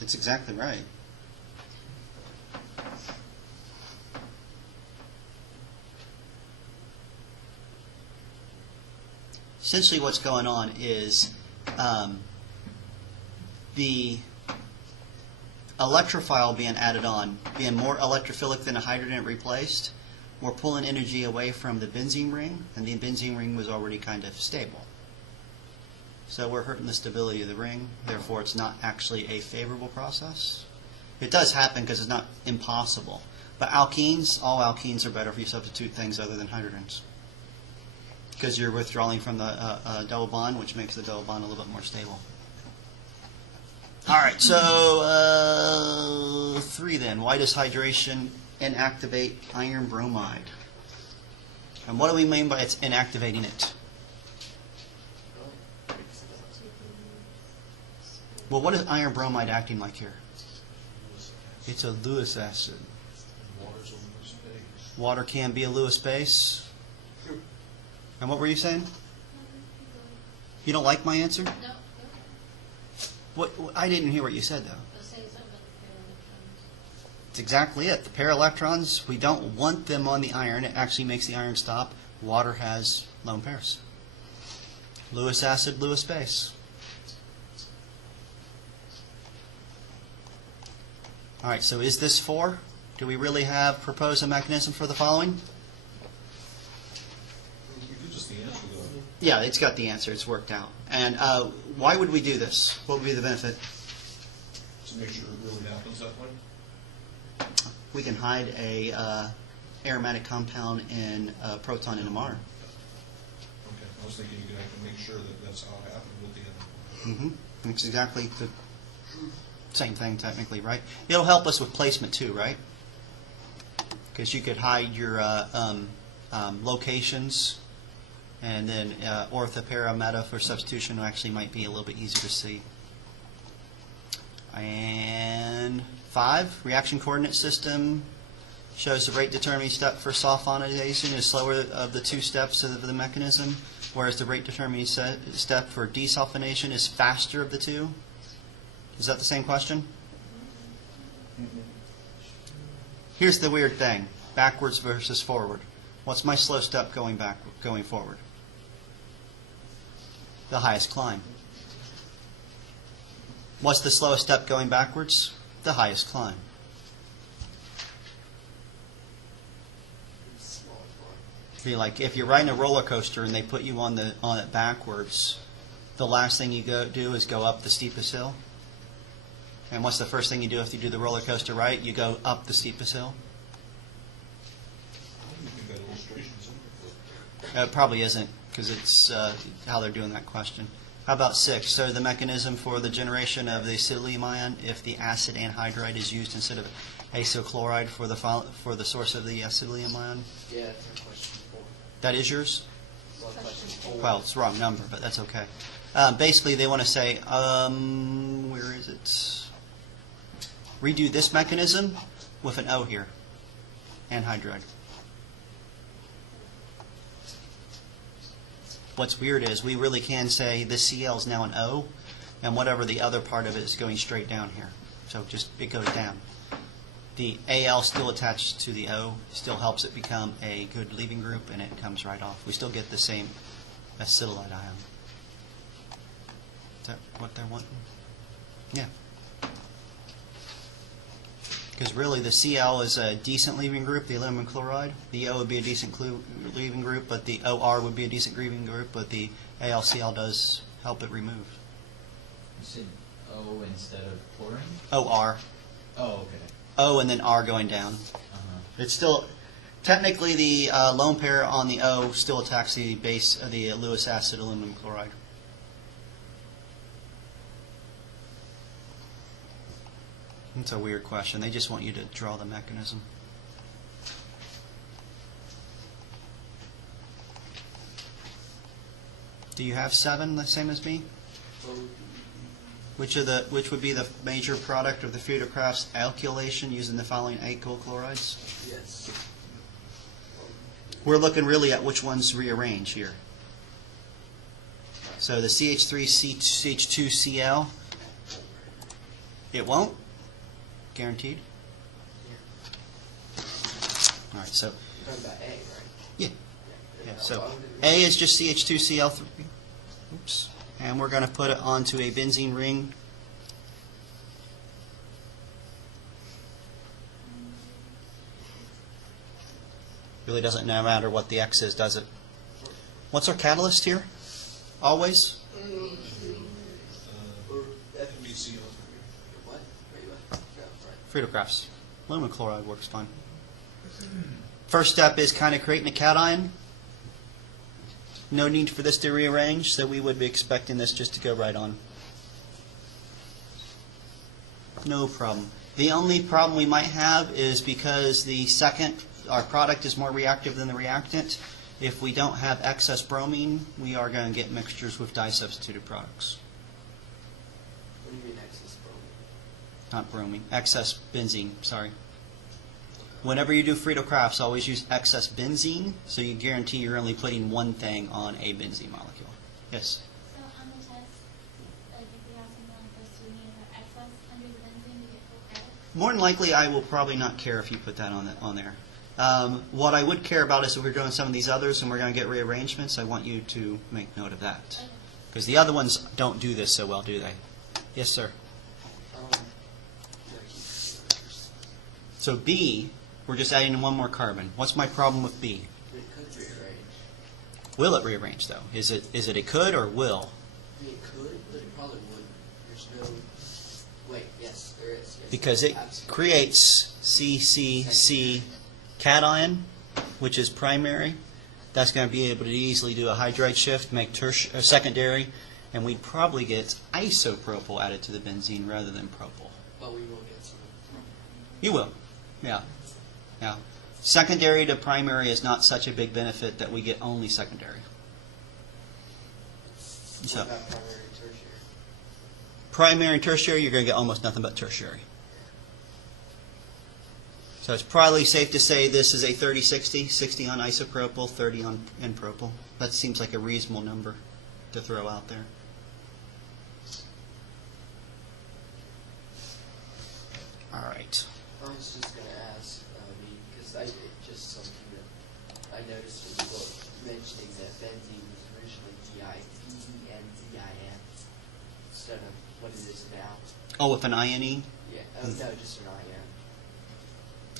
That's exactly right. Essentially what's going on is the electrophile being added on, being more electrophilic than a hydrogen it replaced, we're pulling energy away from the benzene ring, and the benzene ring was already kind of stable. So we're hurting the stability of the ring, therefore it's not actually a favorable process. It does happen because it's not impossible. But alkenes, all alkenes are better if you substitute things other than hydrogens. Because you're withdrawing from the double bond, which makes the double bond a little bit more stable. All right, so 3 then. Why does hydration inactivate iron bromide? And what do we mean by it's inactivating it? Well, what is iron bromide acting like here? It's a Lewis acid. Water's on the space. Water can be a Lewis base. And what were you saying? You don't like my answer? No, What? I didn't hear what you said, though. I'll say something about the pair electrons. That's exactly it. The pair electrons, we don't want them on the iron. It actually makes the iron stop. Water has lone pairs. Lewis acid, Lewis base. All right, so is this 4? Do we really have proposed a mechanism for the following? You did just the answer though. Yeah, it's got the answer. It's worked out. And why would we do this? What would be the benefit? To make sure it really happens that way. We can hide a aromatic compound in a proton in a mar. Okay, I was thinking you could have to make sure that that's how it happened with the other. Mm-hmm. It's exactly the same thing technically, right? It'll help us with placement too, right? because you could hide your locations, and then orthopara meta for substitution actually might be a little bit easier to see. And 5, reaction coordinate system shows the rate determining step for sulfonization is slower of the 2 steps of the mechanism, whereas the rate determining step for desulfonation is faster of the 2. Is that the same question? Here's the weird thing, backwards versus forward. What's my slow step going forward? The highest climb. What's the slowest step going backwards? The highest climb. Like if you're riding a roller coaster and they put you on it backwards, the last thing you do is go up the steepest hill. And what's the first thing you do if you do the roller coaster right? You go up the steepest hill. You think that illustration's in there? It probably isn't, because it's how they're doing that question. How about 6? So the mechanism for the generation of the acylylium ion if the acid anhydride is used instead of acylchloride for the source of the acylylium ion. Yeah, that's our question 4. That is yours? Well, question 4. Well, it's the wrong number, but that's okay. Basically, they want to say, where is it? Redo this mechanism with an O here, anhydride. What's weird is we really can say this Cl is now an O, and whatever the other part of it is going straight down here. So just it goes down. The Al still attached to the O still helps it become a good leaving group, and it comes right off. We still get the same acetylide ion. Is that what they're wanting? Yeah. Because really the Cl is a decent leaving group, the aluminum chloride. The O would be a decent leaving group, but the OR would be a decent leaving group, but the AlCl does help it remove. You said O instead of chlorine? OR. Oh, okay. O and then R going down. It's still, technically the lone pair on the O still attacks the base of the Lewis acid aluminum chloride. It's a weird question. They just want you to draw the mechanism. Do you have 7 the same as me? Which would be the major product of the Friedel-Crafts alkylation using the following alkyl chlorides? Yes. We're looking really at which ones rearrange here. So the CH3CH2Cl, it won't? Guaranteed? All right, so You're talking about A, right? yeah. So A is just CH2Cl3. Oops. And we're going to put it onto a benzene ring. Really doesn't matter what the X is, does it? What's our catalyst here? Always? BCl. What? Wait, what? Yeah, right. Friedel-Crafts. Aluminum chloride works fine. First step is kind of creating a cation. No need for this to rearrange, so we would be expecting this just to go right on. No problem. The only problem we might have is because our product is more reactive than the reactant. If we don't have excess bromine, we are going to get mixtures with dye-substituted products. What do you mean excess bromine? Not bromine, excess benzene, sorry. Whenever you do Friedel-Crafts, always use excess benzene, so you guarantee you're only putting one thing on a benzene molecule. Yes? So on the test, like if we have something like this, do we need to put excess under the benzene to get full credit? More than likely, I will probably not care if you put that on there. What I would care about is if we're doing some of these others and we're going to get rearrangements, I want you to make note of that. Because the other ones don't do this so well, do they? Yes, sir. Yeah, So B, we're just adding in one more carbon. What's my problem with B? it could rearrange. Will it rearrange, though? Is it a could or will? I mean, it could, but it probably wouldn't. There's no... Wait, yes, there is. Yes, Because it absolutely. creates CCC cation, which is primary. That's going to be able to easily do a hydride shift, make secondary, and we'd probably get isopropyl added to the benzene rather than propyl. But we will get some. You will, yeah. Secondary to primary is not such a big benefit that we get only secondary. So, What about primary and tertiary? primary and tertiary, you're going to get almost nothing but tertiary. So it's probably safe to say this is a 30-60, 60 on isopropyl, 30 on N-propyl. That seems like a reasonable number to throw out there. All right. I was just going to ask, because it's just something that I noticed in the book mentioning that benzene was originally B-E-N-Z-I-N instead of what it is now. Oh, with an INE? Yeah, no, just an IN.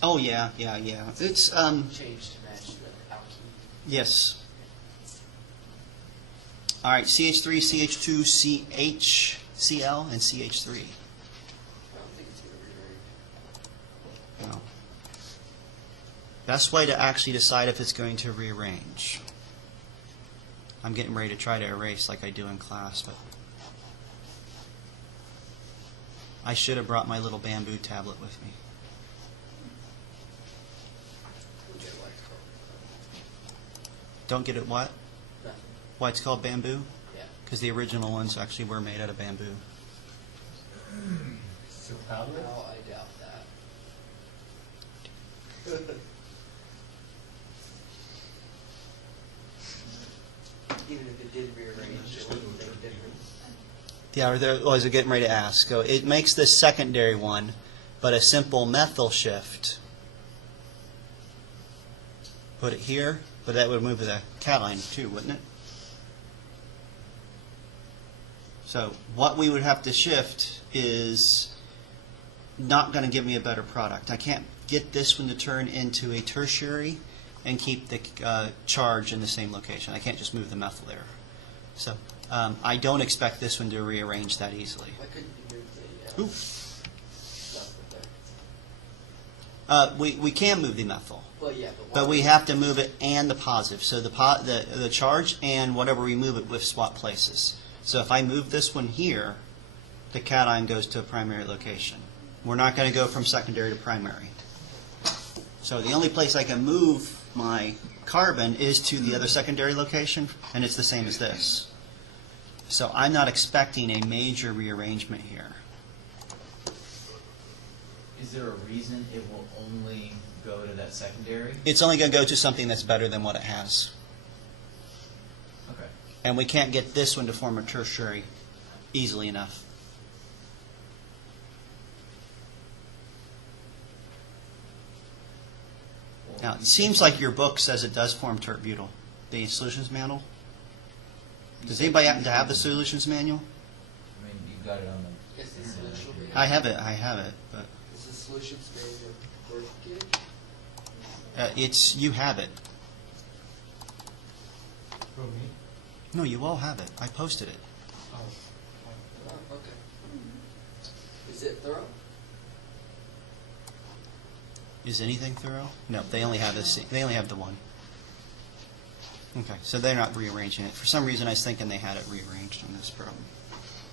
Oh, yeah. It's, Changed to match the alkene. yes. All right, CH3, CH2, CH, Cl, and CH3. I don't think it's going to rearrange. No. Best way to actually decide if it's going to rearrange. I'm getting ready to try to erase like I do in class, but I should have brought my little bamboo tablet with me. We'll get what it's called. Don't get it what? Nothing. Why it's called bamboo? Yeah. Because the original ones actually were made out of bamboo. Still powder? No, I doubt that. Even if it did rearrange, it wouldn't make a difference. Yeah, I was getting ready to ask. So it makes this secondary one, but a simple methyl shift. Put it here, but that would move the cation too, wouldn't it? So what we would have to shift is not going to give me a better product. I can't get this one to turn into a tertiary and keep the charge in the same location. I can't just move the methyl there. So I don't expect this one to rearrange that easily. Why couldn't you move the Ooh. stuff with that? We can move the methyl, Well, yeah, but why we would- have to move it and the positive. So the charge and whatever we move it with swap places. So if I move this one here, the cation goes to a primary location. We're not going to go from secondary to primary. So the only place I can move my carbon is to the other secondary location, and it's the same as this. So I'm not expecting a major rearrangement here. Is there a reason it will only go to that secondary? It's only going to go to something that's better than what it has. Okay. And we can't get this one to form a tertiary easily enough. Now, it seems like your book says it does form tert-butyl, the solutions manual. Does anybody happen to have the solutions manual? I mean, you've got it on the. Is the solution I have it, but Is the solution made of it's, you have it. Who, me? No, you all have it. I posted it. Oh. Oh, okay. Is it thorough? Is anything thorough? No, they only have this. They only have the one. Okay, so they're not rearranging it. For some reason, I was thinking they had it rearranged on this problem.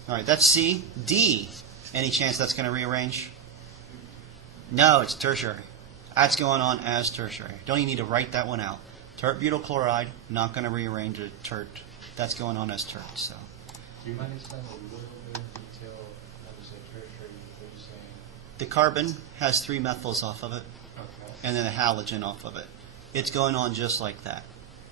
All right, that's C. D. Any chance that's going to rearrange? No, it's tertiary. That's going on as tertiary. Don't even need to write that one out. Tert-butyl chloride, not going to rearrange a tert. That's going on as tert. So Do you mind explaining a little bit in detail, when you say tertiary, what you're saying? the carbon has 3 methyls off of it, Okay. and then a halogen off of it. It's going on just like that.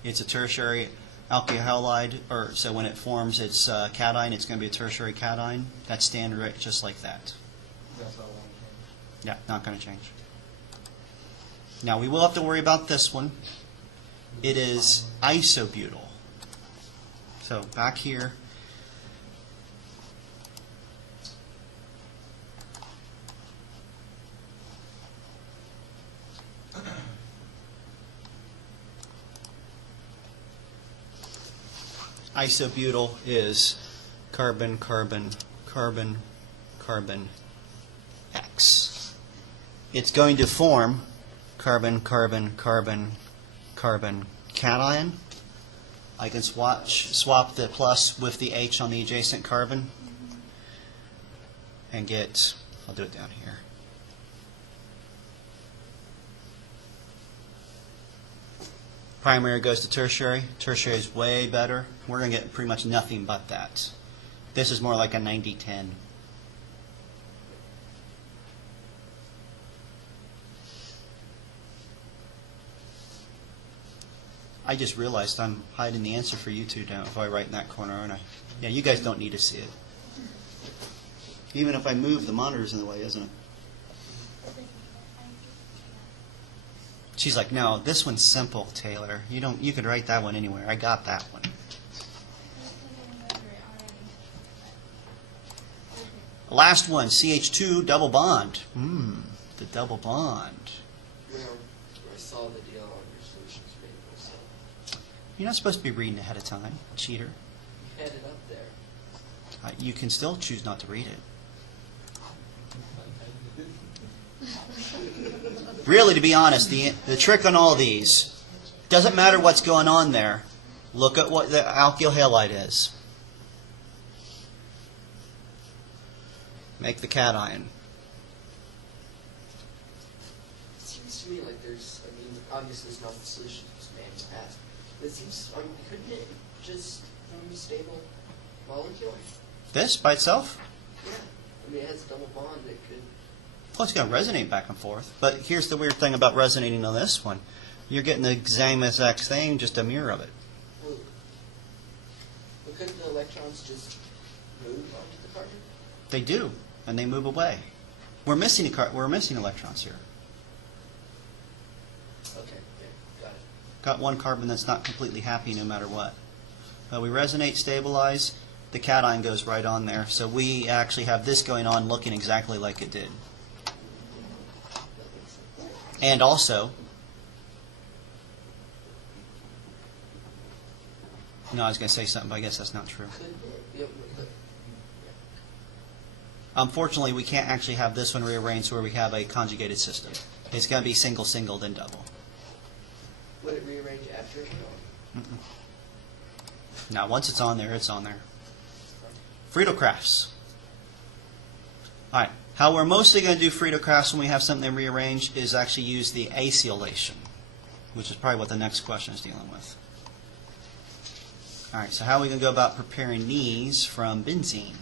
It's a tertiary alkyl-halide, or so when it forms its cation, it's going to be a tertiary cation. That's standard right, just like that. That's all I want to change. Yeah, not going to change. Now we will have to worry about this one. It is isobutyl. So back here. Isobutyl is carbon, carbon, carbon, carbon, X. It's going to form carbon, carbon, carbon, carbon cation. I can swap the plus with the H on the adjacent carbon and get, I'll do it down here. Primary goes to tertiary. Tertiary is way better. We're going to get pretty much nothing but that. This is more like a 90-10. I just realized I'm hiding the answer for you two down if I write in that corner, aren't I? Yeah, you guys don't need to see it. Even if I move, the monitor's in the way, isn't it? She's like, no, this one's simple, Taylor. You could write that one anywhere. I got that one. Last one, CH2 double bond. The double bond. You know, I saw the deal on your solutions paper, so You're not supposed to be reading ahead of time, cheater. you had it up there. You can still choose not to read it. Really, to be honest, the trick on all these, doesn't matter what's going on there. Look at what the alkyl halide is. Make the cation. It seems to me like there's, I mean, obviously it's not the solution, it's man's path. But it seems, I mean, couldn't it just form a stable molecule? This by itself? Yeah. I mean, it has a double bond that could. Well, it's going to resonate back and forth. But here's the weird thing about resonating on this one. You're getting the same exact thing, just a mirror of it. Well, couldn't the electrons just move onto the carbon? They do, and they move away. We're missing electrons here. Okay, yeah, got it. Got one carbon that's not completely happy no matter what. We resonate, stabilize, the cation goes right on there. So we actually have this going on looking exactly like it did. And also, no, I was going to say something, but I guess that's not true. Could it? Yeah, but- Unfortunately, we can't actually have this one rearranged where we have a conjugated system. It's going to be single, single, then double. Would it rearrange after it? Now, once it's on there, it's on there. Friedel-Crafts. All right. How we're mostly going to do Friedel-Crafts when we have something rearranged is actually use the acylation, which is probably what the next question is dealing with. All right. So how are we going to go about preparing these from benzene?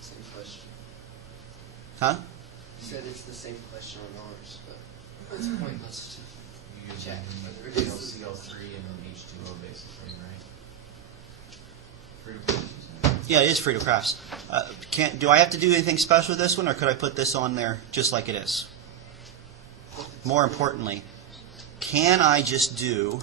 Same question. Huh? You said it's the same question on ours, but it's pointless You use Check. CL3 and then H2O basis, right? Yeah, it is Friedel-Crafts. Do I have to do anything special with this one, or could I put this on there just like it is? More importantly, can I just do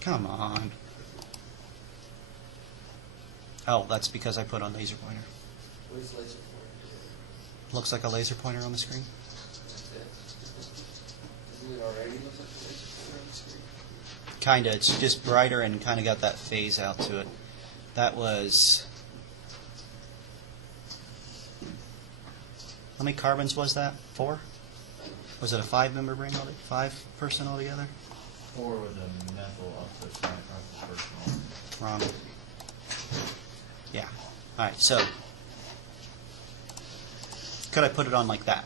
come on. Oh, that's because I put on laser pointer. What is laser pointer? Looks like a laser pointer on the screen. That's it. Doesn't it already look like a laser pointer on the screen? Kinda. It's just brighter and kind of got that phase out to it. That was... How many carbons was that? 4? Was it a 5-member ring? 5-person altogether? 4 with a methyl uplift across the first one. Wrong. Yeah. All right. So, could I put it on like that?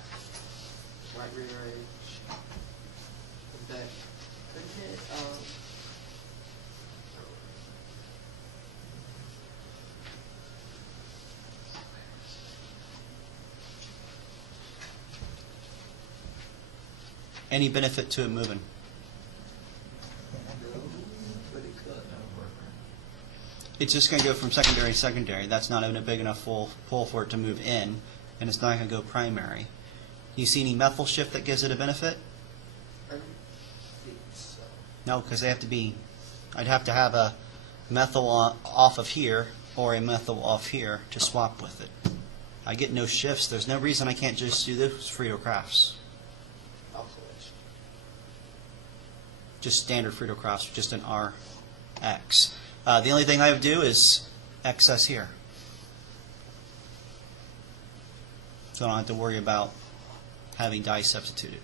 Might rearrange. But couldn't it, Any benefit to it moving? but it could. That would work, right? It's just going to go from secondary to secondary. That's not even a big enough pull for it to move in, and it's not going to go primary. You see any methyl shift that gives it a benefit? I don't think so. No, because they have to be. I'd have to have a methyl off of here or a methyl off here to swap with it. I get no shifts. There's no reason I can't just do this Friedel-Crafts. Alkylation. Just standard Friedel-Crafts, just an RX. The only thing I would do is excess here. So I don't have to worry about having dye substituted.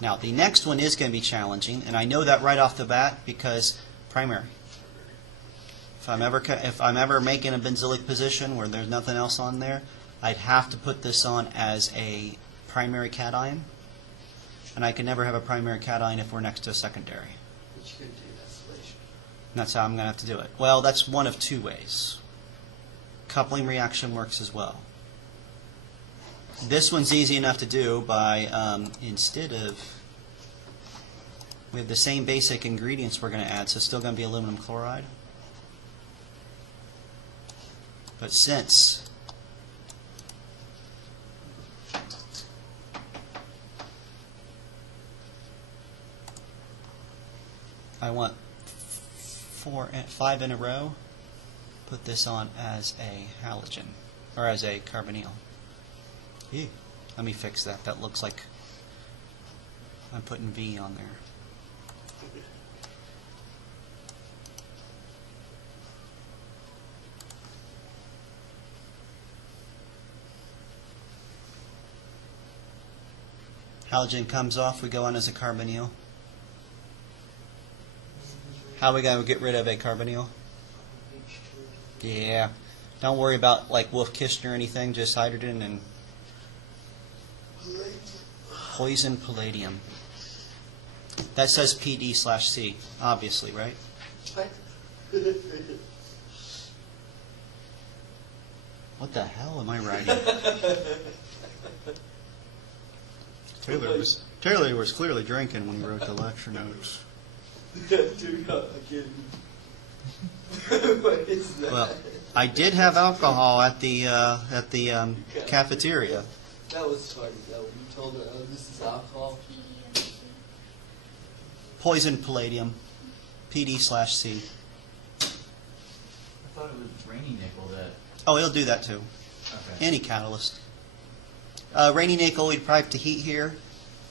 Now, the next one is going to be challenging, and I know that right off the bat because primary. If I'm ever making a benzylic position where there's nothing else on there, I'd have to put this on as a primary cation, and I can never have a primary cation if we're next to a secondary. But you could do distillation. And that's how I'm going to have to do it. Well, that's one of two ways. Coupling reaction works as well. This one's easy enough to do by, instead of, we have the same basic ingredients we're going to add, so it's still going to be aluminum chloride. But since I want 5 in a row, put this on as a halogen, or as a carbonyl. Ew. Let me fix that. That looks like I'm putting V on there. Halogen comes off, we go on as a carbonyl. How are we going to get rid of a carbonyl? Yeah. Don't worry about like Wolff-Kishner or anything, just hydrogen and poison palladium. That says PD/C, obviously, right? What the hell am I writing? Taylor was clearly drinking when he wrote the lecture notes. What is that? Well, I did have alcohol at the cafeteria. That was funny, though, when you told her, oh, this is alcohol. Poison palladium, PD/C. I thought it was rainy nickel that, Oh, it'll do that too. okay. Any catalyst. Rainy nickel, we'd probably have to heat here.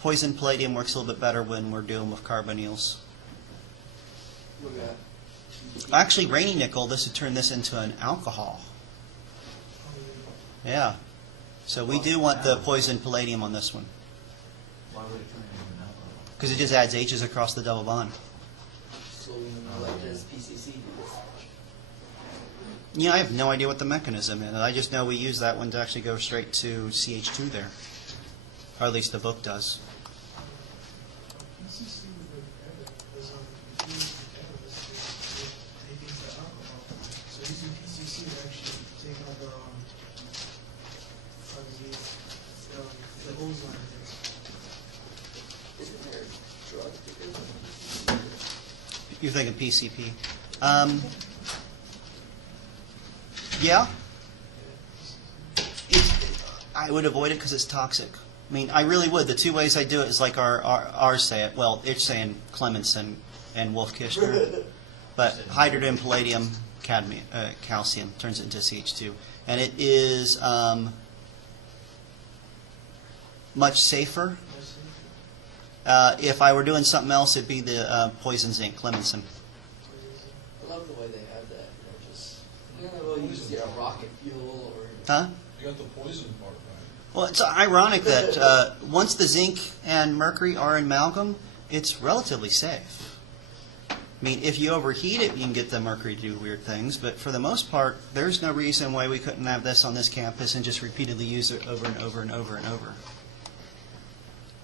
Poison palladium works a little bit better when we're dealing with carbonyls. Look at that. Actually, rainy nickel, this would turn this into an alcohol. Yeah. So we do want the poison palladium on this one, Why would it turn into an alcohol? because it just adds H's across the double bond. So, what does PCC do? Yeah, I have no idea what the mechanism is. I just know we use that one to actually go straight to CH2 there. Or at least the book does. PCC would edit is confused the catalyst with taking the alcohol. So using PCC would actually take out the ozone. Isn't there drugs because of You're thinking PCP. Yeah. I would avoid it because it's toxic. I mean, I really would. The two ways I do it is like ours say it. Well, it's saying Clemens and Wolff-Kishner. But hydrogen, palladium, cadmium, calcium turns it into CH2. And it is much safer. If I were doing something else, it'd be the poison zinc, Clemenson. I love the way they have that. Just, we'll use rocket fuel or. Huh? You got the poison part, right? Well, it's ironic that once the zinc and mercury are in amalgam, it's relatively safe. I mean, if you overheat it, you can get the mercury to do weird things, but for the most part, there's no reason why we couldn't have this on this campus and just repeatedly use it over and over and over and over.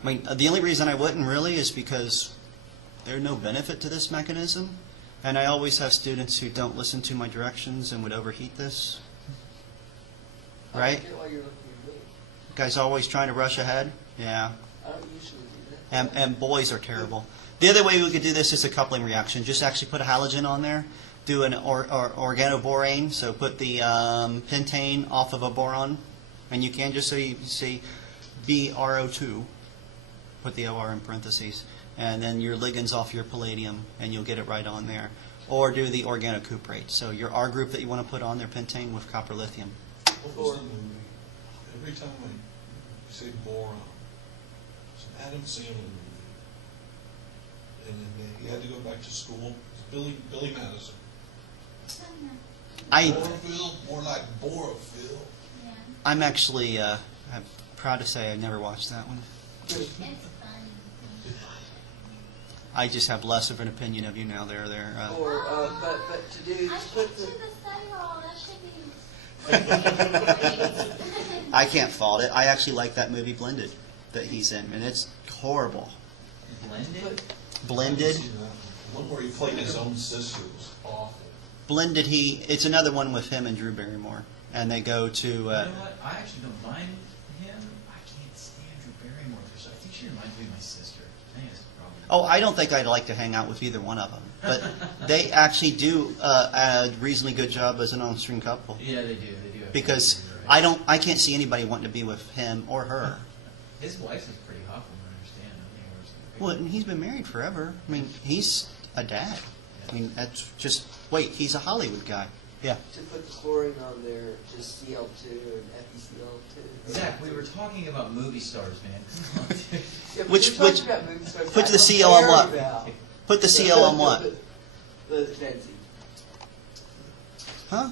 I mean, the only reason I wouldn't really is because there's no benefit to this mechanism, and I always have students who don't listen to my directions and would overheat this. Right? I get why you're looking at me. Guys always trying to rush ahead? Yeah. I don't usually do that. And boys are terrible. The other way we could do this is a coupling reaction. Just actually put a halogen on there. Do an organoborane, so put the pentane off of a boron. And you can just say BRO2. Put the OR in parentheses. And then your ligands off your palladium, and you'll get it right on there. Or do the organocuprate. So your R group that you want to put on there, pentane with copper lithium. What was the movie? Every time you say boron, it's an Adam Sandler movie. And then he had to go back to school. Billy Madison. Borophyll, more like borophyll. Yeah. I'm actually I'm proud to say I never watched that one. It's fun. I just have less of an opinion of you now. There. Or, but to do, I to put can't do the, the cellulose, that should be. I can't fault it. I actually like that movie Blended that he's in, and it's horrible. Blended? Blended. See that one where he played his own sister was awful. Blended. It's another one with him and Drew Barrymore, and they go to. You know what? I actually don't mind him. I can't stand Drew Barrymore. I think she reminds me of my sister. I think that's a problem. Oh, I don't think I'd like to hang out with either one of them, but they actually do a reasonably good job as an on-screen couple. Yeah, they do. They do. have Because chemistry, right? I can't see anybody wanting to be with him or her. His wife is pretty hot, from what I understand. I think it was- Well, and he's been married forever. I mean, he's a dad. I mean, that's just wait. He's a Hollywood guy. Yeah. to put the chlorine on there, just Cl2 and FeCl2. Zach, we were talking about movie stars, man. Come on, dude. Yeah, but Which- we're which- talking about movie stars put I the don't CL on care what? about. Put the CL on what? The benzene. Huh?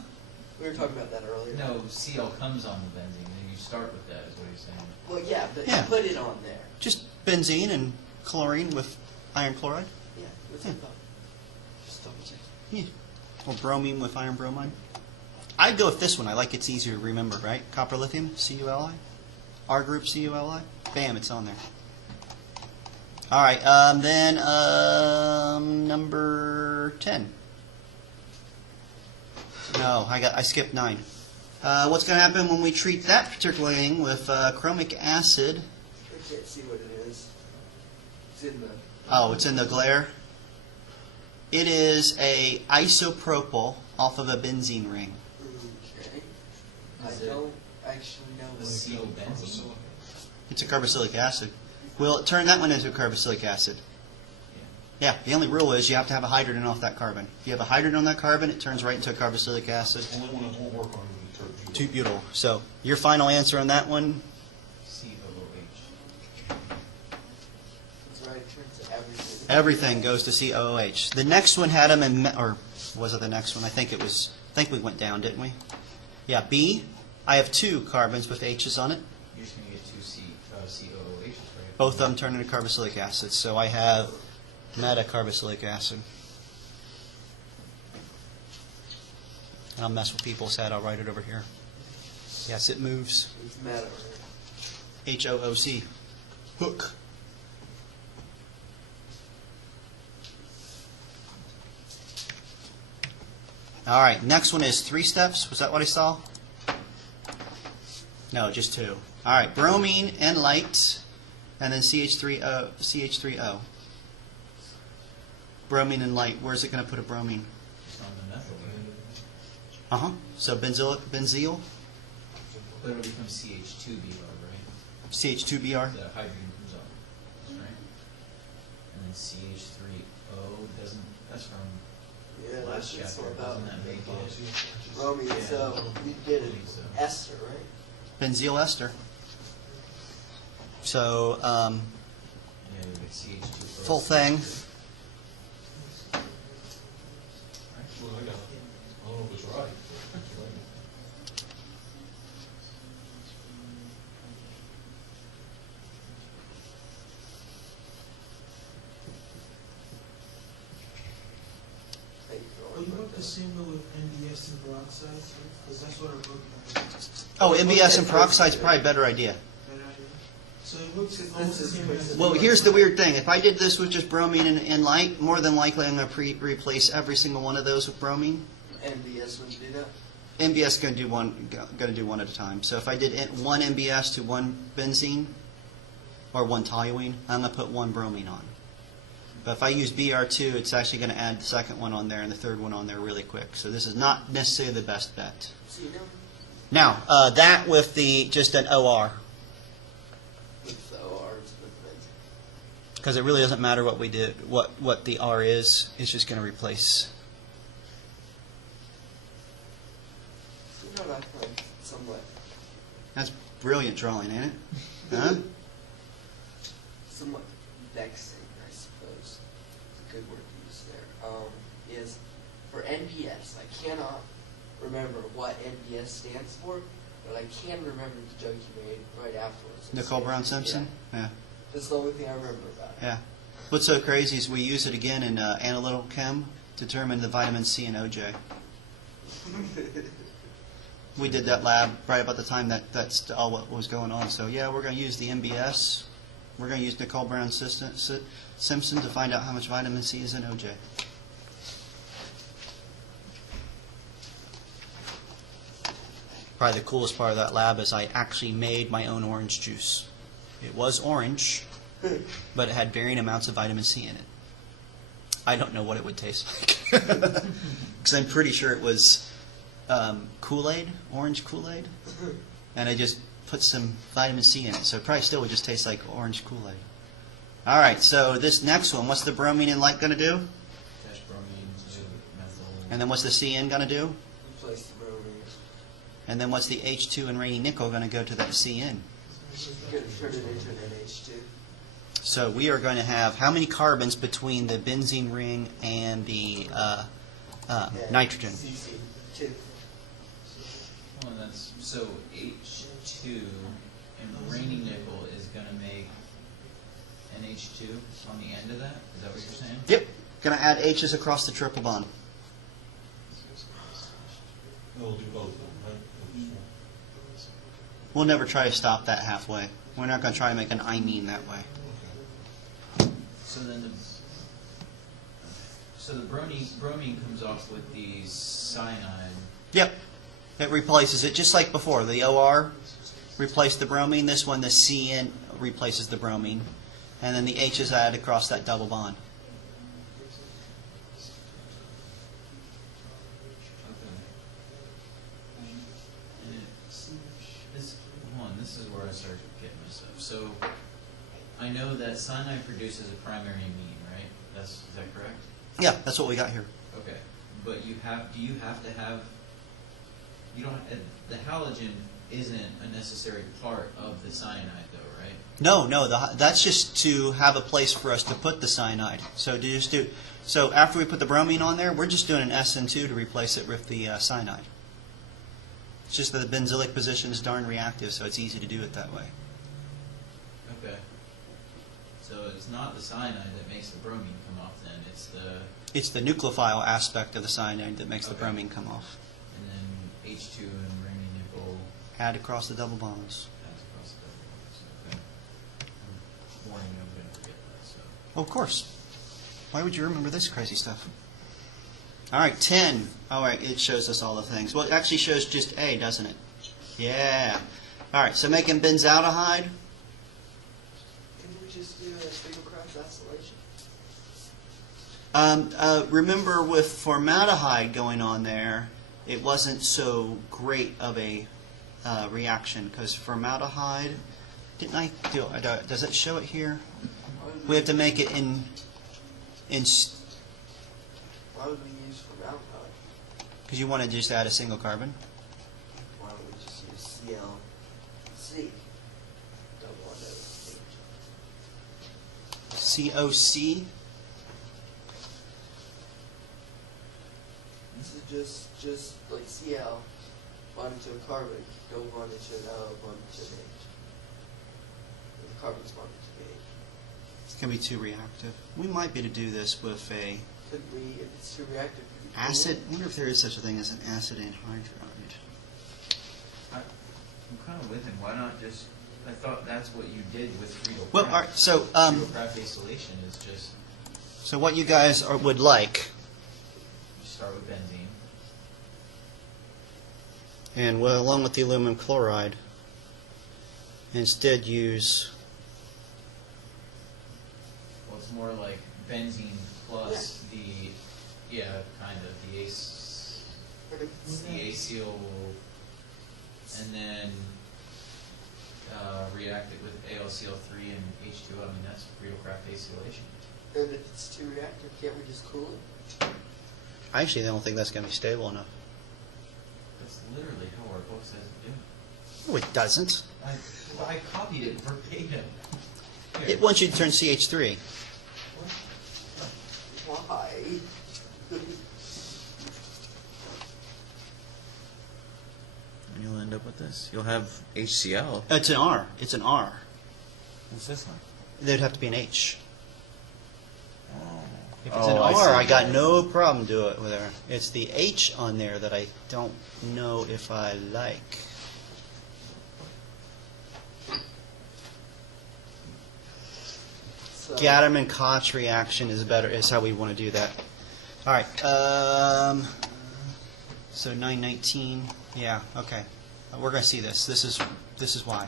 We were talking about that earlier. No, Cl comes on the benzene, and you start with that, is what he's saying. Well, yeah, but Yeah. put it on there. Just benzene and chlorine with iron chloride. Yeah, what's Yeah. it called? Just double check. Yeah. Or bromine with iron bromide. I'd go with this one. I like it's easier to remember, right? Copper lithium, CuLi. R group CuLi. Bam, it's on there. All right, then number 10. No, I skipped 9. What's going to happen when we treat that particular thing with chromic acid? I can't see what it is. It's in the... Oh, it's in the glare. It is a isopropyl off of a benzene ring. Okay. Is I it don't actually know the what... CO benzene? It's a carboxylic acid. We'll turn that one into a carboxylic acid. Yeah, the only rule is you have to have a hydrogen off that carbon. If you have a hydrogen on that carbon, it turns right into a carboxylic acid. Only one that won't work on is the terp. 2-butyl. So your final answer on that one? COOH. That's right, it turns to everything. Everything goes to COOH. The next one had them in, or was it the next one? I think we went down, didn't we? Yeah, B. I have 2 carbons with H's on it. You're just going to get 2 COOHs, right? Both of them turn into carboxylic acid. So I have metacarboxylic acid. And I'll mess with people's head. I'll write it over here. Yes, it moves. It's matter. HOOC. Hook. All right, next one is 3 steps. Was that what I saw? No, just 2. All right, bromine and light, and then CH3O. Bromine and light. Where's it going to put a bromine? Just on the methyl, right? Uh-huh. So benzyl, But it'll become CH2Br, right? CH2Br. The hydrogen comes off, right? And then CH3O doesn't, that's from Yeah, that's last just chapter, about doesn't that make it? bromine, Yeah. so you get an So- ester, right? Benzyl ester. So, Yeah, you get CH2O. full thing. Well, I got it. I don't know if it's right. It's right. Thank you for Well, you all work the same way with NBS and peroxides, because that's what I wrote down. Oh, MBS and peroxide's probably a better idea. That idea. So it works almost the same way as... Well, here's the weird thing. If I did this with just bromine and light, more than likely I'm going to replace every single one of those with bromine. NBS when you do that. MBS is going to do one at a time. So if I did one MBS to one benzene or one toluene, I'm going to put one bromine on. But if I use BR2, it's actually going to add the second one on there and the third one on there really quick. So this is not necessarily the best bet. So you know, Now, that with just an OR, with the ORs with benzene. because it really doesn't matter what we did, what the R is. It's just going to replace. You know, I find somewhat, That's brilliant drawing, ain't it? Huh? somewhat vexing, I suppose. A good word to use there. Is for NBS, I cannot remember what NBS stands for, but I can remember the joke you made right afterwards. Nicole Brown Simpson? Yeah. That's the only thing I remember about it. Yeah. What's so crazy is we use it again in analytical chem to determine the vitamin C and OJ. We did that lab right about the time that's all what was going on. So yeah, we're going to use the MBS. We're going to use Nicole Brown Simpson to find out how much vitamin C is in OJ. Probably the coolest part of that lab is I actually made my own orange juice. It was orange, but it had varying amounts of vitamin C in it. I don't know what it would taste like. Because I'm pretty sure it was Kool-Aid, orange Kool-Aid. And I just put some vitamin C in it. So it probably still would just taste like orange Kool-Aid. All right, so this next one, what's the bromine and light going to do? Dash bromine, methyl. And then what's the CN going to do? Replace the bromine. And then what's the H2 and rainy nickel going to go to that CN? You're going to turn it into an NH2. So we are going to have how many carbons between the benzene ring and the nitrogen? CC2. Well, that's, so H2 and rainy nickel is going to make an H2 on the end of that? Is that what you're saying? Yep. Going to add H's across the triple bond. We'll do both of them, right? We'll never try to stop that halfway. We're not going to try to make an imine that way. So then the bromine comes off with the cyanide. Yep. It replaces it just like before. The OR replaced the bromine. This one, the CN, replaces the bromine. And then the H is added across that double bond. This is where I started getting myself. So I know that cyanide produces a primary amine, right? Is that correct? Yeah, that's what we got here. Okay. But do you have to have, the halogen isn't a necessary part of the cyanide though, right? No, that's just to have a place for us to put the cyanide. So after we put the bromine on there, we're just doing an SN2 to replace it with the cyanide. It's just that the benzylic position is darn reactive, so it's easy to do it that way. Okay. So it's not the cyanide that makes the bromine come off then, It's the nucleophile aspect of the cyanide that makes the Okay. bromine come off. and then H2 and rainy nickel Add across the double bonds. adds across the double bonds. Okay. I'm warning you, I'm going to forget that, so. Oh, of course. Why would you remember this crazy stuff? All right, 10. All right, it shows us all the things. Well, it actually shows just A, doesn't it? Yeah. All right, so making benzaldehyde. Can we just do a single cross acylation? Remember with formaldehyde going on there, it wasn't so great of a reaction because formaldehyde, didn't I do it? Does it show it here? We have to make it in Why would we use formaldehyde? because you want to just add a single carbon. Why don't we just use ClC? Double bond O. COC. This is just like Cl bonded to a carbon, double bonded to an O, bonded to an H. The carbon's bonded to the H. It's going to be too reactive. We might be able to do this with a Could we, if it's too reactive, could we cool acid. it? I wonder if there is such a thing as an acid anhydride. I'm kind of with him. Why not just, I thought that's what you did with Friedel. Well, all right, so Friedel craft acylation is just, so what you guys would like, you start with benzene. and well, along with the aluminum chloride, instead use Well, it's more like benzene plus kind of the acyl, and then react it with AlCl3 and H2O. I mean, that's Friedel craft acylation. And if it's too reactive, can't we just cool it? I actually don't think that's going to be stable enough. That's literally how our book says to do it. No, it doesn't. I copied it verbatim. Here. It wants you to turn CH3. Why? And you'll end up with this. You'll have HCl. It's an R. It's an R. What's this one? There'd have to be an H. If it's an Oh, I R, I see. got no problem doing it with her. It's the H on there that I don't know if I like. So, Gatterman and Koch reaction is better. Is how we want to do that. All right. So 919. Yeah. Okay. We're going to see this. This is why.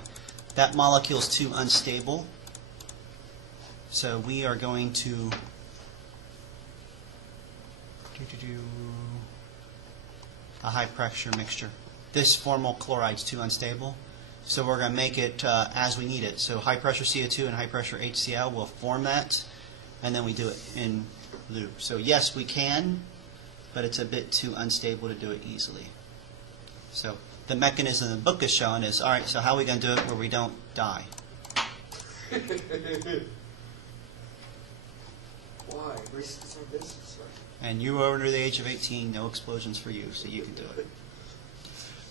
That molecule is too unstable. So we are going to do a high pressure mixture. This formal chloride's too unstable. So we're going to make it as we need it. So high pressure CO2 and high pressure HCl will form that, and then we do it in loop. So yes, we can, but it's a bit too unstable to do it easily. So the mechanism the book is showing is, all right, so how are we going to do it where we don't die? why? Risk is our business, right? And you are under the age of 18, no explosions for you, so you can do it.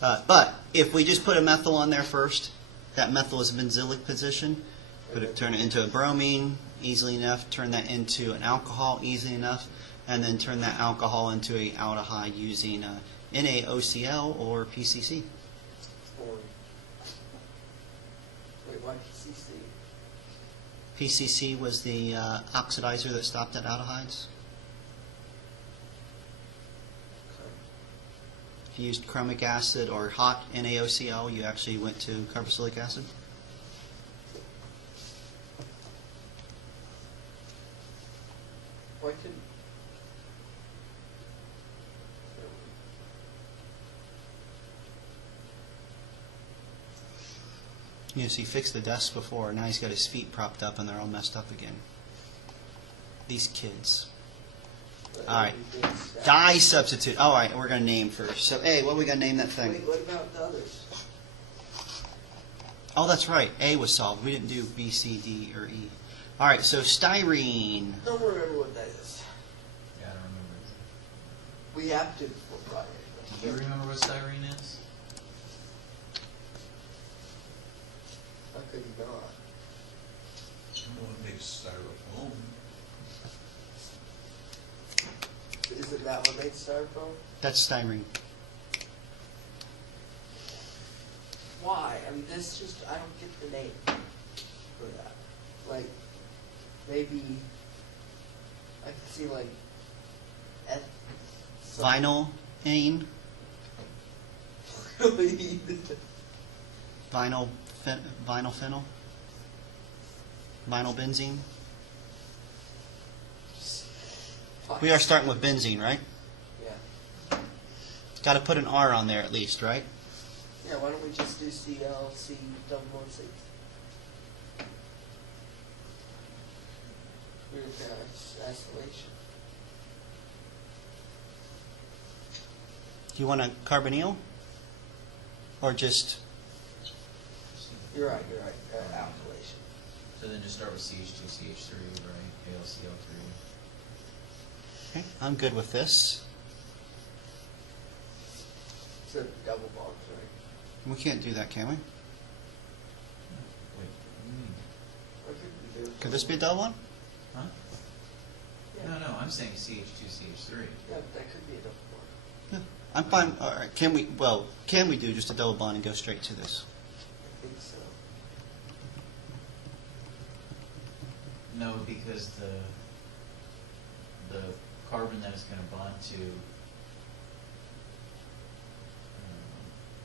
But if we just put a methyl on there first, that methyl is a benzylic position, turn it into a bromine easily enough, turn that into an alcohol easily enough, and then turn that alcohol into a aldehyde using NaOCl or PCC. Boring. Wait, why PCC? PCC was the oxidizer that stopped at aldehydes. If you used chromic acid or hot NaOCl, you actually went to carboxylic acid. Why couldn't? You know, so he fixed the desk before, now he's got his feet propped up and they're all messed up again. These kids. All right. Dye substitute. All right, we're going to name first. So, A, what are we going to name that thing? Wait, what about the others? Oh, that's right. A was solved. We didn't do B, C, D, or E. All right, so styrene. Don't remember what that is. Yeah, I don't remember. We have to before Friday. Do you remember what styrene is? How could you not? You know what makes styrofoam? Isn't that what makes styrofoam? That's styrene. Why? I mean, this just, I don't get the name for that. Like, maybe, I could see like, Vinyl ane. Really? Vinyl phenyl. Vinyl benzene. We are starting with benzene, right? Yeah. Got to put an R on there at least, right? Yeah, why don't we just do ClC double bond C? We're kind of acylation. Do you want a carbonyl? Or just... You're right, alkylation. So then just start with CH2, CH3, right? AlCl3. Okay, I'm good with this. So double bonds, right? We can't do that, can we? Wait, what do you mean? Or could we do it? Could this be a double one? Huh? Yeah. No, I'm saying CH2, CH3. Yeah, but that could be a double bond. Yeah, I'm fine. All right, can we do just a double bond and go straight to this? I think so. No, because the carbon that is going to bond to,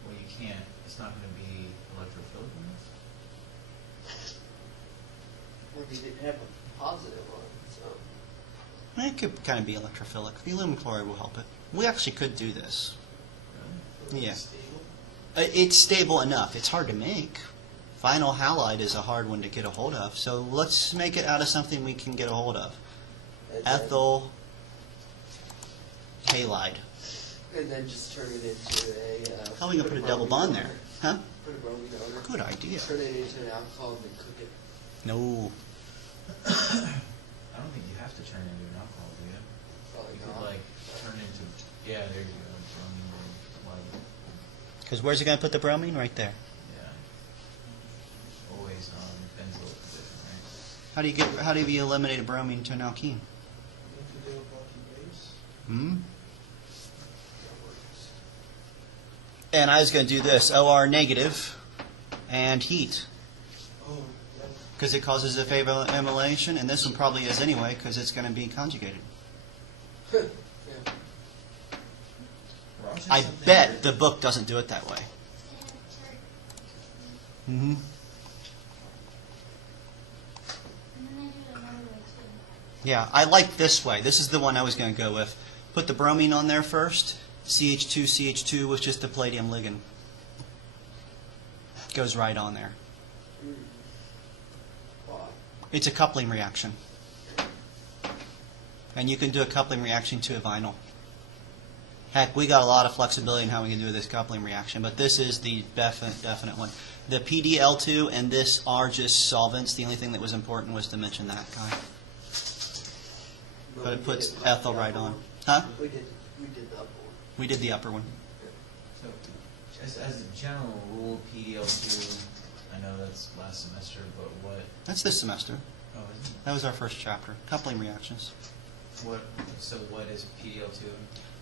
well, you can't, it's not going to be electrophilic enough. Well, we didn't have a positive one, so. It could kind of be electrophilic. The aluminum chloride will help it. We actually could do this. Really? Yeah. Stable. It's stable enough. It's hard to make. Vinyl halide is a hard one to get a hold of. So let's make it out of something we can get a hold of. And then- Ethyl halide. And then just turn it into a. How are we going to put a double bond there? Huh? Put a bromine on it. Good idea. Turn it into an alcohol and then cook it. No. I don't think you have to turn it into an alcohol, do you? Probably You could not. like turn into, yeah, there you go, bromine or like, Because where's it going to put the bromine? Right there. yeah. Always on benzyl position, right? How do you eliminate a bromine to an alkene? If you Hmm? And I was going to do this, OR negative and heat, Oh, yeah. because it causes a favorable emulation, and this one probably is anyway, because it's going to be conjugated. Yeah. Roger's I something bet weird. the book doesn't do it that way. Mm-hmm. And then I did another way too. Yeah, I like this way. This is the one I was going to go with. Put the bromine on there first. CH2, CH2 with just the palladium ligand. Goes right on there. Mm. Why? It's a coupling reaction. And you can do a coupling reaction to a vinyl. Heck, we got a lot of flexibility in how we can do this coupling reaction, but this is the definite one. The PDL2 and this are just solvents. The only thing that was important was to mention that guy. But it puts ethyl right on. Huh? We did the upper one. We did the upper one. So, as a general rule, PDL2, I know that's last semester, but what? That's this semester. Oh, isn't That was our first chapter. Coupling reactions. it? What? So what is PDL2?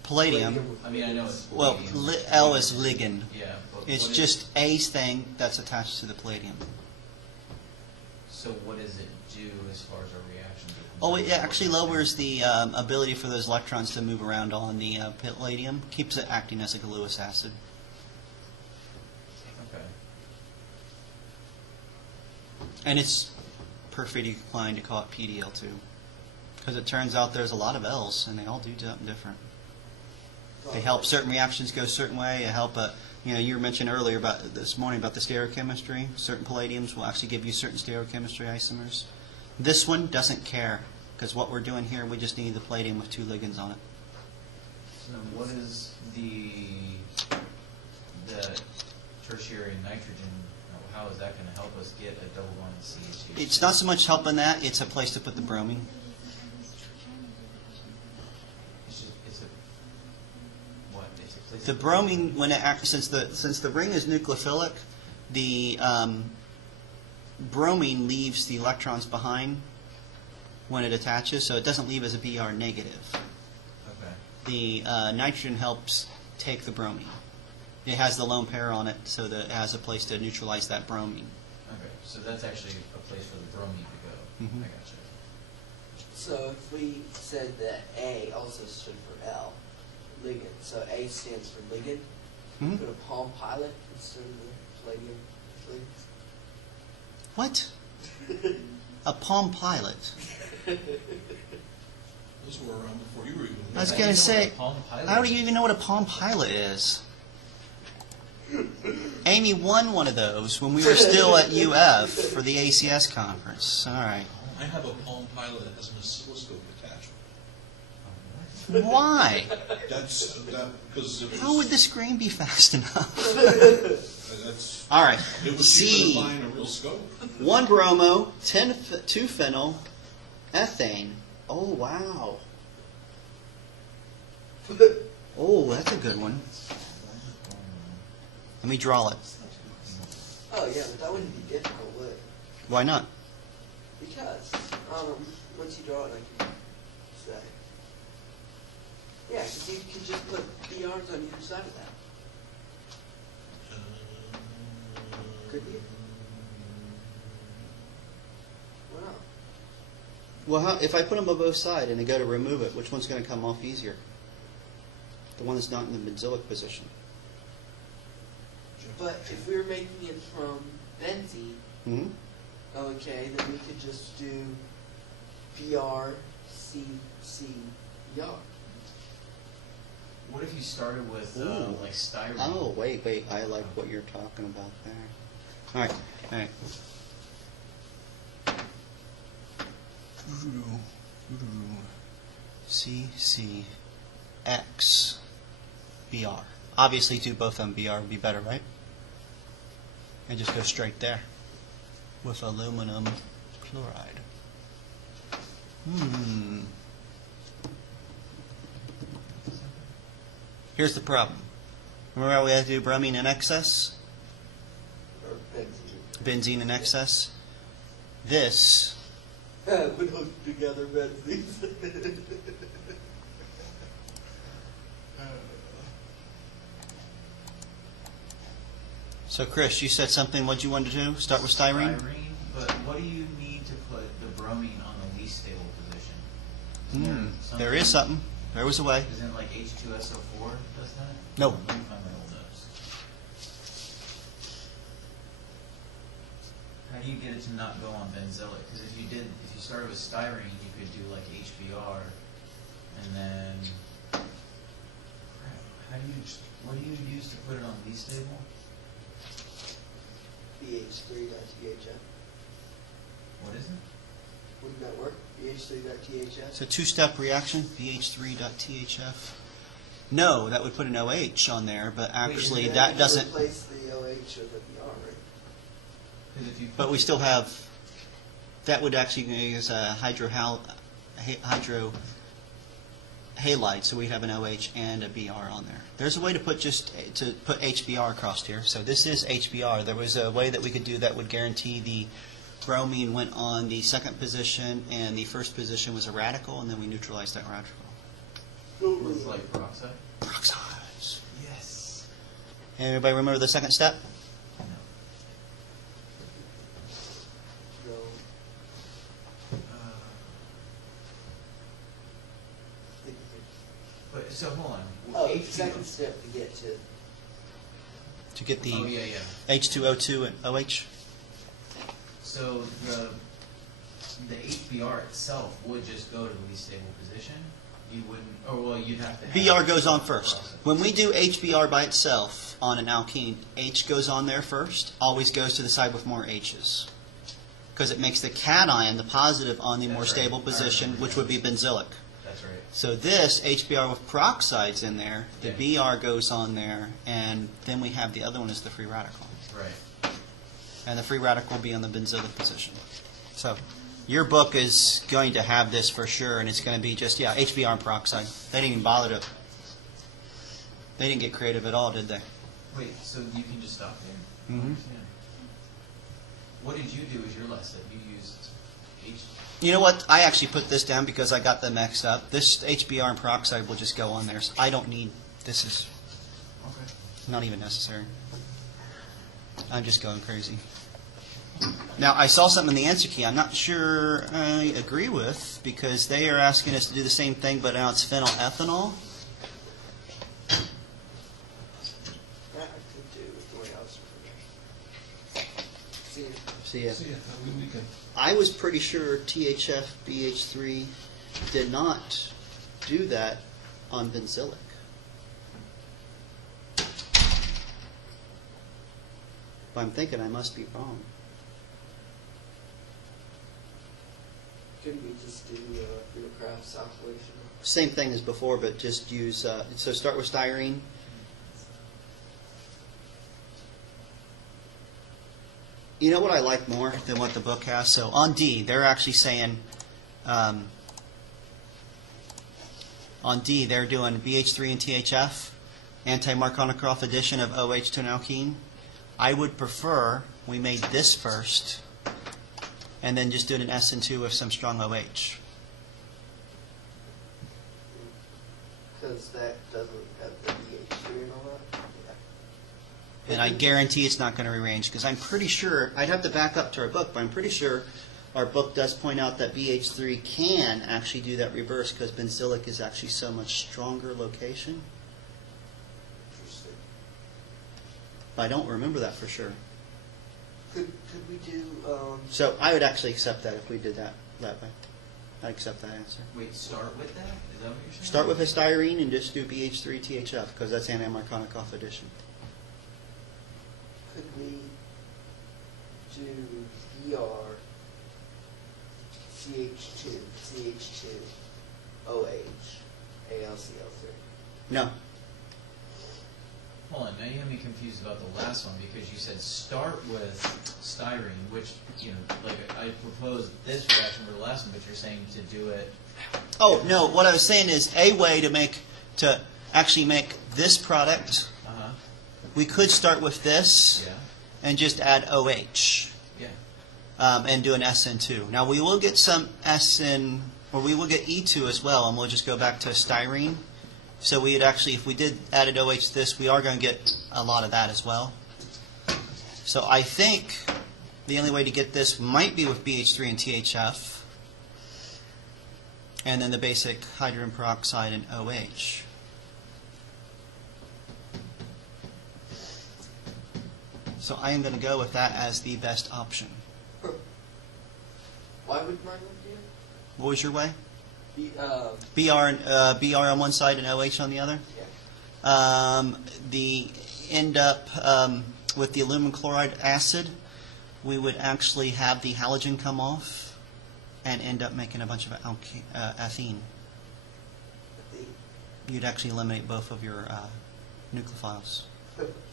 Palladium. I mean, I know it's Well, palladium. L is ligand. Yeah, but It's what is- just a thing that's attached to the palladium. So what does it do as far as our reactions? are Oh, it concerned? actually lowers the ability for those electrons to move around on the palladium. Keeps it acting as like a Lewis acid. Okay. And it's perfectly inclined to call it PDL2. Because it turns out there's a lot of L's, and they all do something different. They help certain reactions go a certain way. They help, you were mentioning earlier about this morning about the stereochemistry. Certain palladiums will actually give you certain stereochemistry isomers. This one doesn't care, because what we're doing here, we just need the palladium with two ligands on it. So what is the tertiary nitrogen? How is that going to help us get a double bond CH2? It's not so much helping that, it's a place to put the bromine. It's a what? It's a place. The bromine, when it since the ring is nucleophilic, the bromine leaves the electrons behind when it attaches, so it doesn't leave as a Br negative. Okay. The nitrogen helps take the bromine. It has the lone pair on it, so that it has a place to neutralize that bromine. Okay. So that's actually a place for the bromine to go. Mhm. I gotcha. So if we said that A also stood for L, ligand, so A stands for ligand, Hmm? put a Palm Pilot instead of the palladium ligands. What? A Palm Pilot? Those were around before you were even. I was How going do to you know what say, a Palm Pilot how do you is? even know what a Palm Pilot is? Amy won one of those when we were still at UF for the ACS conference. All right. I have a Palm Pilot that has an oscilloscope attachment. Why? That's, because it was. How would the screen be fast enough? That's, All right. it was cheaper C. than buying a real scope. 1 bromo, 2 phenyl, ethane. Oh, wow. Oh, that's a good one. Let me draw it. Oh yeah, but that wouldn't be difficult, would it? Why not? Because once you draw it, I can say. Yeah, because you could just put BRs on either side of that. Could you? Why not? Well, if I put them on both sides and I go to remove it, which one's going to come off easier? The one that's not in the benzoic position. But if we were making it from benzene, Hmm? okay, then we could just do BR, C, C, BR. What if you started with Ooh. like styrene? Oh, wait. I like what you're talking about there. All right. C, C, X, BR. Obviously, do both of them BR would be better, right? And just go straight there with aluminum chloride. Here's the problem. Remember how we had to do bromine in excess? Or benzene. Benzene in excess? This We hook together benzene. So Chris, you said something, what you wanted to do? Start with styrene? Styrene, but what do you need to put the bromine on the least stable position? Isn't There is something. There was a way. Isn't it like H2SO4 does that? No. Let me find my old notes. How do you get it to not go on benzylic? Because if you started with styrene, you could do like HBr, and then what do you use to put it on least stable? BH3.THF. What is it? Wouldn't that work? BH3.THF. It's a two-step reaction, BH3.THF. No, that would put an OH on there, but actually And then that you doesn't. replace the OH with a BR, right? 'Cause if you But we still have. That would actually use a hydrohalide, so we'd have an OH and a BR on there. There's a way to put HBr across here. So this is HBr. There was a way that we could do that would guarantee the bromine went on the second position and the first position was a radical, and then we neutralized that radical. with like peroxide. Peroxides. Yes. Everybody remember the second step? No. No. But so hold on. Oh, H2O second step to get to. To get the Oh yeah, yeah. H2O2 and OH? So the HBr itself would just go to the least stable position. You wouldn't, or well, you'd have to. BR goes on first. When we do HBr by itself on an alkene, H goes on there first, always goes to the side with more H's. Because it makes the cation, the positive, on the more That's right. stable position, which would be benzylic. That's right. So this, HBr with peroxides in there, the BR goes on there, and then we have the other one as the free radical. Right. And the free radical will be on the benzylic position. So your book is going to have this for sure, and it's going to be just, HBr and peroxide. They didn't even bother to, they didn't get creative at all, did they? Wait, so you can just stop there? Mhm. Yeah. What did you do as your lesson? You used H. You know what? I actually put this down because I got them mixed up. This HBr and peroxide will just go on there. So I don't need, this is Okay. not even necessary. I'm just going crazy. Now, I saw something in the answer key I'm not sure I agree with, because they are asking us to do the same thing, but now it's phenylethanol. That I could do with the way I was prepared. See you. See ya. So yeah, we can. I was pretty sure THF BH3 did not do that on benzylic. But I'm thinking I must be wrong. Couldn't we just do Fieldcraft's oscillation? Same thing as before, but just use, so start with styrene. You know what I like more than what the book has? So on D, they're actually saying, on D, they're doing BH3 and THF, anti-Markovnikov addition of OH to an alkene. I would prefer we made this first, and then just did an SN2 with some strong OH. Because that doesn't have the BH3 and all that? Yeah. And I guarantee it's not going to rearrange, because I'm pretty sure, I'd have to back up to our book, but I'm pretty sure our book does point out that BH3 can actually do that reverse, because benzylic is actually so much stronger location. Interesting. But I don't remember that for sure. Could we do, So I would actually accept that if we did that way. I'd accept that answer. Wait, start with that? Is that what you're saying? Start with a styrene and just do BH3 THF, because that's anti-Markovnikov addition. could we do BR, CH2, OH, ALCL3? No. Hold on, now you have me confused about the last one, because you said start with styrene, which, like I proposed this reaction for the last one, but you're saying to do it. Oh, no, what I was saying is a way to actually make this product, Uh-huh, we could start with this yeah, and just add OH. yeah. And do an SN2. Now we will get some SN, or we will get E2 as well, and we'll just go back to styrene. So we would actually, if we did added OH this, we are going to get a lot of that as well. So I think the only way to get this might be with BH3 and THF, and then the basic hydrogen peroxide and OH. So I am going to go with that as the best option. Why would mine work here? What was your way? Be, BR on one side and OH on the other? yeah. The end up with the aluminum chloride acid, we would actually have the halogen come off and end up making a bunch of ethene. You'd actually eliminate both of your nucleophiles.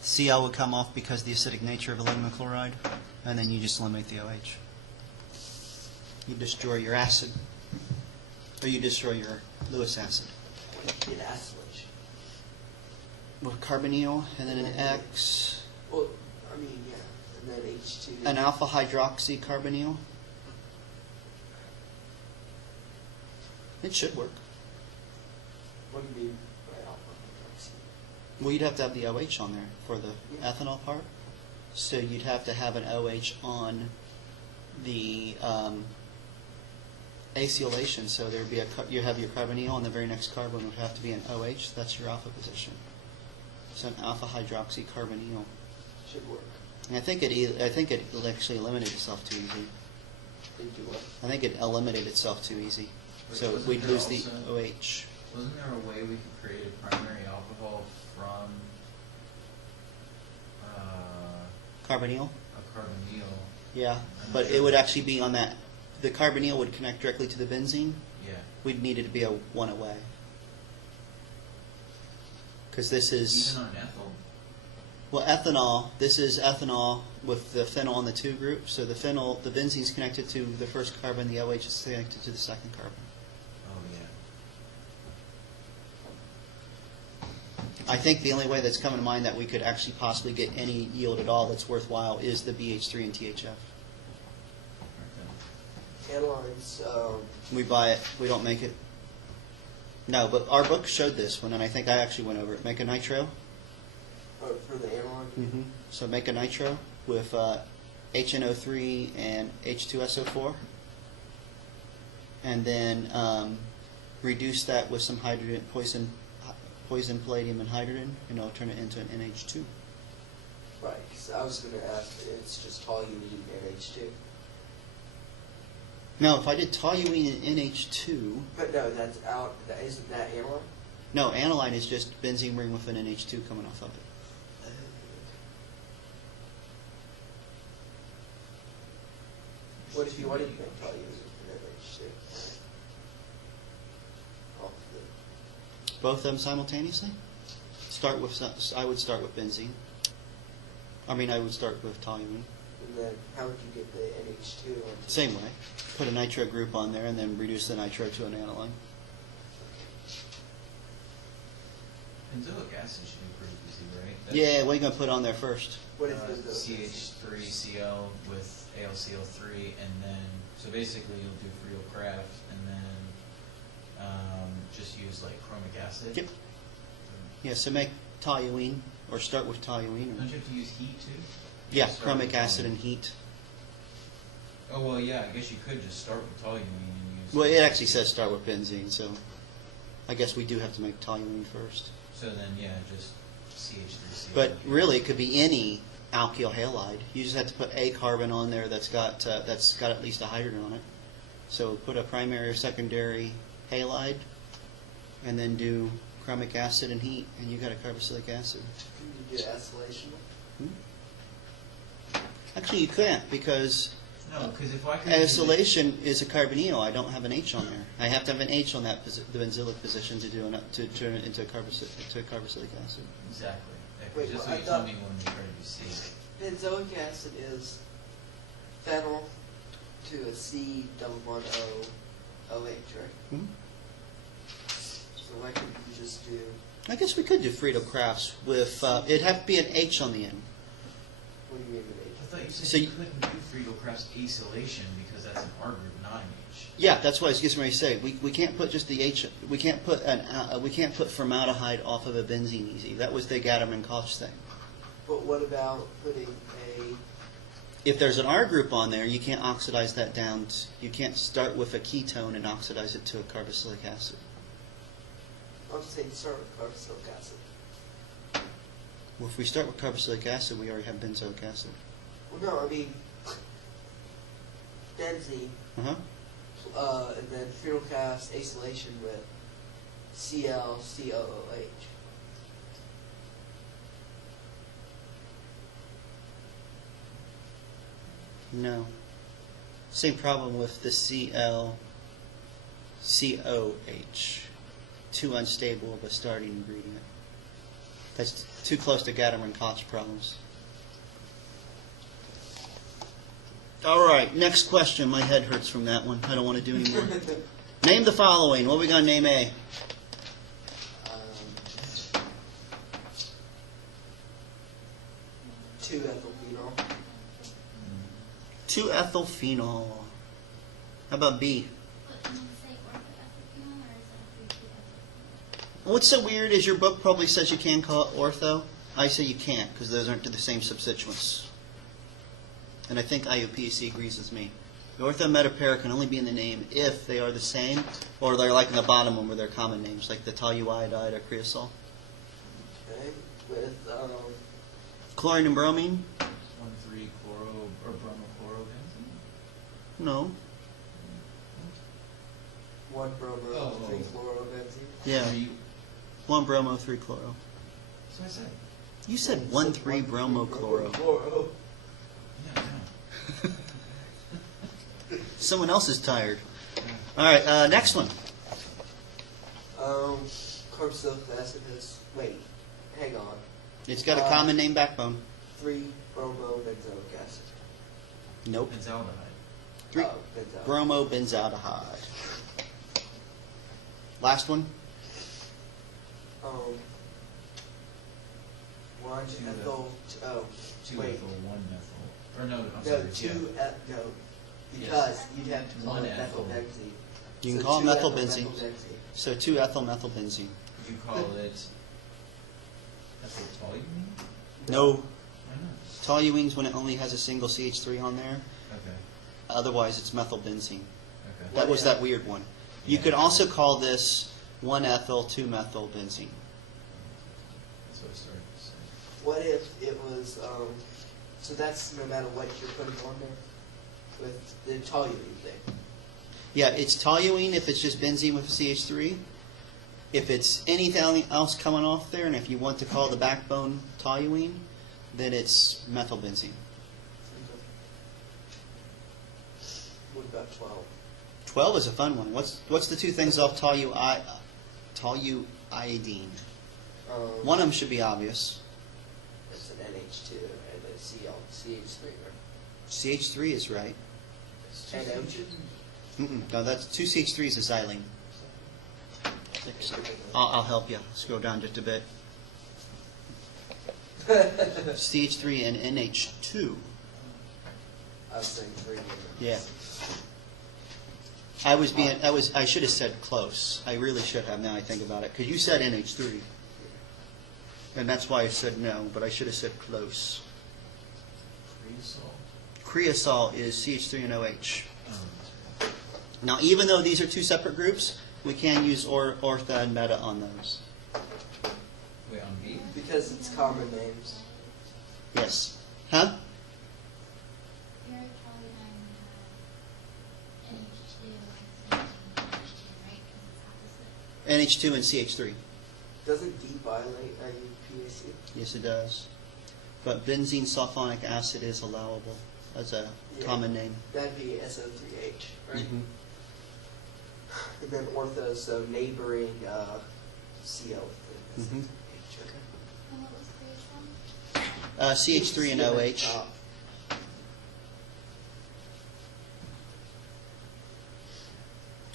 Cl would come off because of the acidic nature of aluminum chloride, and then you just eliminate the OH. You destroy your acid, or you destroy your Lewis acid. Get acylation. With carbonyl, and then an X, Well, I mean, yeah, and then H2. an alpha hydroxy carbonyl. It should work. What do you mean by alpha hydroxy? Well, you'd have to have the OH on there for the ethanol part. So you'd have to have an OH on the acylation. So there'd be you have your carbonyl, and the very next carbon would have to be an OH. That's your alpha position. So an alpha hydroxy carbonyl. Should work. And I think it actually eliminated itself too easy. They do what? I think it eliminated itself too easy. Wait, So wasn't we'd there lose the also- OH. Wasn't there a way we could create a primary alcohol from Carbonyl? a carbonyl? Yeah, but it would actually be on that. The carbonyl would connect directly to the benzene. Yeah. We'd need it to be a one away. Because this is, Even on ethyl. well, ethanol, this is ethanol with the phenyl on the 2 group. So the phenyl, the benzene's connected to the first carbon, the OH is connected to the second carbon. Oh yeah. I think the only way that's coming to mind that we could actually possibly get any yield at all that's worthwhile is the BH3 and THF. Analyze, We buy it, we don't make it. No, but our book showed this one, and I think I actually went over it. Make a nitro. for the analog. So make a nitro with HNO3 and H2SO4, and then reduce that with some hydrogen, poison palladium and hydrogen, and it'll turn it into an NH2. Right, 'cause I was going to ask, it's just toluene and NH2. No, if I did toluene and NH2, But no, that's out, isn't that analog? no, aniline is just benzene ring with an NH2 coming off of it. What if you wanted to make toluene and NH2? Off the Both of them simultaneously? I would start with benzene. I mean, I would start with toluene. And then how would you get the NH2 onto Same way. Put a nitro group on there and then reduce the nitro to an aniline. Benzoic acid should be pretty easy, right? Yeah, what are you going to put on there first? What is this? CH3Cl with AlCl3, and then, so basically you'll do Friedel-Crafts, and then just use like chromic acid. Yep. Yeah, so make toluene, or start with toluene. Don't you have to use heat too? Yeah, Start chromic with acid toluene. and heat. Oh, well, yeah, I guess you could just start with toluene and use... Well, it actually says start with benzene, so I guess we do have to make toluene first. So then, yeah, just CH3Cl. But really, it could be any alkyl halide. You just have to put a carbon on there that's got at least a hydrogen on it. So put a primary or secondary halide, and then do chromic acid and heat, and you got a carboxylic acid. Can you do acylation? Actually, you can't, because No, because if I could... acylation is a carbonyl. I don't have an H on there. I have to have an H on that the benzylic position to turn it into a carboxylic acid. Exactly. Yeah, 'cause Wait, just well, so you I told thought- me when you tried to do C. Benzoic acid is phenyl to a C double bond O OH, right? Hmm? So why couldn't you just do? I guess we could do Friedel-Crafts with, it'd have to be an H on the end. What do you mean with I H? thought you said So you you- couldn't do Friedel-Crafts acylation because that's an R group, not an H. Yeah, that's what I was getting ready to say. We can't put just the H. We can't put formaldehyde off of a benzene easy. That was the Gatterman-Koch thing. But what about putting a, If there's an R group on there, you can't oxidize that down. You can't start with a ketone and oxidize it to a carboxylic acid. I'm saying start with carboxylic acid. Well, if we start with carboxylic acid, we already have benzoic acid. Well, no, I mean, benzene, Uh-huh. and then phenylcast acylation with ClCOOH. No. Same problem with the ClCOH. Too unstable of a starting ingredient. That's too close to Gadamer-Koch problems. All right, next question. My head hurts from that one. I don't want to do anymore. Name the following. What are we going to name A? 2-ethylphenol. 2-ethylphenol. How about B? What, can you say orthoethylphenol or is it a 3-2-ethyl? What's so weird is your book probably says you can call it ortho. I say you can't because those aren't the same substituents. And I think IUPAC agrees with me. The ortho metapara can only be in the name if they are the same, or they're like in the bottom one where they're common names, like the toluiodide or creosol. Okay, with Chlorine and bromine? 1,3-chloro or bromochlorobenzene. No. 1 bromo, Oh. 3 fluorobenzene. Yeah. 1 bromo, 3 chloro. So I said. You said 1,3 bromochloro. Chloro. Yeah, I know. Someone else is tired. All right, next one. Carboxylic acid has, wait, hang on. It's got a common name backbone. 3 bromo benzoic acid. Nope. Benzaldehyde. 3 benzoic. bromobenzaldehyde. Last one. 1 Two ethyl. Oh, 2 wait. ethyl, 1 methyl. Or no, I'm No, sorry. 2 yeah. no. Because you'd have to call One it ethyl. methylbenzene. You can So call it 2 methylbenzene. methylbenzene. So 2-ethylmethylbenzene. Could you call it ethyltoluene? No. Why not? Toluene's when it only has a single CH3 on there. Okay. Otherwise, it's methylbenzene. Okay. That was that weird one. You Yeah. could also call this 1-ethyl, 2-methylbenzene. That's what I started to say. What if it was, so that's no matter what you're putting on there? With the toluene thing? Yeah, it's toluene if it's just benzene with a CH3. If it's anything else coming off there, and if you want to call the backbone toluene, then it's methylbenzene. What about 12? 12 is a fun one. What's the two things off toluiodine? One of them should be obvious. It's an NH2 and a CH3, right? CH3 is right. NO2? No, that's 2 CH3 is a xylene. I'll help you. Scroll down just a bit. CH3 and NH2. I was saying 3. Yeah. I should have said close. I really should have now I think about it. Because you said NH3. And that's why I said no, but I should have said close. Creosol. Creosol is CH3 and OH. Um, Now, even though these are two separate groups, we can use ortho and meta on those. Wait, on B? Because it's common names. Yes. Huh? Your toluene NH2 and CH2, right? Because it's opposite. NH2 and CH3. Doesn't D violate IUPAC? Yes, it does. But benzene sulfonic acid is allowable as a common name. That'd be SO3H, right? Mhm. And then ortho, so neighboring CO. Mhm. H, okay. And what was creosol? CH3 and OH.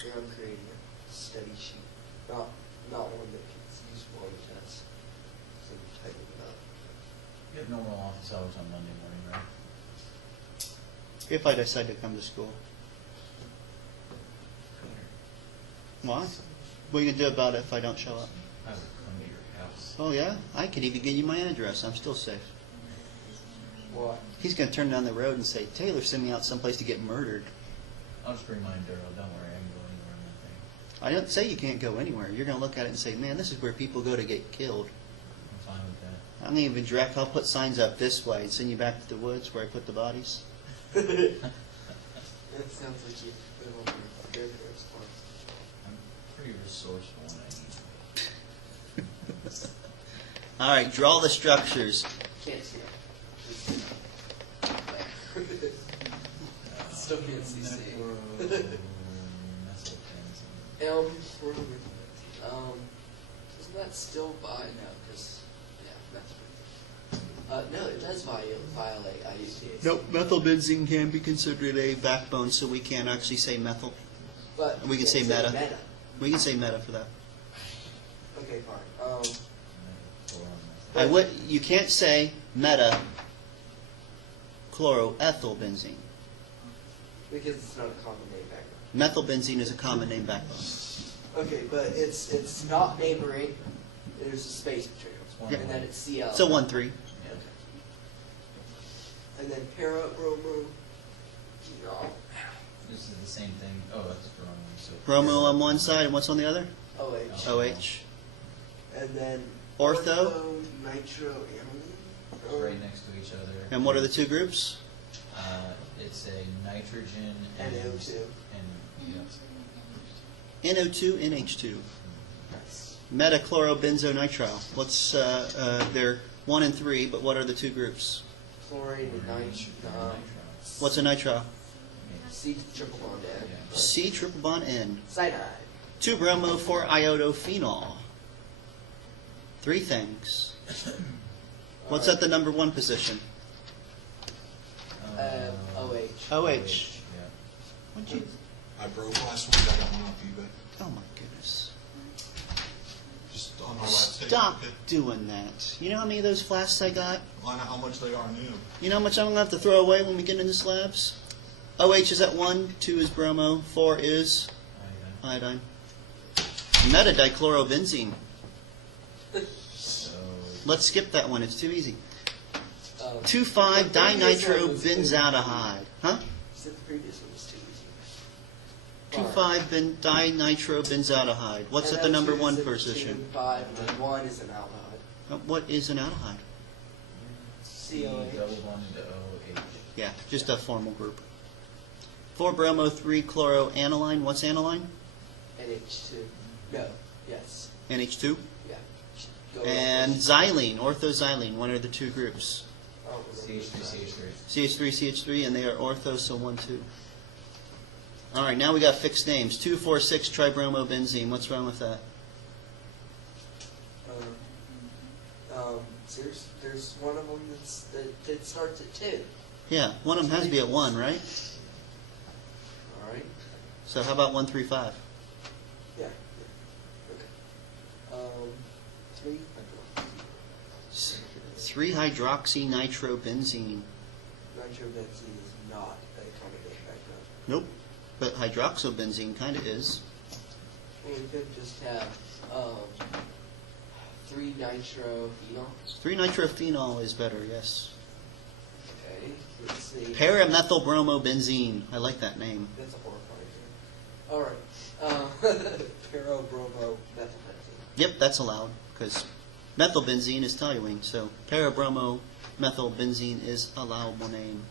Here I'm creating a study sheet, not one that gets useful on the test. So I'm typing it up. You have normal office hours on Monday morning, right? If I decide to come to school. Why? What are you going to do about it if I don't show up? I would come to your house. Oh, yeah? I could even give you my address. I'm still safe. What? He's going to turn down the road and say, Taylor sent me out someplace to get murdered. I'll just bring my Enduro, don't worry, I can go anywhere in that thing. I don't say you can't go anywhere. You're going to look at it and say, man, this is where people go to get killed. I'm fine with that. I'm going to even direct, I'll put signs up this way and send you back to the woods where I put the bodies. That sounds like you live on your grandparents' farm. I'm pretty resourceful when I need. All right, draw the structures. Can't see it. Still can't see C. Isn't that still violate? No, because, yeah, that's no, it does violate IUPAC. Nope, methylbenzene can be considered a backbone, so we can't actually say methyl. But We can you say can't meta. We can say meta for that. Okay, fine. You can't say meta chloroethylbenzene. Because it's not a common name background. Methylbenzene is a common name backbone. Okay, but it's not neighboring. There's a space between Yeah. them, and then it's CL. So 1,3. Yeah. And then para-bromo. No. This is the same thing. Oh, that's bromo. So Bromo on one side, and what's on the other? OH. OH. And then Ortho. nitroamine. right next to each other. And what are the two groups? It's a nitrogen and NO2. And yeah. NO2, NH2. Yes. Metachlorobenzonitrile. What's they're 1 and 3, but what are the two groups? Chlorine and nitro. What's a nitrile? C triple bond N. Yeah. C triple bond N. Cyanide. 2-bromo 4-iodophenol. 3 things. What's at the number 1 position? OH. OH. Yeah. What'd you? I broke last week, I got one off eBay, Oh my goodness! just on my last take. Stop doing that. You know how many of those flasks I got? Line out how much they are new. You know how much I'm gonna have to throw away when we get into slabs? OH is at 1, 2 is bromo, 4 is iodine. Metadichlorobenzene. So Let's skip that one. It's too easy. 2,5 The previous one was too dinitrobenzoaldehyde. Huh? You said the previous one was too easy. 2,5 dinitrobenzoaldehyde. What's at the number 1 position? 5, and then 1 is an aldehyde. What is an aldehyde? COH. double bond into OH. Yeah, just a formal group. 4-bromo 3-chloroaniline. What's aniline? NH2. No. Yes. NH2. Yeah. Go And on. xylene, orthoxylene. What are the two groups? I don't remember. CH3, CH3. CH3, CH3, and they are ortho, so 1, 2. All right, now we got fixed names. 2,4,6 tribromobenzene. What's wrong with that? There's one of them that starts at 2. Yeah, one of them has to be at 1, right? All right. So how about 135? Yeah. Okay. 3. 3-hydroxynitrobenzene. Nitrobenzene is not a common name background. Nope, but hydroxybenzene kind of is. We could just have 3-nitrophenol. 3-nitrophenol is better, yes. Okay. Let's see. Paramethylbromobenzene. I like that name. That's a horrifying name. All right. Parabromomethyl. Yep, that's allowed, because methylbenzene is toluene, so parabromomethyl is allowable name.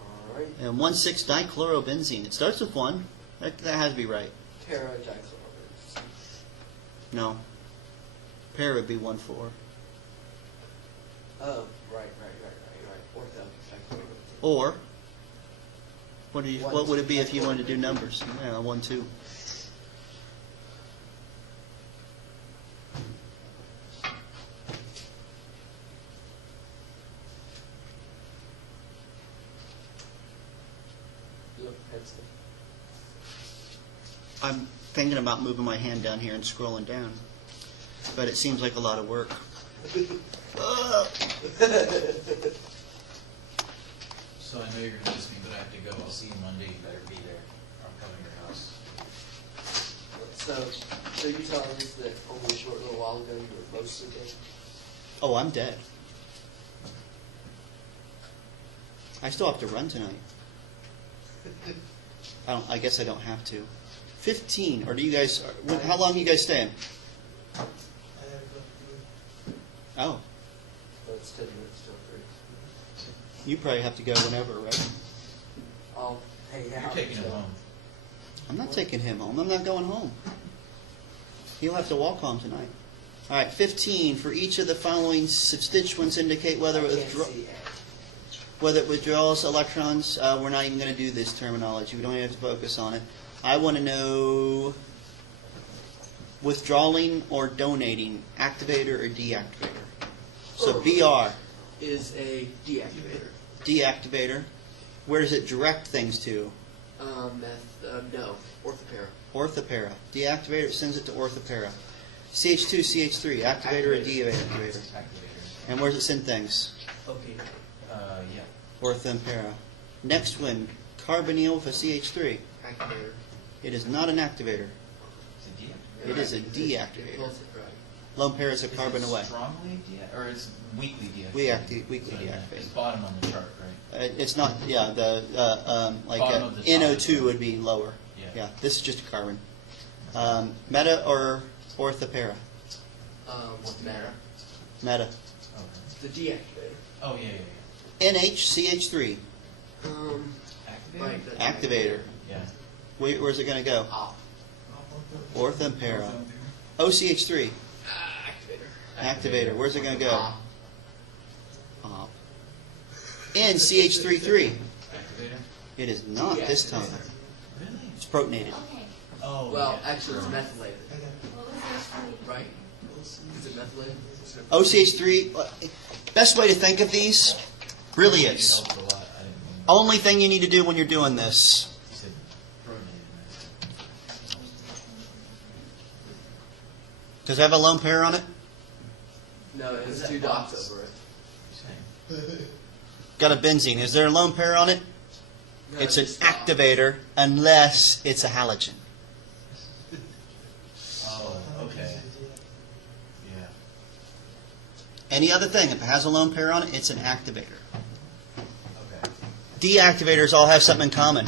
All right. And 1,6-dichlorobenzene. It starts with 1. That has to be right. Para-dichlorobenzene. No. Para would be 1,4. Oh, right. Ortho-dichlorobenzene. Or, what would it be if you wanted to do numbers? Yeah, 1, 2. Look, that's the I'm thinking about moving my hand down here and scrolling down, but it seems like a lot of work. So I know you're going to miss me, but I have to go. I'll see you Monday. You better be there. I'm coming to your house. So you telling us that only a short little while ago you were mostly dead? Oh, I'm dead. I still have to run tonight. I guess I don't have to. 15, or do you guys, how long are you guys staying? I have Oh, But it's 10 minutes till 3. you probably have to go whenever, right? I'll hang You're out. taking it home. I'm not taking him home. I'm not going home. He'll have to walk home tonight. All right, 15. For each of the following substituents, indicate whether I it, can't see A. whether it withdraws electrons. We're not even going to do this terminology. We don't even have to focus on it. I want to know withdrawing or donating, activator or deactivator. So BR, Is a deactivator. deactivator. Where does it direct things to? No, orthopara. Orthopara. Deactivator, it sends it to orthopara. CH2, CH3, activator or deactivator? Activator. And where does it send things? Okay. Yeah. Orthopara. Next one, carbonyl with a CH3. Activator. It is not an activator. It's a deactivator. It is a It deactivator. pulls it right. Lone pair is a Is carbon it away. strongly or it's weakly deactivated? Weakly So, yeah, deactivated. It's bottom on the chart, right? It's not, yeah, the, like Bottom of the top. NO2 would be lower. Yeah. Yeah, this is just a carbon. Meta or orthopara? What's matter? Meta. Okay. The deactivator. Oh, yeah. NHCH3, Activator? Right. That's activator. Yeah. Where's it going to go? Op. Orthopara. OCH3, Activator. activator. Where's it going to go? Op. Op. NCH33, Activator? it is not this time. Really? It's protonated. Okay, Oh, Well, yeah. actually, it's Sure. methylated, I got what was your study? right? Is it methylated? OCH3, best way to think of these really It is. helped a lot. I didn't mean Only thing you need to do when you're doing this, you said protonated. does it have a lone pair on it? No, Is it's that 2 dots box? over it. You're saying. Got a benzene. Is there a lone pair on it? No, It's an just dots. activator unless it's a halogen. Oh, okay. Yeah. Any other thing, if it has a lone pair on it, it's an activator. Okay. Deactivators all have something in common.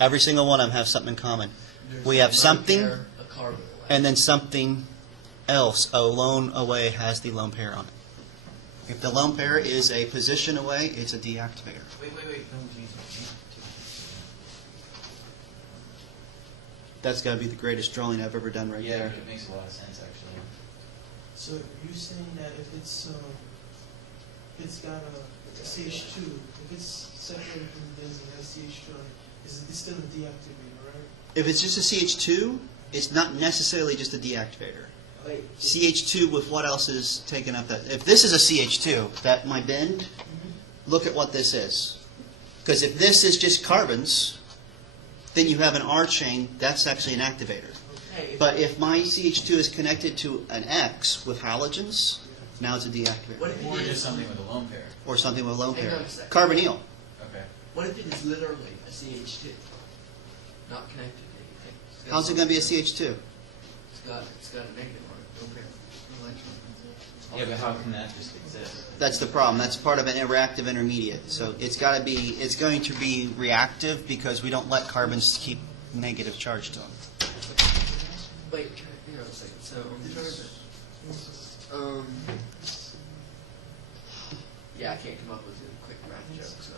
Every single one of them have something in common. There's We have a something, pair, a carbon away. and then something else. A lone away has the lone pair on it. If the lone pair is a position away, it's a deactivator. Wait. No, geez. That's got to be the greatest drawing I've ever done right Yeah, there. it makes a lot of sense, actually. So you're saying that if it's got a CH2, if it's separated from the benzene, has CH2 on it, is it still a deactivator, right? If it's just a CH2, it's not necessarily just a deactivator. Wait, CH2 with what else is taken up that? If this is a CH2, that my bend, look at what this is. Because if this is just carbons, then you have an R chain, that's actually an activator. hey, But if my CH2 is connected to an X with halogens, now it's a what deactivator. if Or it just is? something with a lone pair. Or something with a lone Hang pair. on a second. Carbonyl. Okay. What if it is literally a CH2, not connected to anything? It's got How's it going to be a CH2? It's got a negative on it. No pair. No electron. Yeah, but how can that just exist? That's the problem. That's part of an interactive intermediate. So it's going to be reactive because we don't let carbons keep negative charge to them. Wait, hang on a second. So I'm trying to. Yeah, I can't come up with a quick math joke. So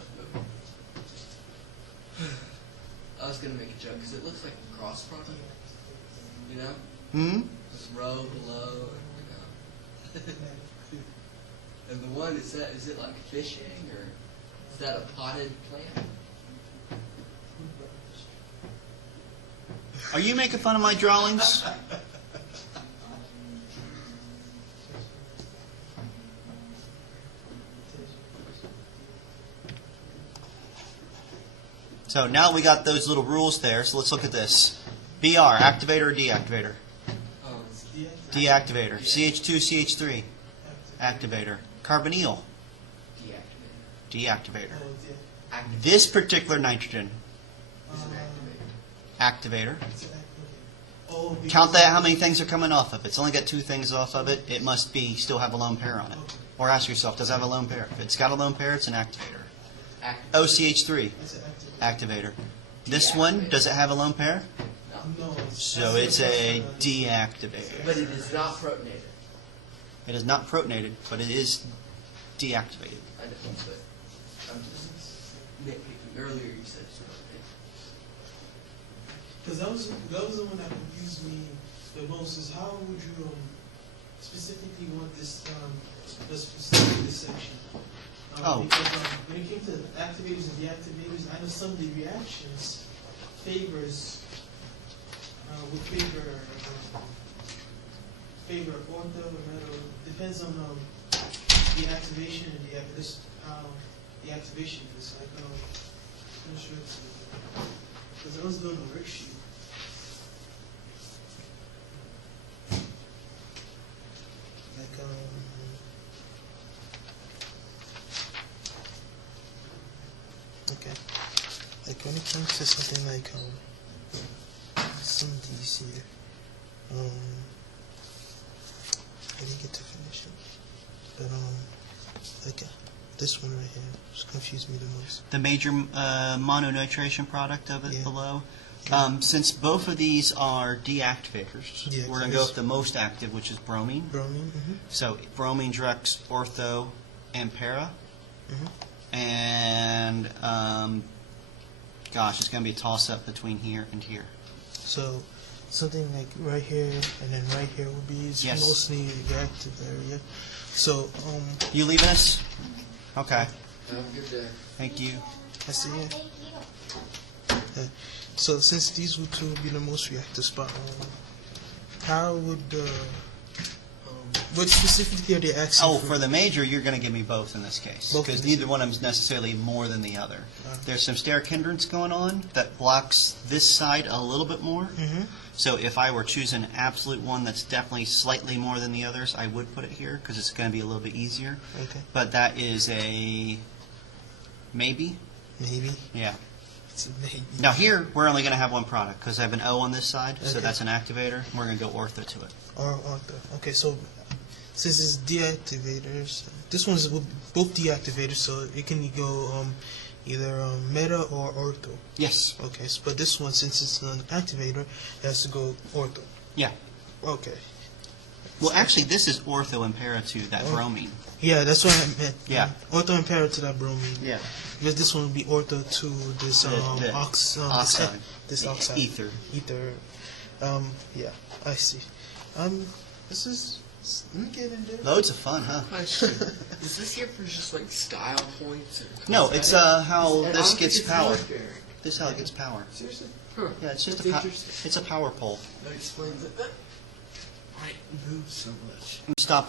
I was gonna make a joke because it looks like a cross product. You know, this row below. And the one is it like fishing or is that a potted plant? Are you making fun of my drawings? So now we got those little rules there, so let's look at this. BR, activator or deactivator? It's Deactivator. CH2, CH3, activator. Carbonyl, deactivated. deactivator. Oh, yeah. Active This particular nitrogen, is an activator. activator. It's an activator. Oh, because- Count that, how many things are coming off of it. It's only got 2 things off of it. It must be still have a lone pair on it. Okay. Or ask yourself, does it have a lone pair? If it's got a lone pair, it's an activator. OCH3, It's an activator. activator. This one, does it have a lone pair? No. So it's a deactivator. But it is not protonated. It is not protonated, but it is deactivated. I know, but I'm just nitpicking. Earlier you said it's protonated. Because that was the one that confused me the most, is how would you specifically want this this section? Oh. Because when it came to activators and deactivators, I know some of the reactions would favor ortho or metal. Depends on the activation and the activation is. Like, I'm not sure because I was doing a worksheet. Like, okay. Like when it comes to something like some of these here, I didn't get to finish it, but okay, this one right here just confused me the most. The major mononitration product of it Yeah. below. Yeah. Since both of these are deactivators, Yeah, we're going to go with the most active, which is bromine. Bromine. So bromine directs ortho and para. Mm-hmm. And, gosh, it's going to be a toss-up between here and here. So something like right here and then right here will be Yes. mostly the active area. So You leaving us? Okay. Have a good day. Thank you. I see it. Thank you. So since these would two be the most reactive spot, how would what specifically are they asking Oh, for the major, you're going to give me both in this case, Both because of these. neither one of them is necessarily more than the other. There's some steric hindrance going on that blocks this side a little bit more. Mm-hmm. So if I were choosing an absolute one that's definitely slightly more than the others, I would put it here because it's going to be a little bit easier. Okay. But that is a maybe. Maybe. Yeah. It's a maybe. Now here, we're only going to have one product because I have an O on this side, so Okay. that's an activator. We're going to go ortho to it. Or ortho. Okay, so since it's deactivators, this one's both deactivators, so it can go either meta or ortho. Yes. Okay, but this one, since it's an activator, it has to go ortho. Yeah. Okay. Well, actually, this is ortho and para to that Oh. bromine. Yeah, that's what I meant. Yeah. Ortho and para to that bromine. Yeah. Because this one would be ortho to this The oxide. this oxide. Ether. Ether. Yeah, I see. This is. Let me get in there. Loads of fun, huh? Question. Is this here for just like style points? Or No, it's how And this I don't gets think it's power. wood bearing. This is how it gets power. Seriously? Huh. Yeah, it's just That's interesting. it's a power pole. That explains it. Why it moves so much. Stop